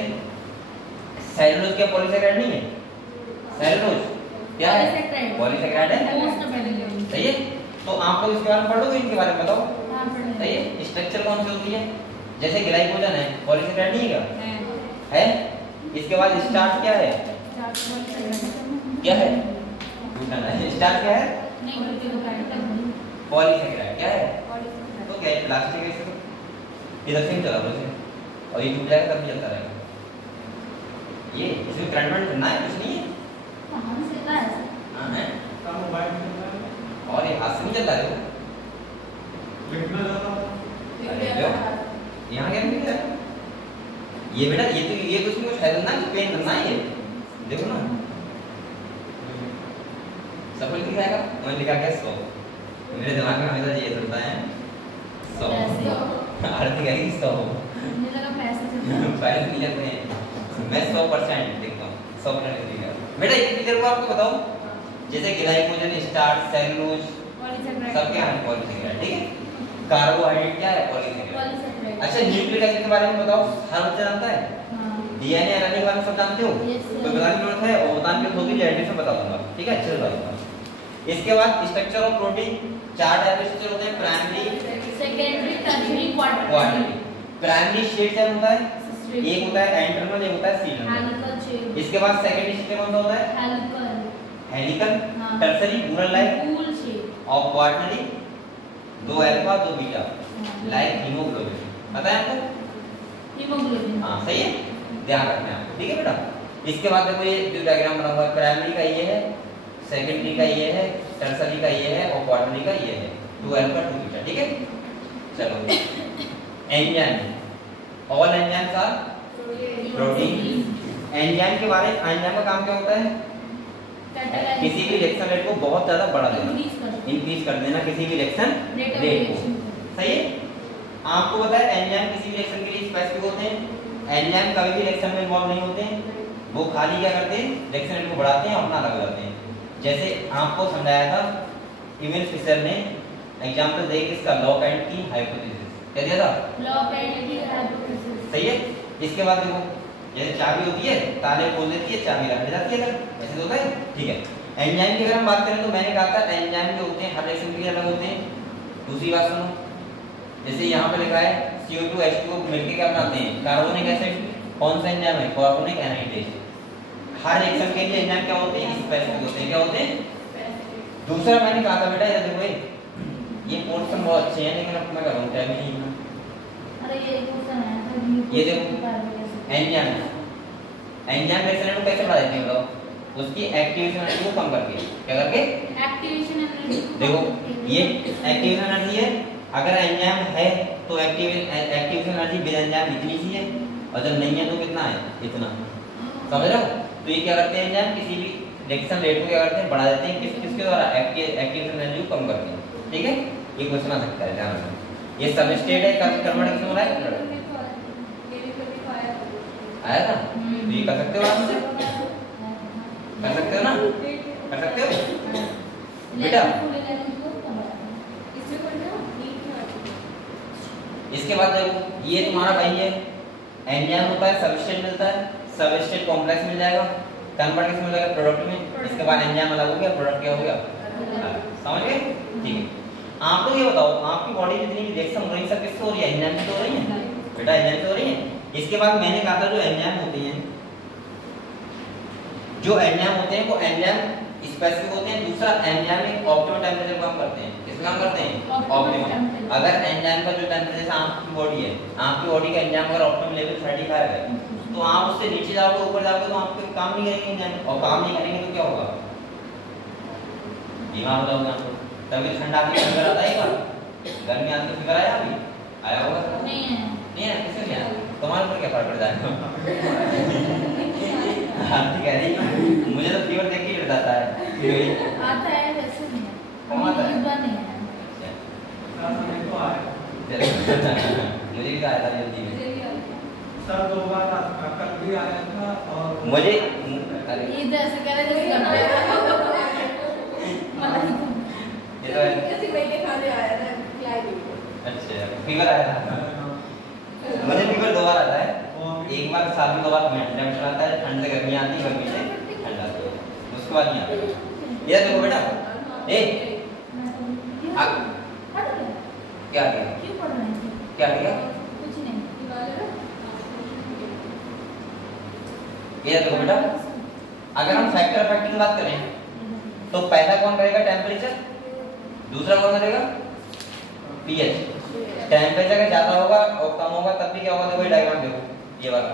सेलुलोज क्या पॉलीसैकेराइड नहीं है, सेलुलोज क्या है पॉलीसैकेराइड है, मोस्ट पहले सही है। तो आप लोग इसके बारे में पढ़ोगे, इनके बारे में बताओ, हां पढ़ सही है। स्ट्रक्चर कौन सी होती है, जैसे ग्लाइकोजन है पॉलीसैकेराइड नहीं है क्या है। इसके बाद स्टार्च क्या है, क्या है ग्लूटन है, स्टार्च क्या है नहीं ग्लूकोज पॉलीसैकेराइड क्या है, तो क्या है प्लास्टिक है, इसको इधर से ही चला लो इसे, और ये टूट जाएगा तब भी चलता रहेगा। ये इसमें करंट करना है कुछ नहीं है, कहां से आता है हां है का मोबाइल में चल रहा है और ये हाथ से नहीं चल रहा है लिखना ज्यादा अरे लो यहाँ क्या लिख रहा है ये बेटा, ये तो ये कुछ नहीं कुछ है ना कि पेन करना है, ये देखो ना सब कुछ लिखा है, मैंने लिखा क्या 100, मेरे दिमाग में हमेशा ये चलता है 100 आरती करेगी 100 मुझे लगा पैसे से फाइल नहीं लेते हैं, मैं 100% देखता हूँ 100% लिखा बेटा। ये क्लियर हुआ आपको बताओ, जैसे ग्लाइकोजन स्टार्च सेलुलोज सब क्या है पॉलीसैकेराइड, ठीक है। कार्बोहाइड्रेट क्या है पॉलीसैकेराइड। अच्छा न्यूक्लिक एसिड के बारे में बताओ, हर बच्चा जानता है, डीएनए आरएनए के बारे में सब जानते हो, कोई बताने की जरूरत है, और बताने की होगी जल्दी से बता दूंगा, ठीक है अच्छे से बताऊंगा। इसके बाद स्ट्रक्चर ऑफ प्रोटीन, चार टाइप के स्ट्रक्चर होते हैं, primary secondary tertiary quarterly. Primary state क्या होता है, एक होता है एंटरनल, एक होता है सीटर्नल। इसके बाद सेकेंडरी स्टेट कौन सा होता है हेलिकल, हाँ। टर्सरी पूरल लाइक, फूल शेप और quarterly 2 alpha 2 beta like haemoglobin, पता है आपको हीमोग्लोबिन। हाँ सही है, ध्यान रखना है आपको, ठीक है बेटा। इसके बाद देखो ये जो डायग्राम बना हुआ है, प्राइमरी का ये है, सेकेंडरी का ये है, टर्सरी का ये है और क्वार्टरली का ये है, 2 अल्फा 2 बीटा, ठीक है। चलो enzyme, all enzymes are protein. Enzyme के बारे में, एंजाइम का काम क्या होता है, किसी भी रिएक्शन रेट को बहुत ज्यादा बढ़ा देना, इंक्रीज कर देना किसी भी रिएक्शन रेट को, सही है। आपको पता है एंजाइम किसी भी रिएक्शन के लिए स्पेसिफिक होते हैं, एंजाइम कभी भी रिएक्शन में इन्वॉल्व नहीं होते हैं, वो खाली क्या करते हैं रिएक्शन रेट को बढ़ाते हैं और अपना अलग हो जाते हैं। जैसे आपको समझाया था इवन फिशर ने एग्जांपल दे के इसका लॉक एंड की हाइपोथेसिस क्या दिया था, लॉक एंड की हाइपोथेसिस, सही है। इसके बाद देखो जैसे चाबी होती है ताले खोल देती है, चाबी रख जाती है, ऐसे तो होता है, ठीक है। एंजाइम की अगर हम बात करें तो मैंने कहा था एंजाइम जो होते हैं हर रिएक्शन के लिए अलग होते हैं। दूसरी बात सुनो, जैसे यहाँ पे लिखा है CO2 H2O मिलकर क्या बनाते हैं कार्बोनिक एसिड, कौन सा एंजाइम है कार्बोनिक एनाइड्रेज। हर रिएक्शन के लिए एंजाइम क्या होते हैं स्पेसिफिक होते हैं, क्या होते हैं। दूसरा मैंने कहा था बेटा ये देखो ये पोर्शन बहुत अच्छे हैं लेकिन अब मैं करूँ टाइम नहीं है। अरे ये क्वेश्चन है ये देखो एंजाइम, एंजाइम रिएक्शन को कैसे बढ़ा देते हैं बताओ, उसकी एक्टिवेशन एनर्जी को कम करके, क्या करके एक्टिवेशन एनर्जी। देखो ये एक्टिवेशन एनर्जी है, अगर एंजाइम है तो एक्टिवेशन एनर्जी बिना एंजाइम इतनी सी है, और जब नहीं है तो कितना है इतना, समझ रहे हो। तो ये क्या करते हैं एंजाइम किसी भी रिएक्शन रेट को क्या करते हैं बढ़ा देते हैं, किसके द्वारा एक्टिवेशन एनर्जी को कम करके, ठीक है। ये क्वेश्चन आ सकता है, ध्यान रखना। ये सबस्ट्रेट है कन्वर्ट किसमें हो रहा है आया था, तो ये कर सकते हो आप, कर सकते हो ना? कर सकते हो बेटा? इसमें पढ़ना नीट में आती है। इसके बाद देखो ये तुम्हारा भाई है, एंजाइम होता है, सबस्ट्रेट मिलता है, सबस्ट्रेट कॉम्प्लेक्स मिल जाएगा, कन्वर्ट किस में जाएगा? प्रोडक्ट में। इसके बाद एंजाइम अलग हो गया, प्रोडक्ट क्या हो गया? समझ गए? ठीक है। आप लोग ये बताओ आपकी बॉडी में जितनी रिएक्शन हो रही है सब किससे हो रही है? एंजाइम से हो रही है बेटा, एंजाइम से हो रही है। इसके बाद मैंने कहा था जो एंजाइम होते हैं वो एंजाइम स्पेसिफिक होते हैं। दूसरा एंजाइम एक ऑप्टिमम टेंपरेचर पर काम करते हैं। किस काम करते हैं? ऑप्टिमम। अगर एंजाइम का जो टेंपरेचर आपकी बॉडी है, आपकी बॉडी का एंजाइम अगर ऑप्टिमम लेवल 35 है तो आप उससे नीचे जाओगे ऊपर जाओगे तो आपके काम नहीं करेंगे एंजाइम, और काम नहीं करेंगे तो क्या होगा? बीमार हो जाओगे आप। तभी ठंडा की फिगर आता है, गर्मी आती है फिगर आया अभी आया होगा? नहीं है किसने क्या तुम्हारे ऊपर क्या फर्क पड़ जाएगा? आंटी कह रही मुझे तो फीवर देख के डर जाता है। आता है वैसे नहीं है, आता है? इस बार नहीं है। सर हमें तो आया मुझे भी आया था जल्दी में सर 2 बार कल भी आया था और मुझे ये जैसे कह रहे जैसे करना है ये तो है। किसी महीने खाने आया था खिलाई भी। अच्छा फीवर आया था मुझे फीवर 2 बार आता है, एक बार साल में 2 बार टेंशन आता है, ठंड से गर्मी आती है, गर्मी से ठंड आती है, उसके बाद नहीं आता। ये देखो बेटा ए क्या किया क्यों पढ़ रहे हैं? क्या किया कुछ नहीं। ये देखो बेटा अगर हम फैक्टर इफेक्ट की बात करें तो पहला कौन रहेगा? टेम्परेचर। दूसरा कौन रहेगा? पीएच। टेम्परेचर अगर ज्यादा होगा और कम होगा तब भी क्या होगा? देखो ये डायग्राम देखो ये वाला।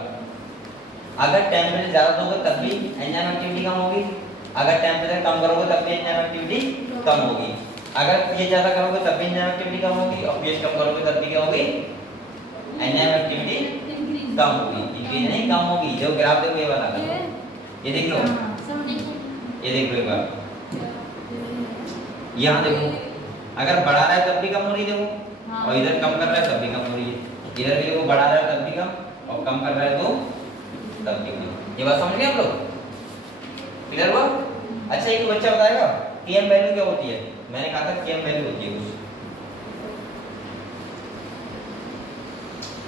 अगर टेम्परेचर ज्यादा दोगे तब भी एंजाइम एक्टिविटी कम होगी, अगर टेम्परेचर कम करोगे तब भी एंजाइम एक्टिविटी कम होगी, अगर पीएच ज्यादा करोगे तब भी एंजाइम एक्टिविटी कम होगी, और पीएच कम करोगे तब भी क्या होगी? एंजाइम एक्टिविटी कम होगी। इंक्रीज नहीं कम होगी। जो ग्राफ देखो ये वाला ये देख लो, ये देख लो एक बार यहाँ देखो अगर बढ़ा रहा है तब भी कम हो रही है देखो, और इधर कम कर रहा है तब भी कम हो रही है। इधर भी देखो बढ़ा रहा है तब भी कम, और कम कर रहा है तो तब भी कम। ये बात समझ गए आप लोग? क्लियर हुआ? अच्छा एक बच्चा बताएगा केएम वैल्यू क्या होती है? मैंने कहा था केएम वैल्यू होती है कुछ,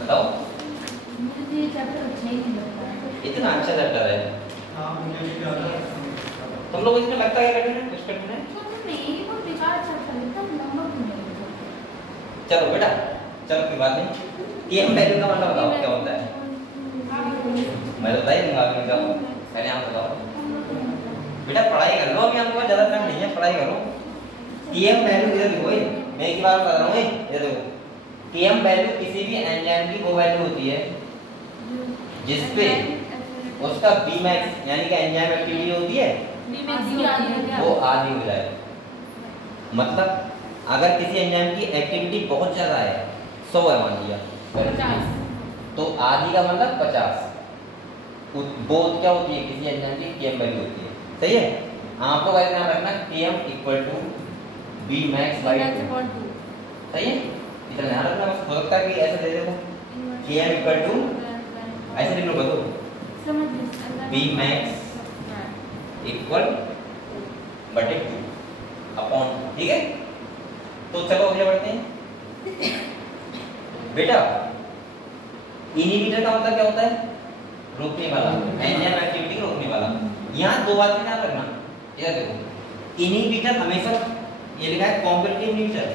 बताओ। मुझे तो ये चैप्टर अच्छा ही नहीं लगता है। इतना अच्छा चैप्टर है। हाँ मुझे भी ज्यादा तुम लोग इसमें लगता है कठिन है? कुछ कठिन है? नहीं वो बेकार चैप्टर है, इतना लंबा क्यों नहीं है? चलो बेटा चलो कोई बात नहीं। केएम वैल्यू का मतलब बताओ क्या होता है? मैं तो बता ही दूंगा आपको, पहले आप बताओ बेटा। पढ़ाई कर लो, अभी हमको ज्यादा टाइम नहीं है, पढ़ाई करो। केएम वैल्यू इधर देखो, मैं एक बार बता रहा हूँ ये देखो। केएम वैल्यू किसी भी एंजाइम की वो वैल्यू होती है जिसपे उसका Bmax यानी कि एंजाइम एक्टिविटी होती है वो आधी हो जाए। मतलब अगर किसी एंजाइम की एक्टिविटी बहुत ज्यादा है 100 है मान लिया, तो आधी का मतलब 50। वो क्या होती है? किसी एंजाइम की केएम वैल्यू होती है। सही है? आप लोग ऐसे ध्यान रखना K M equal to Bmax by 2। सही है? इतना ध्यान रखना। बस हो सकता है कि ऐसे दे देखो केएम इक्वल टू ऐसे लिख लो बताओ Bmax इक्वल बटे 2 अपॉन। ठीक है? तो चलो आगे बढ़ते हैं बेटा। इनहिबिटर का मतलब क्या होता है? रोकने वाला, एंजाइम एक्टिविटी को रोकने वाला। यहाँ 2 बातें ध्यान रखना। इधर देखो इनहिबिटर हमेशा ये लिखा है कॉम्पिटिटिव इनहिबिटर।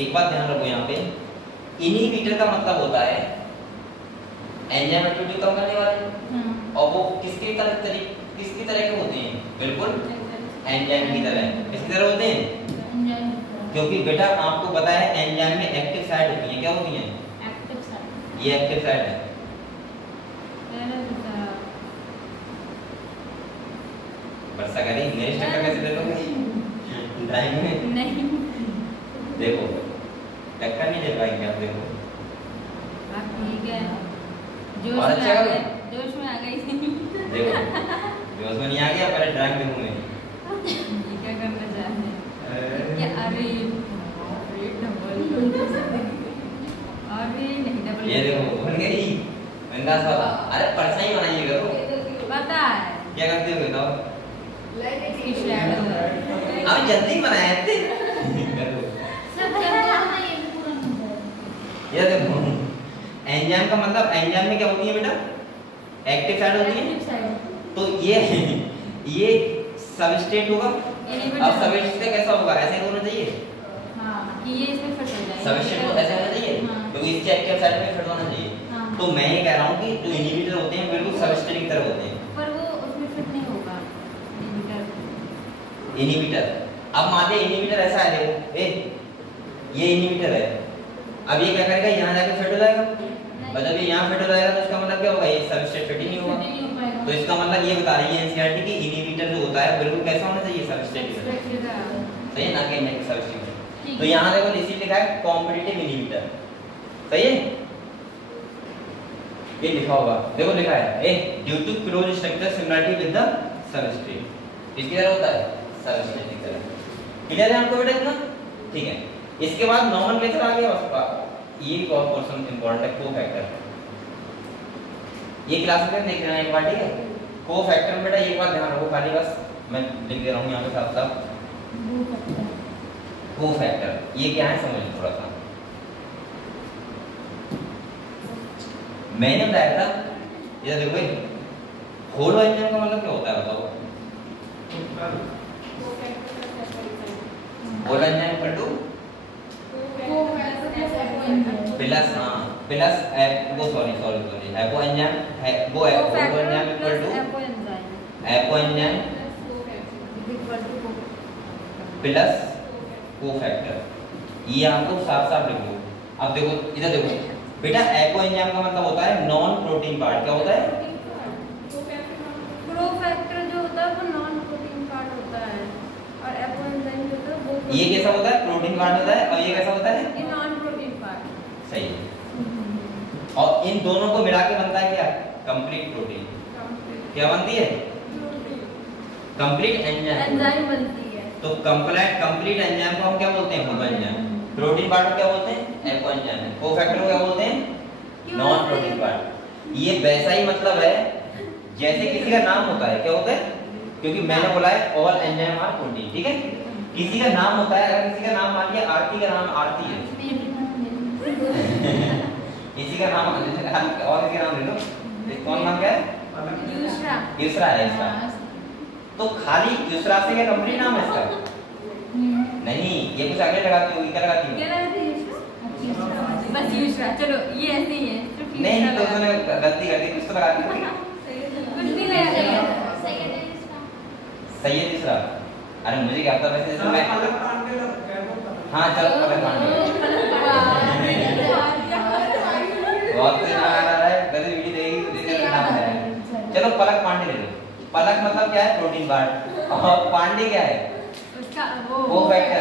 एक बात ध्यान रखो यहाँ पे, इनहिबिटर का मतलब होता है एंजाइम एक्टिविटी कम करने वाले, और वो किसकी तरह के होते हैं? बिल्कुल एंजाइम की तरह। किसकी तरह होते हैं? क्योंकि बेटा आपको पता है एंजाइम में एक्टिव साइट होती है। क्या होती है? Active site. ये एक्टिव साइट है। वर्षा करी मेरी टक्कर कैसे दे दोगे ड्राइंग में? नहीं देखो टक्कर नहीं दे पाएंगे आप। देखो ठीक है, और अच्छा करो। जोश में आ गई थी। देखो जोश में नहीं आ गया, पहले ड्राइंग देखूं मैं। क्या करना चाहते हैं? क्या? अरे नहीं डबल। ये देखो भूल गई अंदाज वाला। अरे परछाई बनाइए करो। पता है क्या करते हो बताओ? हम जल्दी बनाए थे। ये देखो एंजाइम का मतलब एंजाइम में क्या होती है बेटा? एक्टिव साइड होती है। तो ये सबस्ट्रेट होगा। अब सबस्ट्रेट कैसा होगा? ऐसे होना चाहिए। हाँ, कि ये इसमें फिट हो जाए। सबस्ट्रेट को ऐसे होना चाहिए क्योंकि इसके एक्टिव साइड में फिट होना चाहिए। तो मैं ये कह रहा हूँ कि जो इनहिबिटर होते हैं बिल्कुल सबस्ट्रेट की तरह होते हैं। पर वो उसमें फिट नहीं होगा इनहिबिटर। अब मान लीजिए इनहिबिटर ऐसा है, देखो ये इनहिबिटर है। अब ये क्या करेगा? यहाँ जाके फिट हो जाएगा। और जब ये यहाँ फिट हो जाएगा तो इसका मतलब क्या होगा? ये सबस्ट्रेट फिट ही नहीं होगा। तो इसका मतलब ये बता रही है एनसीईआरटी कि इनहिबिटर जो होता है बिल्कुल कैसा होना चाहिए? सबस्ट्रेट की तरह। सही है ना? कि नहीं सबस्ट्रेट। तो यहाँ देखो इसी लिखा है कॉम्पिटिटिव इनहिबिटर। सही है? ये लिखा होगा, देखो लिखा है due to close structure similarity with the substrate. इसकी तरह होता है सबस्ट्रेट की तरह। क्लियर है आपको बेटा इतना? ठीक है। इसके बाद नॉमेनक्लेचर आ गया उसका। ये भी बहुत क्वेश्चन इंपॉर्टेंट है। कोफैक्टर, ये क्लास में देख लेना एक बार, ठीक है? कोफैक्टर में बेटा एक बार ध्यान रखो, खाली बस मैं लिख दे रहा हूँ यहाँ पे साफ साफ। कोफैक्टर ये क्या है समझ लो थोड़ा सा। मैंने बताया था, ये देखो होलो एंजाइम का मतलब क्या होता है बताओ? Holo enzyme equal to plus plus apo sorry apo enzyme है वो apo enzyme equal to apo enzyme plus cofactor. ये आपको साफ साफ लिख लो। अब देखो इधर देखो बेटा, एपो एंजाइम का मतलब होता है नॉन प्रोटीन पार्ट। क्या होता है? प्रोफैक्टर जो होता है वो नॉन प्रोटीन पार्ट होता है और एपो एंजाइम जो होता है वो ये कैसा होता है? प्रोटीन पार्ट होता है। और ये कैसा होता है? ये नॉन प्रोटीन पार्ट। सही। और इन दोनों को मिला के बनता है क्या? Complete protein. क्या बनती है? कंप्लीट एंजाइम बनती है। तो कंप्लीट एंजाइम को हम क्या बोलते हैं? Holo enzyme. प्रोटीन पार्ट को क्या बोलते हैं? Apo enzyme. कोफैक्टर को क्या बोलते हैं? Non protein part. ये वैसा ही मतलब है जैसे किसी का नाम होता है। क्या होता है? क्योंकि मैंने बोला है ऑल एंजाइम आर प्रोटीन, ठीक है? किसी का नाम होता है, अगर किसी का नाम मान लिया आरती का नाम आरती है किसी का नाम और किसी का नाम ले लो। कौन नाम क्या है? युसरा है इसका। तो खाली युसरा से क्या कंप्लीट नाम है इसका? नहीं, ये कुछ आगे लगाती होगी। क्या लगाती हो? बस युसरा। चलो ये ऐसे ही है। नहीं तो उसने गलती कर दी, कुछ तो लगाती होगी। कुछ नहीं लगाया। सैयद युसरा। अरे मुझे क्या पता वैसे मैं हाँ चलो पलक पांडे। बहुत से नाम आ रहा है, गलत वीडियो देगी तो देखे नाम है। चलो पलक पांडे ले लो। पलक मतलब क्या है? Protein part. और पांडे क्या है? उसका वो कोफैक्टर।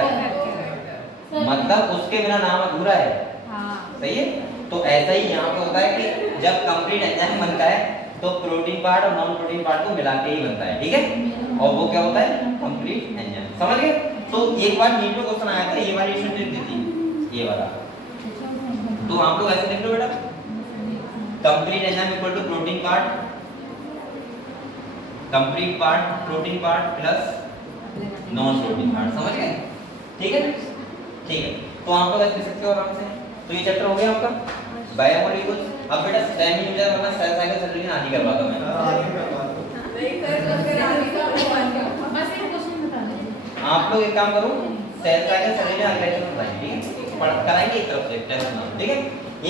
मतलब उसके बिना नाम अधूरा है। सही है? तो ऐसा ही यहाँ पे होता है कि जब कंप्लीट एंजाइम बनता है तो प्रोटीन पार्ट और नॉन प्रोटीन पार्ट को मिला के ही बनता है, ठीक है? और वो क्या होता है? Complete enzyme. समझ गए? तो एक बार नीट में क्वेश्चन आया था, ये वाली इशू दी थी, ये वाला। तो आप लोग ऐसे लिख लो बेटा, complete enzyme equal to protein part, complete part protein part plus non protein part. समझ गए? ठीक है? ठीक है। तो आप लोग ऐसे लिख सकते हो आराम से। तो ये चैप्टर हो गया आपका बायोमोलिक्यूल्स। अब बेटा सेमी यूजर वरना सेल साइकिल सर्टिफिकेट आगे करवाता मैं। बस एक क्वेश्चन बता दीजिए। आप लोग एक काम करो, सेल साइकिल सर्टिफिकेट आगे लेक्चर में बताएंगे, ठीक है? पढ़ कराएंगे एक तरफ से टेंशन ना, ठीक है?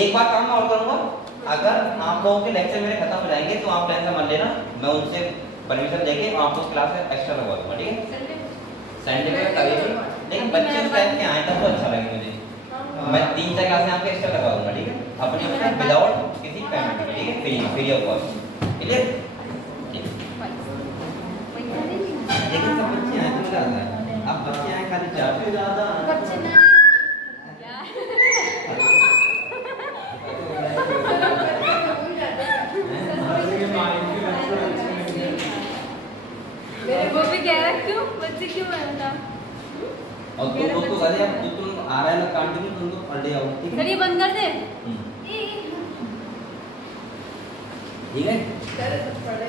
एक बार काम और करूंगा, अगर आप लोगों के लेक्चर मेरे खत्म हो जाएंगे तो आप टेंशन मत लेना, मैं उनसे परमिशन लेके आपको उस क्लास में एक्स्ट्रा लगवा दूंगा, ठीक है? संडे को कभी भी, लेकिन बच्चे उस टाइप के आए तब तो अच्छा लगे मुझे। मैं 3-4 क्लासें आपके एक्स्ट्रा लगा दूंगा, ठीक है? अपने अपने विदाउट किसी पेमेंट के, ठीक है? Free of cost. क्लियर? लेकिन सब बच्चे आए तो ज्यादा है। अब बच्चे आए खाली 4 से ज्यादा बच्चे ना वो भी कह रहा क्यों बच्चे क्यों आया था? और तो गधे अब तुम आ रहा है लोग कंटिन्यू तुम तो पढ़ जाओ, ठीक है? चलिए बंद कर दे। ठीक है? सर पढ़े